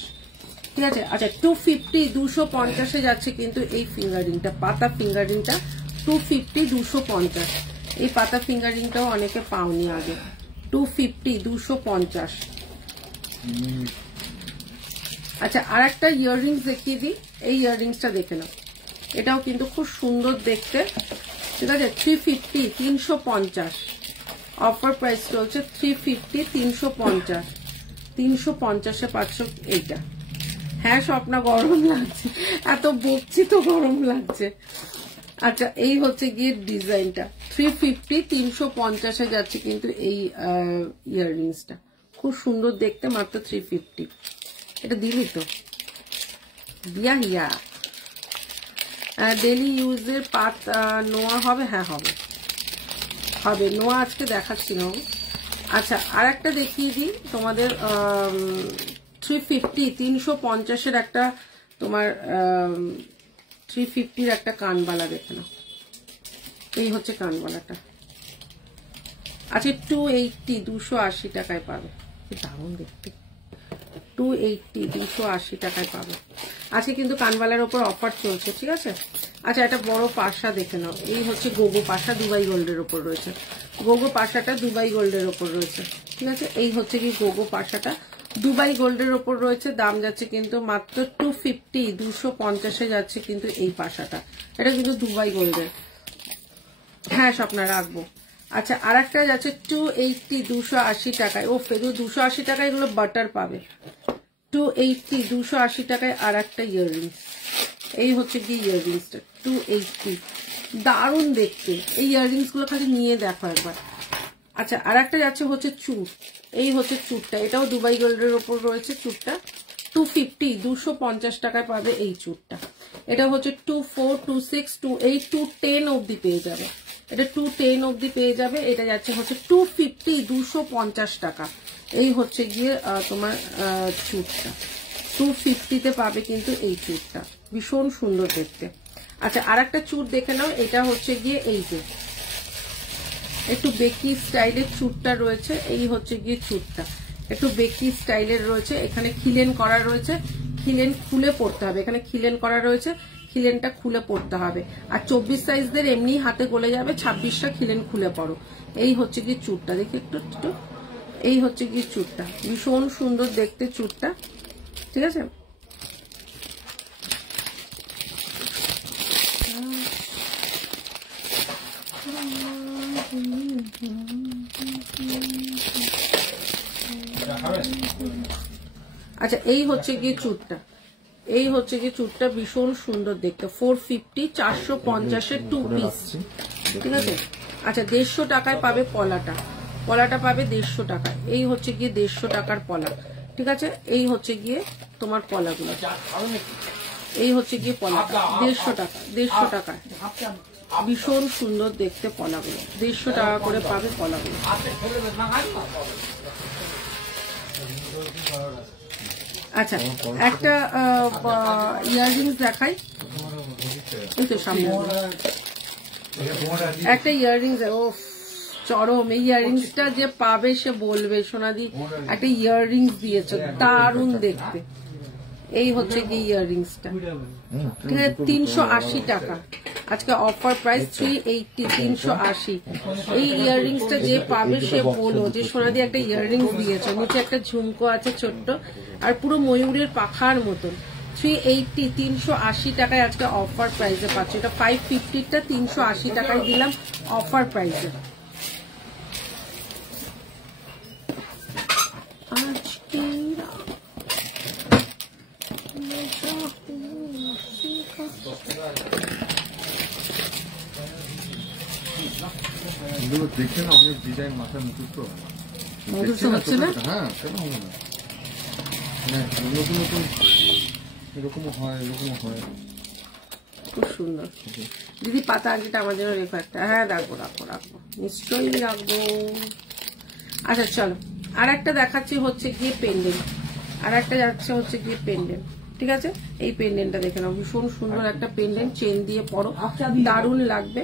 ঠিক আছে। আচ্ছা 250 250-এ যাচ্ছে কিন্তু এই ফিঙ্গার রিংটা, পাতা ফিঙ্গার রিংটা 250 250। এই পাতা ফিঙ্গার রিংটাও অনেকে পাওনি আগে, 250 250। আচ্ছা আর একটা ইয়াররিংস দেখিয়ে দিই, এই ইয়াররিংসটা দেখে নাও, এটাও কিন্তু খুব সুন্দর দেখতে, ঠিক আছে। 350 350 অফার প্রাইস চলছে, 350 350 350-এ পাচ্ছ এইটা। হ্যাঁ স্বপ্না গরম লাগছে, এত বকছি তো গরম লাগছে। আচ্ছা এই হচ্ছে গিয়ে ডিজাইনটা, 350 350-এ যাচ্ছে কিন্তু এই ইয়াররিংসটা, খুব সুন্দর দেখতে, মাত্র 350। এটা দিলি তো দিয়া হিয়া। ডেলি ইউজের পাত নোয়া হবে, হ্যাঁ হবে হবে নোয়া, আজকে দেখাচ্ছি না। আচ্ছা আর একটা দেখিয়ে দিই তোমাদের, 350 350-এর একটা তোমার 350-র একটা কানবালা দেখে নাও, এই হচ্ছে কানবালাটা। আচ্ছা 280 280 টাকায় পাবে, দারুণ দেখতে, 280 280 টাকায় পাবে। আজকে কিন্তু কানবালার উপর অফার চলছে, ঠিক আছে। আচ্ছা একটা বড় পাশা দেখে নাও, এই হচ্ছে গোগো পাশা, দুবাই গোল্ডের উপর রয়েছে, গোগো পাশাটা দুবাই গোল্ডের উপর রয়েছে, ঠিক আছে। এই হচ্ছে কি গোগো পাশাটা দুবাই গোল্ডের উপর রয়েছে, দাম যাচ্ছে কিন্তু মাত্র 250 250-এ যাচ্ছে কিন্তু এই পাশাটা, এটা কিন্তু দুবাই গোল্ডের। হ্যাঁ স্বপ্না রাখবো। আচ্ছা আর একটা যাচ্ছে 280 280 টাকায়, ও ফেরু 280 টাকায় এগুলো বাটার পাবে, 280 280 টাকায় আর একটা ইয়াররিংস, এই হচ্ছে কি ইয়াররিংসটা 280, দারুণ দেখতে, এই ইয়াররিংস গুলো খালি নিয়ে দেখো একবার। আচ্ছা আর একটা যাচ্ছে হচ্ছে চুর, এই হচ্ছে চুরটা, এটাও দুবাই গোল্ডের ওপর রয়েছে চুরটা, 250 250 টাকায় পাবে এই চুরটা। এটা হচ্ছে 24 26 28 210 অবধি পেয়ে যাবে, এটা 210 অবধি পেয়ে যাবে। এটা যাচ্ছে হচ্ছে 250 250 টাকা, এই হচ্ছে গিয়ে তোমার চুরটা 250-তে পাবে কিন্তু এই চুরটা, ভীষণ সুন্দর দেখতে। আচ্ছা আর একটা চুর দেখে নাও, এটা হচ্ছে গিয়ে এই যে একটু বেকি স্টাইলের চুরটা রয়েছে, এই হচ্ছে গিয়ে চুরটা একটু বেকি স্টাইলের রয়েছে, এখানে খিলেন করা রয়েছে, খিলেন খুলে পড়তে হবে, এখানে খিলেন করা রয়েছে, খিলেনটা খুলে পড়তে হবে। আর 24 সাইজদের এমনি হাতে গলে যাবে, 26টা খিলেন খুলে পড়ো। এই হচ্ছে গিয়ে চুরটা, দেখি একটু একটু, এই হচ্ছে গিয়ে চুরটা, ভীষণ সুন্দর দেখতে চুরটা, ঠিক আছে। আচ্ছা এই হচ্ছে গিয়ে চুরটা, এই হচ্ছে গিয়ে চুরটা, ভীষণ সুন্দর দেখতে, 450 450-এর 2 পিস, ঠিক আছে। আচ্ছা 150 টাকায় পাবে পলাটা, পলাটা পাবে 150 টাকায়, এই হচ্ছে গিয়ে 150 টাকার পলা, ঠিক আছে। এই হচ্ছে গিয়ে তোমার পলাগুলো, এই হচ্ছে গিয়ে পলা 150 টাকা, 150 টাকায়, ভীষণ সুন্দর দেখতে পলাগুলো, 150 টাকা করে পাবে পলাগুলো। আচ্ছা একটা ইয়াররিংস দেখাই, এই তো সামনে একটা ইয়াররিংস, ও চরম, এই ইয়াররিংসটা যে পাবে সে বলবে সোনাদি একটা ইয়াররিংস দিয়েছে, দারুণ দেখতে। এই হচ্ছে কি ইয়াররিংসটা, ঠিক আছে, 380 টাকা, আজকে অফার প্রাইস 380 380। এই ইয়াররিংসটা যে পাবে সে বলো যে সোনাদি একটা ইয়াররিংস দিয়েছে, নিচে একটা ঝুমকো আছে ছোট্ট, আর পুরো ময়ূরের পাখার মতন, 380 380 টাকায় আজকে অফার প্রাইসে পাচ্ছে। এটা 550-টা 380 টাকায় দিলাম অফার প্রাইসে। এগুলো দেখে না অনেক ডিজাইন মাথায় মুখস্থ হচ্ছে না, হ্যাঁ কেন হবে না, নতুন নতুন এরকমও হয়, এরকমও হয়, খুব সুন্দর। দিদি পাতা আংটিটা আমার জন্য রেখো একটা, হ্যাঁ রাখবো রাখবো রাখবো, নিশ্চয়ই রাখবো। আচ্ছা চলো আর একটা দেখাচ্ছি হচ্ছে গিয়ে পেন্ডেন্ট, আর একটা যাচ্ছে হচ্ছে গিয়ে পেন্ডেন্ট, ঠিক আছে। এই পেন্ডেন্টটা দেখে নাও, ভীষণ সুন্দর একটা পেন্ডেন্ট, চেন দিয়ে পরো, দারুণ লাগবে।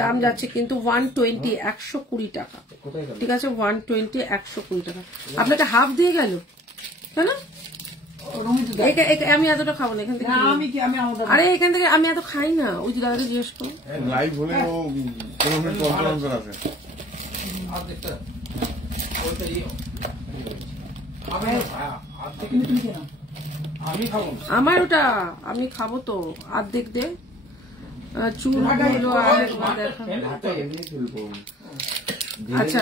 দাম যাচ্ছে কিন্তু 120 120 টাকা, ঠিক আছে, 120 120 টাকা। আপনাকে হাফ দিয়ে গেল কেন? আমি এতটা খাবো না এখান থেকে, আরে এখান থেকে আমি এত খাই না, ওই যে দাদাকে জিজ্ঞেস করো, লাইভ হলে ও 15 মিনিট অন্তর অন্তর আছে। ওইটা ইয়ে খাবে না ভাই, অর্ধেক কিন্তু তুমি কেন আমি খাবো না। আমার ওটা আমি খাবো তো, অর্ধেক দে। চুল গুলো আরেকবার দেখা। হাতে এমনি ফেলবো। আচ্ছা,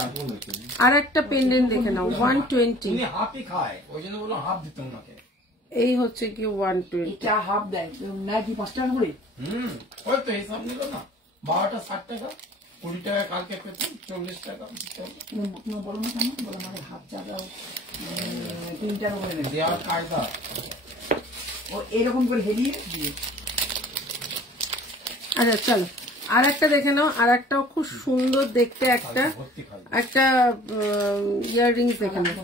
রাখবো নাকি? আর একটা পেন্ডেন্ট দেখে নাও 120। উনি হাফই খায়, ওই জন্য বললাম হাফ দিতে ওনাকে। এই হচ্ছে কি 120। এটা হাফ দেয় না কি 5 টাকা করে? ওই তো হিসাব নিল না, 12টা 60 টাকা, 20 টাকা কালকে পেতাম, 40 টাকা তুমি বলো না কেন? বলো আমাদের হাফ চা দাও 3 টাকা করে নেবে। দেওয়ার কায়দা। ও এরকম করে হেলিয়ে দিয়ে আচ্ছা চলো আর একটা দেখে নাও, আর একটাও খুব সুন্দর দেখতে একটা ভর্তি খাই। একটা ইয়াররিংস দেখে নাও।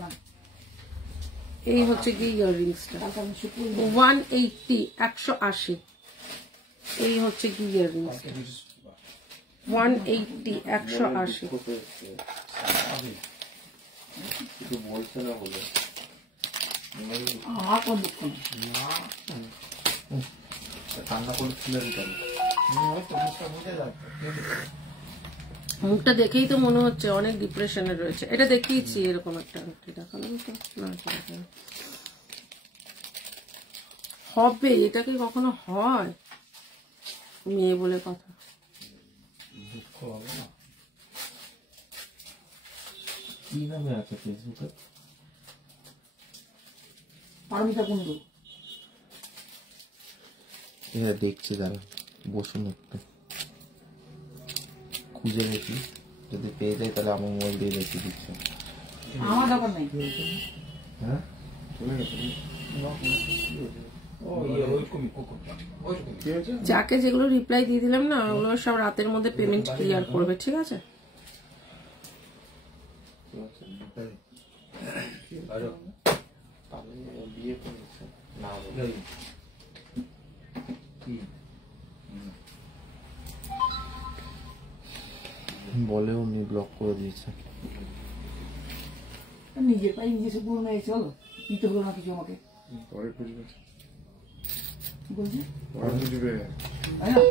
এই হচ্ছে কি ইয়াররিংসটা তারপর আমি শুকুর 180 180। এই হচ্ছে কি ইয়াররিংস কালকে বৃহস্পতিবার। 180 180। কিছু বলছে না বলে। আমার কোন দুঃখ নেই। ঠান্ডা করে খুলে দিতাম। ওই তো মুখটা বুঝে যাচ্ছে। মুখটা দেখেই তো মনে হচ্ছে অনেক ডিপ্রেশনে রয়েছে। এটা দেখিয়েছি এরকম একটা দেখালাম তো না, হবে এটা কি কখনো হয়? মেয়ে বলে কথা। দুঃখ হবে না। কি নামে আছে ফেসবুকে? পারমিতা কুন্ডু। হ্যাঁ দেখছি, দাঁড়া বসুন একটু খুঁজে দেখি, যদি পেয়ে যাই তাহলে আমার মোবাইল দিয়ে দেখি দিচ্ছি। আমার দরকার নেই। হ্যাঁ চলে গেছে। ও ইয়ে ওইরকমই কুকুরটা, ওইরকমই। কি হয়েছে? যাকে যেগুলো রিপ্লাই দিয়ে দিলাম না, ওগুলো সব রাতের মধ্যে পেমেন্ট ক্লিয়ার করবে, ঠিক আছে? বিয়ে করেছে না বলে উনি ব্লক করে দিয়েছে। নিজের পাই নিজে সে পুরো নিয়েছে, হলো দিতে হলো না কিছু আমাকে। পরে খুঁজবে, কি বলছি পরে খুঁজবে। তাই না?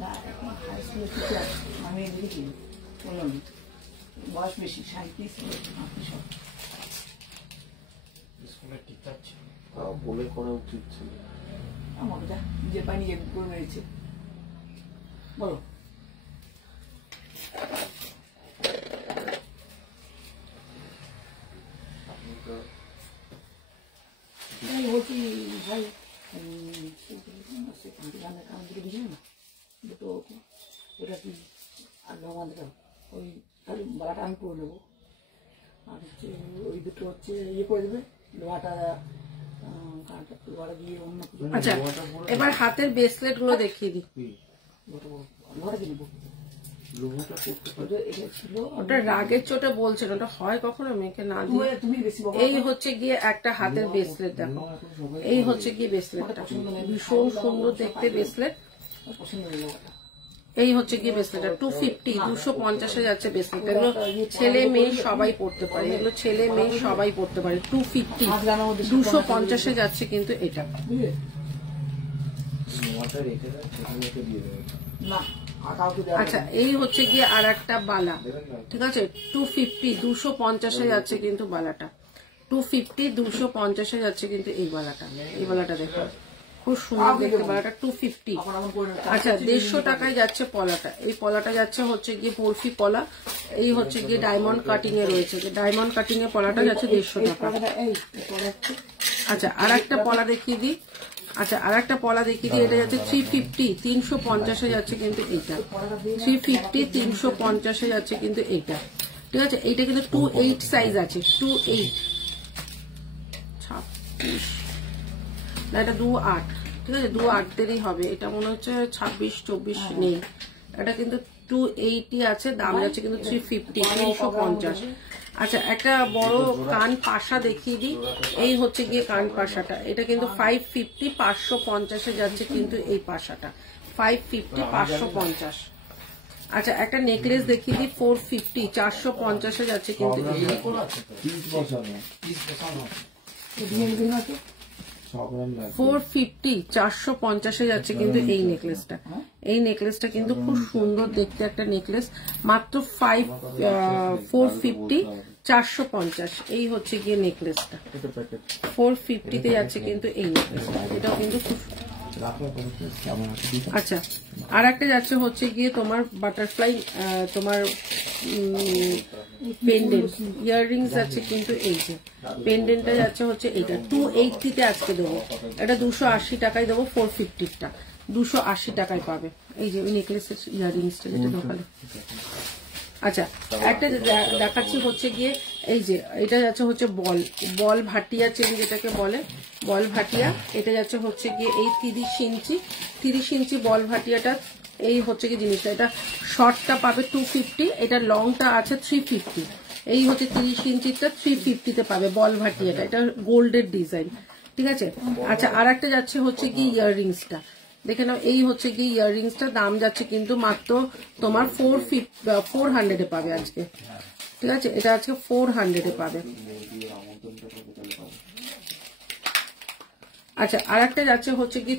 না, এখন হাই স্কুলের টিচার আমি দেখি বললাম বয়স বেশি 37 সব স্কুলের টিচার ছিল। বলে করা উচিত ছিল। আমাকে যা নিজের পাই নিজে করে মেরেছে। বলো আমি বলছি ভাই রান্নার কারণ দুটো দিয়েছিল না, দুটো ওটা কি আর আমাদের ওই খালি বালাটা আমি করে নেবো, আর হচ্ছে ওই দুটো হচ্ছে ইয়ে করে দেবে লোহাটা, লোহাটা দিয়ে অন্য কিছু আচ্ছা এবার হাতের ব্রেসলেট গুলো দেখিয়ে দিই। লোহাটা কি নেবো? লোহটা করতে এটা ছিল ওটা রাগের চোটে বলছেন, ওটা হয় কখনো মেয়েকে না দিয়ে। তুমি বেশি বকা এই হচ্ছে গিয়ে একটা হাতের ব্রেসলেট, দেখো এই হচ্ছে গিয়ে ব্রেসলেটটা, ভীষণ সুন্দর দেখতে ব্রেসলেট। পছন্দ হয়ে লোহাটা। এই হচ্ছে গিয়ে ব্রেসলেটটা 250 250-এ যাচ্ছে ব্রেসলেট। এগুলো ছেলে মেয়ে সবাই পড়তে পারে, এগুলো ছেলে মেয়ে সবাই পড়তে পারে। 250 250-এ যাচ্ছে কিন্তু এটা। বুঝলে? নোয়াটা রেখে দেয়, সেখানে দিয়ে দেবে। না আর কাউকে দেওয়া আচ্ছা এই হচ্ছে গিয়ে আর একটা বালা, ঠিক আছে 250 250-এ যাচ্ছে কিন্তু বালাটা, 250 250-এ যাচ্ছে কিন্তু এই বালাটা। এই বালাটা দেখো খুব সুন্দর দেখতে বালাটা 250। এখন এমন করে না। আচ্ছা 150 টাকায় যাচ্ছে পলাটা। এই পলাটা যাচ্ছে হচ্ছে গিয়ে বরফি পলা। এই হচ্ছে গিয়ে ডায়মন্ড কাটিং এ রয়েছে, ডায়মন্ড কাটিং এ পলাটা যাচ্ছে 150 টাকা। এই পরে হচ্ছে আচ্ছা আর একটা পলা দেখিয়ে দিই। আচ্ছা আর একটা পলা দেখিয়ে দিই, এটা যাচ্ছে 350 350-এ যাচ্ছে কিন্তু এইটা, 350 350-এ যাচ্ছে কিন্তু এইটা, ঠিক আছে? এইটা কিন্তু 28 সাইজ আছে, 28 26 না এটা 28, ঠিক আছে 28-এরই হবে। এটা মনে হচ্ছে 26 24 নেই, এটা কিন্তু 280 আছে, দাম যাচ্ছে কিন্তু 350 350। আচ্ছা একটা বড় কান পাশা দেখিয়ে দিই। এই হচ্ছে গিয়ে কান পাশাটা, এটা কিন্তু 550 550-এ যাচ্ছে কিন্তু এই পাশাটা 550 550। আচ্ছা একটা নেকলেস দেখিয়ে দিই 450 450-এ যাচ্ছে কিন্তু এটা। পিস বসানো। পিস বসানো। ডিজাইন আছে 450 450 যাচ্ছে কিন্তু এই নেকলেসটা। এই নেকলেসটা কিন্তু খুব সুন্দর দেখতে একটা নেকলেস, মাত্র 450 450 এই হচ্ছে গিয়ে নেকলেসটা। 450 তে যাচ্ছে কিন্তু এই নেকলেসটা, এটাও কিন্তু খুব। আচ্ছা, আর একটা যাচ্ছে হচ্ছে গিয়ে তোমার বাটারফ্লাই, তোমার পেন্ডেন্ট ইয়াররিংস যাচ্ছে কিন্তু এই যে পেন্ডেন্টটা যাচ্ছে হচ্ছে এইটা 280 তে আজকে দেবো, এটা 280 টাকায় দেবো। 450টা 280 টাকায় পাবে। এই যে নেকলেসের ইয়াররিংসটা যেটা দোকানে। আচ্ছা, একটা দেখাচ্ছি হচ্ছে গিয়ে এই যে এটা যাচ্ছে হচ্ছে বল ভাটিয়া চেন যেটাকে বলে, বল ভাটিয়া। এটা যাচ্ছে হচ্ছে গিয়ে এই 30 ইঞ্চি বল ভাটিয়াটা। এই হচ্ছে কি জিনিসটা, এটা শর্টটা পাবে 250, এটা লংটা আছে 350। এই হচ্ছে 30 ইঞ্চিটা 350 তে পাবে বল ভাটিয়াটা, এটা গোল্ডের ডিজাইন, ঠিক আছে। আচ্ছা, আর একটা যাচ্ছে হচ্ছে কি ইয়াররিংসটা দেখে নাও। এই হচ্ছে কি ইয়াররিংসটা, দাম যাচ্ছে কিন্তু মাত্র তোমার 400 এ পাবে আজকে, ঠিক আছে। এটা আজকে 400 এ পাবে। আচ্ছা, আর একটা যাচ্ছে হচ্ছে কি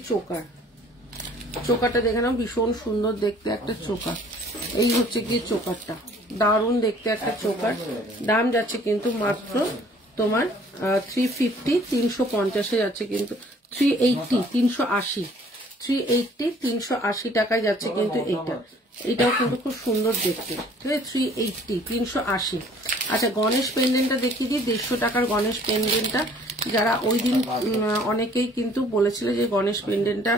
চোকারটা দেখে নাও, ভীষণ সুন্দর দেখতে একটা চোকার। এই হচ্ছে কি চোকারটা, দারুণ দেখতে একটা চোকার। দাম যাচ্ছে কিন্তু মাত্র তোমার 350 350 যাচ্ছে কিন্তু 380 380 টাকায় যাচ্ছে কিন্তু এইটাও কিন্তু খুব সুন্দর দেখতে, ঠিক আছে। 380 380। আচ্ছা, গণেশ পেন্ডেন্টটা দেখিয়ে দিই, 150 টাকার গণেশ পেন্ডেন্টটা। যারা ওই দিন অনেকেই কিন্তু বলেছিল যে গণেশ পেন্ডেন্টটা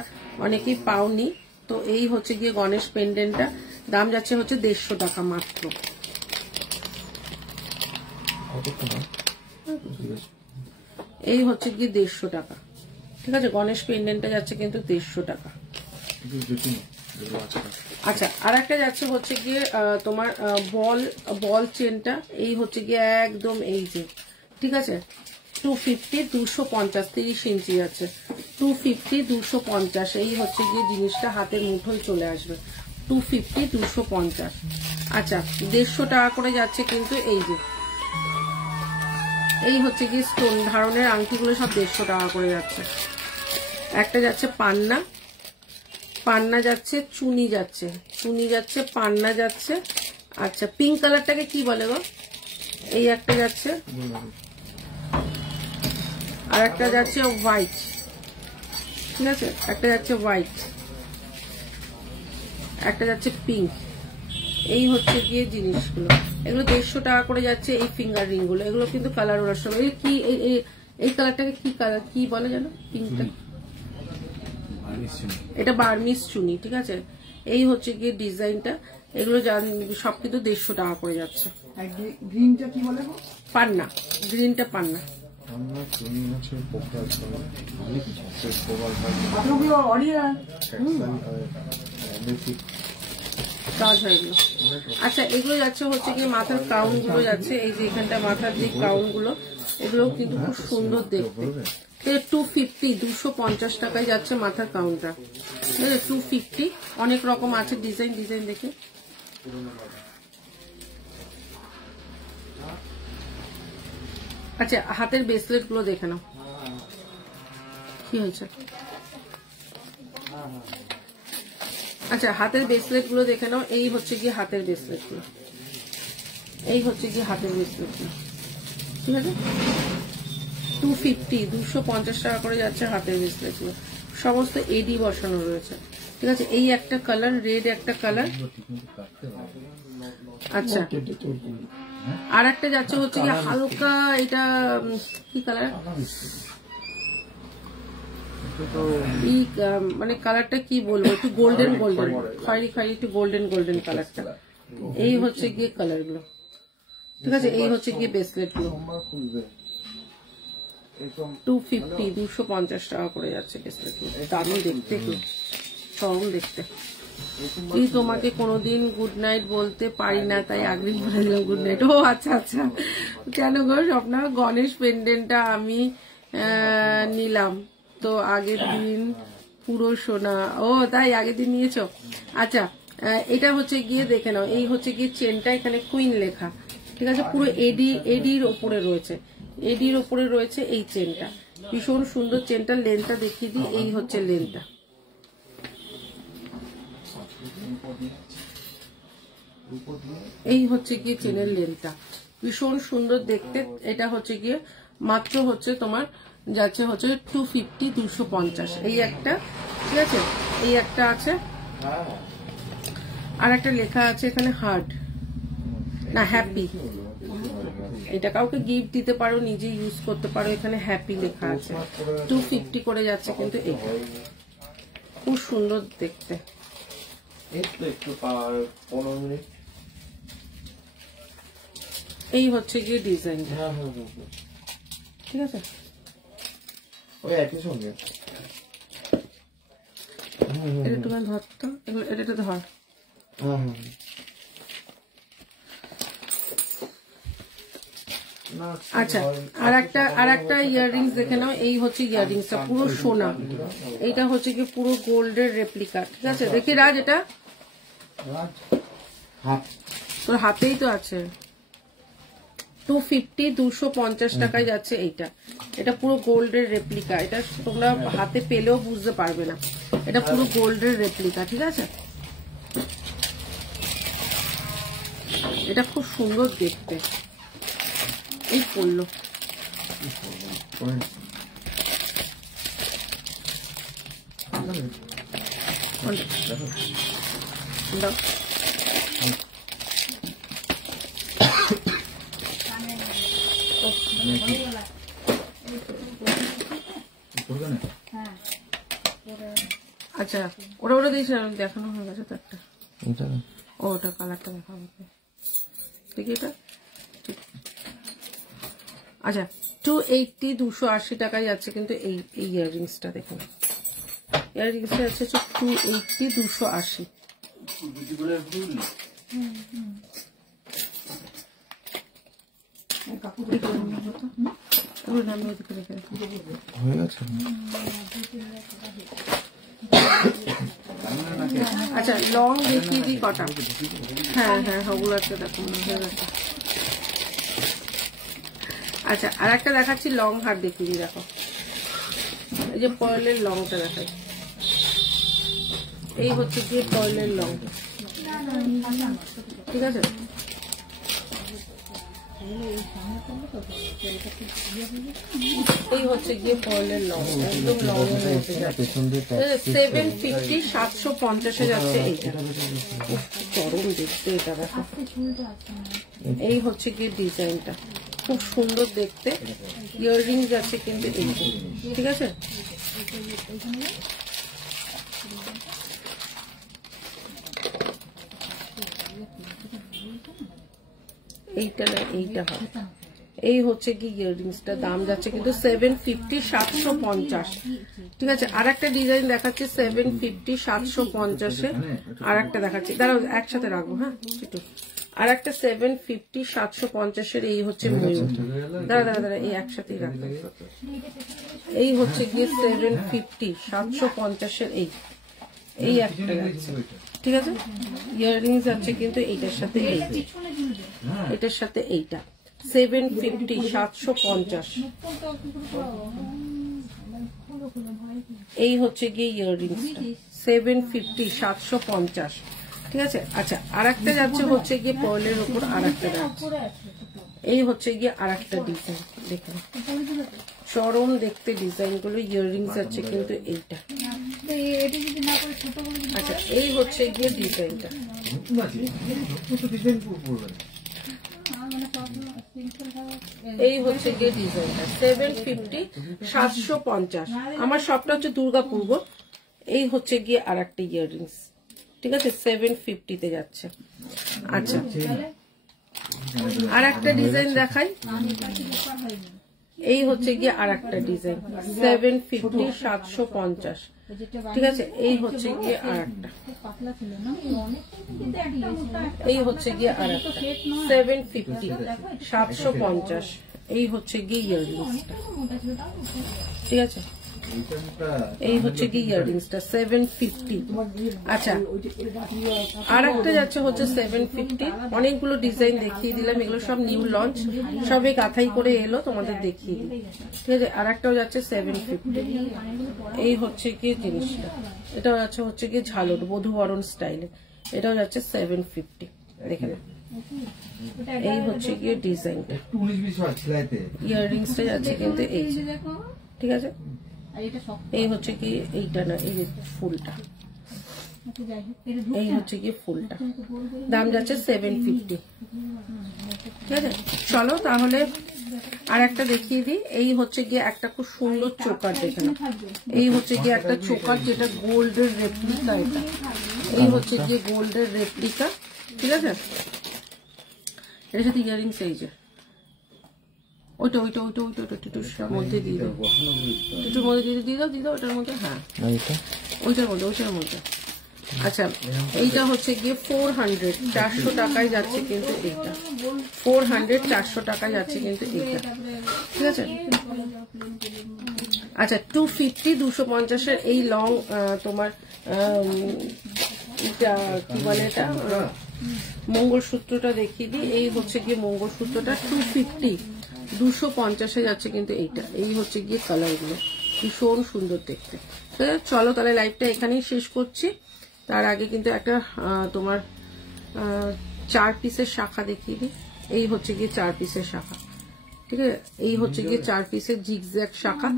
অনেকেই পাওনি, তো এই হচ্ছে গিয়ে গণেশ পেন্ডেন্টটা, দাম যাচ্ছে হচ্ছে 150 টাকা মাত্র। এই হচ্ছে গিয়ে 150 টাকা, ঠিক আছে। গণেশ পেন্ডেন্টটা যাচ্ছে কিন্তু 150 টাকা। আচ্ছা, আর একটা যাচ্ছে হচ্ছে গিয়ে তোমার বল চেনটা। এই হচ্ছে গিয়ে একদম এই যে, ঠিক আছে, 250 250 30 ইঞ্চি আছে, 250 250। এই হচ্ছে গিয়ে জিনিসটা হাতের মুঠোয় চলে আসবে, 250 250। আচ্ছা, 150 টাকা করে যাচ্ছে কিন্তু এই যে, এই হচ্ছে গিয়ে স্টোন ধারণের আংটিগুলো সব 150 টাকা করে যাচ্ছে। একটা যাচ্ছে পান্না যাচ্ছে, চুনি যাচ্ছে, পান্না যাচ্ছে। আচ্ছা, পিঙ্ক কালারটাকে কি বলে গো? এই একটা যাচ্ছে, আর একটা যাচ্ছে হোয়াইট, ঠিক আছে। একটা যাচ্ছে হোয়াইট, একটা যাচ্ছে পিঙ্ক। এই হচ্ছে গিয়ে জিনিসগুলো, এগুলো 150 টাকা করে যাচ্ছে। এই ফিঙ্গার রিং গুলো, এগুলো কিন্তু কালার ওরার সব। কি এই কালারটাকে কি কালার কি বলে জানো? পিঙ্কটা, এটা বার্মিস চুনি, ঠিক আছে। এই হচ্ছে গিয়ে ডিজাইনটা, এগুলো সব কিন্তু 150 টাকা করে যাচ্ছে। গ্রিনটা কি বলে? পান্না, গ্রিনটা পান্না। আচ্ছা, এগুলো যাচ্ছে হচ্ছে কি মাথার ক্রাউন গুলো যাচ্ছে, এই যে এখানটা মাথার যে ক্রাউন গুলো, এগুলো কিন্তু খুব সুন্দর দেখতে। 250 250 টাকায় যাচ্ছে মাথার ক্রাউনটা, 250। অনেক রকম আছে ডিজাইন দেখে। আচ্ছা, হাতের ব্রেসলেট গুলো দেখে নাও কি হয়েছে। আচ্ছা, হাতের ব্রেসলেট গুলো দেখে নাও। এই হচ্ছে গিয়ে হাতের ব্রেসলেট গুলো, এই হচ্ছে গিয়ে হাতের ব্রেসলেট গুলো, ঠিক আছে। 250 250 টাকা করে যাচ্ছে হাতের ব্রেসলেট গুলো, সমস্ত এডি বসানো রয়েছে, ঠিক আছে। এই একটা কালার, রেড একটা কালার। আচ্ছা, আর একটা যাচ্ছে হচ্ছে কি হালকা, এটা কি কালার, মানে কালারটা কি বলবো, একটু গোল্ডেন খয়েরি একটু গোল্ডেন কালারটা। এই হচ্ছে গিয়ে কালার গুলো, ঠিক আছে। এই হচ্ছে গিয়ে ব্রেসলেট গুলো 250 250 টাকা করে যাচ্ছে ব্রেসলেট গুলো। দারুণ দেখতে, চরম দেখতে। তুই তোমাকে কোনোদিন গুড নাইট বলতে পারি না, তাই আগেই বলে দিলাম গুড নাইট। ও আচ্ছা, কেন গো স্বপ্না? গণেশ পেন্ডেন্টটা আমি নিলাম তো আগের দিন, পুরো সোনা। ও তাই, আগের দিন নিয়েছো? আচ্ছা, এটা হচ্ছে গিয়ে দেখে নাও। এই হচ্ছে গিয়ে চেনটা, এখানে কুইন লেখা, ঠিক আছে। পুরো এডির ওপরে রয়েছে, এই চেনটা। ভীষণ সুন্দর চেনটা। লেনটা দেখিয়ে দিই, এই হচ্ছে লেনটা। এই হচ্ছে গিয়ে চেনের লেনটা, ভীষণ সুন্দর দেখতে। এটা হচ্ছে গিয়ে মাত্র হচ্ছে তোমার যাচ্ছে হচ্ছে 250, 250 এই একটা, ঠিক আছে। এই একটা আছে, আর একটা লেখা আছে এখানে হার্ড না হ্যাপি। এটা কাউকে গিফট দিতে পারো, নিজে ইউজ করতে পারো। এখানে হ্যাপি লেখা আছে। 250 করে যাচ্ছে কিন্তু এটা খুব সুন্দর দেখতে। এই হচ্ছে গিয়ে ডিজাইন, ঠিক আছে। ওই একই সঙ্গে এটা একটু ধর তো, এটা ধর। আচ্ছা, আর একটা ইয়াররিংস দেখে নাও। এই হচ্ছে ইয়াররিংসটা পুরো সোনা, এইটা হচ্ছে কি পুরো গোল্ডের রেপ্লিকা, ঠিক আছে। দেখি রাজ, এটা তোর হাতেই তো আছে। 250, 250 টাকায় যাচ্ছে এইটা। এটা পুরো গোল্ডের রেপ্লিকা, এটা তোমরা হাতে পেলেও বুঝতে পারবে না। এটা পুরো গোল্ডের রেপ্লিকা, ঠিক আছে। এটা খুব সুন্দর দেখতে। এই পড়লো, আচ্ছা ওটা দিয়েছি, দেখানো হয়ে গেছে তো একটা। ওটা কালারটা দেখাবো, ঠিক এটা। আচ্ছা 280, 280 টাকায় যাচ্ছে কিন্তু এই ইয়াররিংসটা দেখুন। ইয়াররিংসটা আছে 280, 280। আচ্ছা লং দেখিয়ে দিই কটা। হ্যাঁ হ্যাঁ ওগুলো একটা দেখুন হয়ে গেছে। আচ্ছা আর একটা দেখাচ্ছি, লং হার দেখিয়ে দিই। দেখো এই যে পয়েলের লংটা দেখাই, এই হচ্ছে গিয়ে পয়েলের লং, ঠিক আছে। এই হচ্ছে গিয়ে পয়েলের লং, একদম লং এর মধ্যে যাচ্ছে। 750, 750 যাচ্ছে এইটা। চরম দেখতে এটা, দেখো। এই হচ্ছে গিয়ে ডিজাইনটা, খুব সুন্দর দেখতে। ইয়াররিংস আছে কিন্তু এইটা, ঠিক আছে। এইটা না এইটা হবে। এই হচ্ছে কি ইয়াররিংসটা, দাম যাচ্ছে কিন্তু 750, 750, ঠিক আছে। আর একটা ডিজাইন দেখাচ্ছে 750, 750-এ। আর একটা দেখাচ্ছি, দাঁড়াও একসাথে রাখবো, হ্যাঁ একটু। আর একটা 750, 750-এর এই হচ্ছে ময়ূর। দাঁড়া এই একসাথেই রাখবো। এই হচ্ছে গিয়ে 750, 750-এর এই একটা যাচ্ছে, ঠিক আছে। ইয়াররিংস আছে কিন্তু এইটার সাথে এইটা, এটার সাথে এইটা। 750, 750 এই হচ্ছে গিয়ে ইয়াররিংস 750, 750, ঠিক আছে। আচ্ছা আর একটা যাচ্ছে হচ্ছে গিয়ে পয়েলের উপর, আর একটা যাচ্ছে। এই হচ্ছে গিয়ে আর একটা ডিজাইন, দেখুন চরম দেখতে ডিজাইন গুলো। ইয়াররিংস আছে কিন্তু এইটা। আচ্ছা এই হচ্ছে গিয়ে ডিজাইনটা। এই হচ্ছে গিয়ে ডিজাইনটা 750, 750। আমার সবটা হচ্ছে দুর্গাপুর। এই হচ্ছে গিয়ে আর একটা ইয়াররিংস, ঠিক আছে, 750-তে যাচ্ছে। আচ্ছা আর একটা ডিজাইন দেখাই। এই হচ্ছে গিয়ে আর একটা ডিজাইন 750, 750, ঠিক আছে। এই হচ্ছে গিয়ে আর একটা, এই হচ্ছে গিয়ে আর একটা 750, 750। এই হচ্ছে গিয়ে ইয়াররিংসটা, ঠিক আছে। এই হচ্ছে কি ইয়াররিংসটা 750। আচ্ছা আর একটা যাচ্ছে হচ্ছে 750। অনেকগুলো ডিজাইন দেখিয়ে দিলাম, এগুলো সব নিউ লঞ্চ, সবে কাঁথাই করে এলো, তোমাদের দেখিয়ে দিই, ঠিক আছে। আর একটাও যাচ্ছে 750। এই হচ্ছে কি জিনিসটা, এটাও যাচ্ছে হচ্ছে কি ঝালর বধূবরণ স্টাইলে, এটাও যাচ্ছে 750। দেখে না, এই হচ্ছে গিয়ে ডিজাইনটা। ইয়াররিংসটা যাচ্ছে কিন্তু এই যে, ঠিক আছে। এই হচ্ছে কি এইটা না, এই যে ফুলটা, এই হচ্ছে কি ফুলটা, দাম যাচ্ছে 750, ঠিক আছে। চলো তাহলে আর একটা দেখিয়ে দিই। এই হচ্ছে গিয়ে একটা খুব সুন্দর চোকার, দেখে না, এই হচ্ছে গিয়ে একটা চোকার যেটা গোল্ডের রেপ্লিকা, এটা এই হচ্ছে গিয়ে গোল্ডের রেপ্লিকা, ঠিক আছে। এর সাথে ইয়ারিংস এই যে ওইটা ওইটা ওইটা ওইটা ওইটা টিটুর মধ্যে দিয়ে দাও, টিটুর মধ্যে দিয়ে দাও ওটার মধ্যে, হ্যাঁ ওইটার মধ্যে ওইটার মধ্যে। আচ্ছা এইটা হচ্ছে গিয়ে 400, 400 টাকায় যাচ্ছে কিন্তু এইটা, 400, 400 টাকায় যাচ্ছে কিন্তু এইটা, ঠিক আছে। আচ্ছা 250, 250-এর এই লং তোমার এটা কি বলে, এটা মঙ্গলসূত্রটা দেখিয়ে দিই। এই হচ্ছে গিয়ে মঙ্গলসূত্রটা 250, 250-এ যাচ্ছে কিন্তু এইটা। এই হচ্ছে গিয়ে কালারগুলো ভীষণ সুন্দর দেখতে। চলো তাহলে লাইভটা এখানেই শেষ করছি। তার আগে কিন্তু একটা তোমার 4 পিসের শাখা দেখিয়ে দিই। এই হচ্ছে গিয়ে 4 পিসের শাখা, ঠিক আছে। এই হচ্ছে গিয়ে 4 পিসের জিগজ্যাগ শাখা,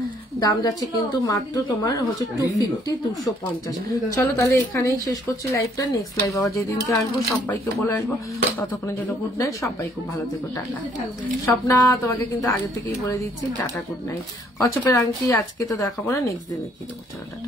দাম যাচ্ছে কিন্তু মাত্র তোমার হচ্ছে 250, 250। চলো তাহলে এখানেই শেষ করছি লাইভটা। নেক্সট লাইভ আবার যেদিনকে আসবো সবাইকে বলে আসবো, ততক্ষণের জন্য গুড নাইট, সবাই খুব ভালো থেকো, টাটা। স্বপ্না তোমাকে কিন্তু আগে থেকেই বলে দিচ্ছি, টাটা, গুড নাইট। কচ্ছপের আংটি আজকে তো দেখাবো না, নেক্সট দিন দেখিয়ে দেবো, চলো টাটা।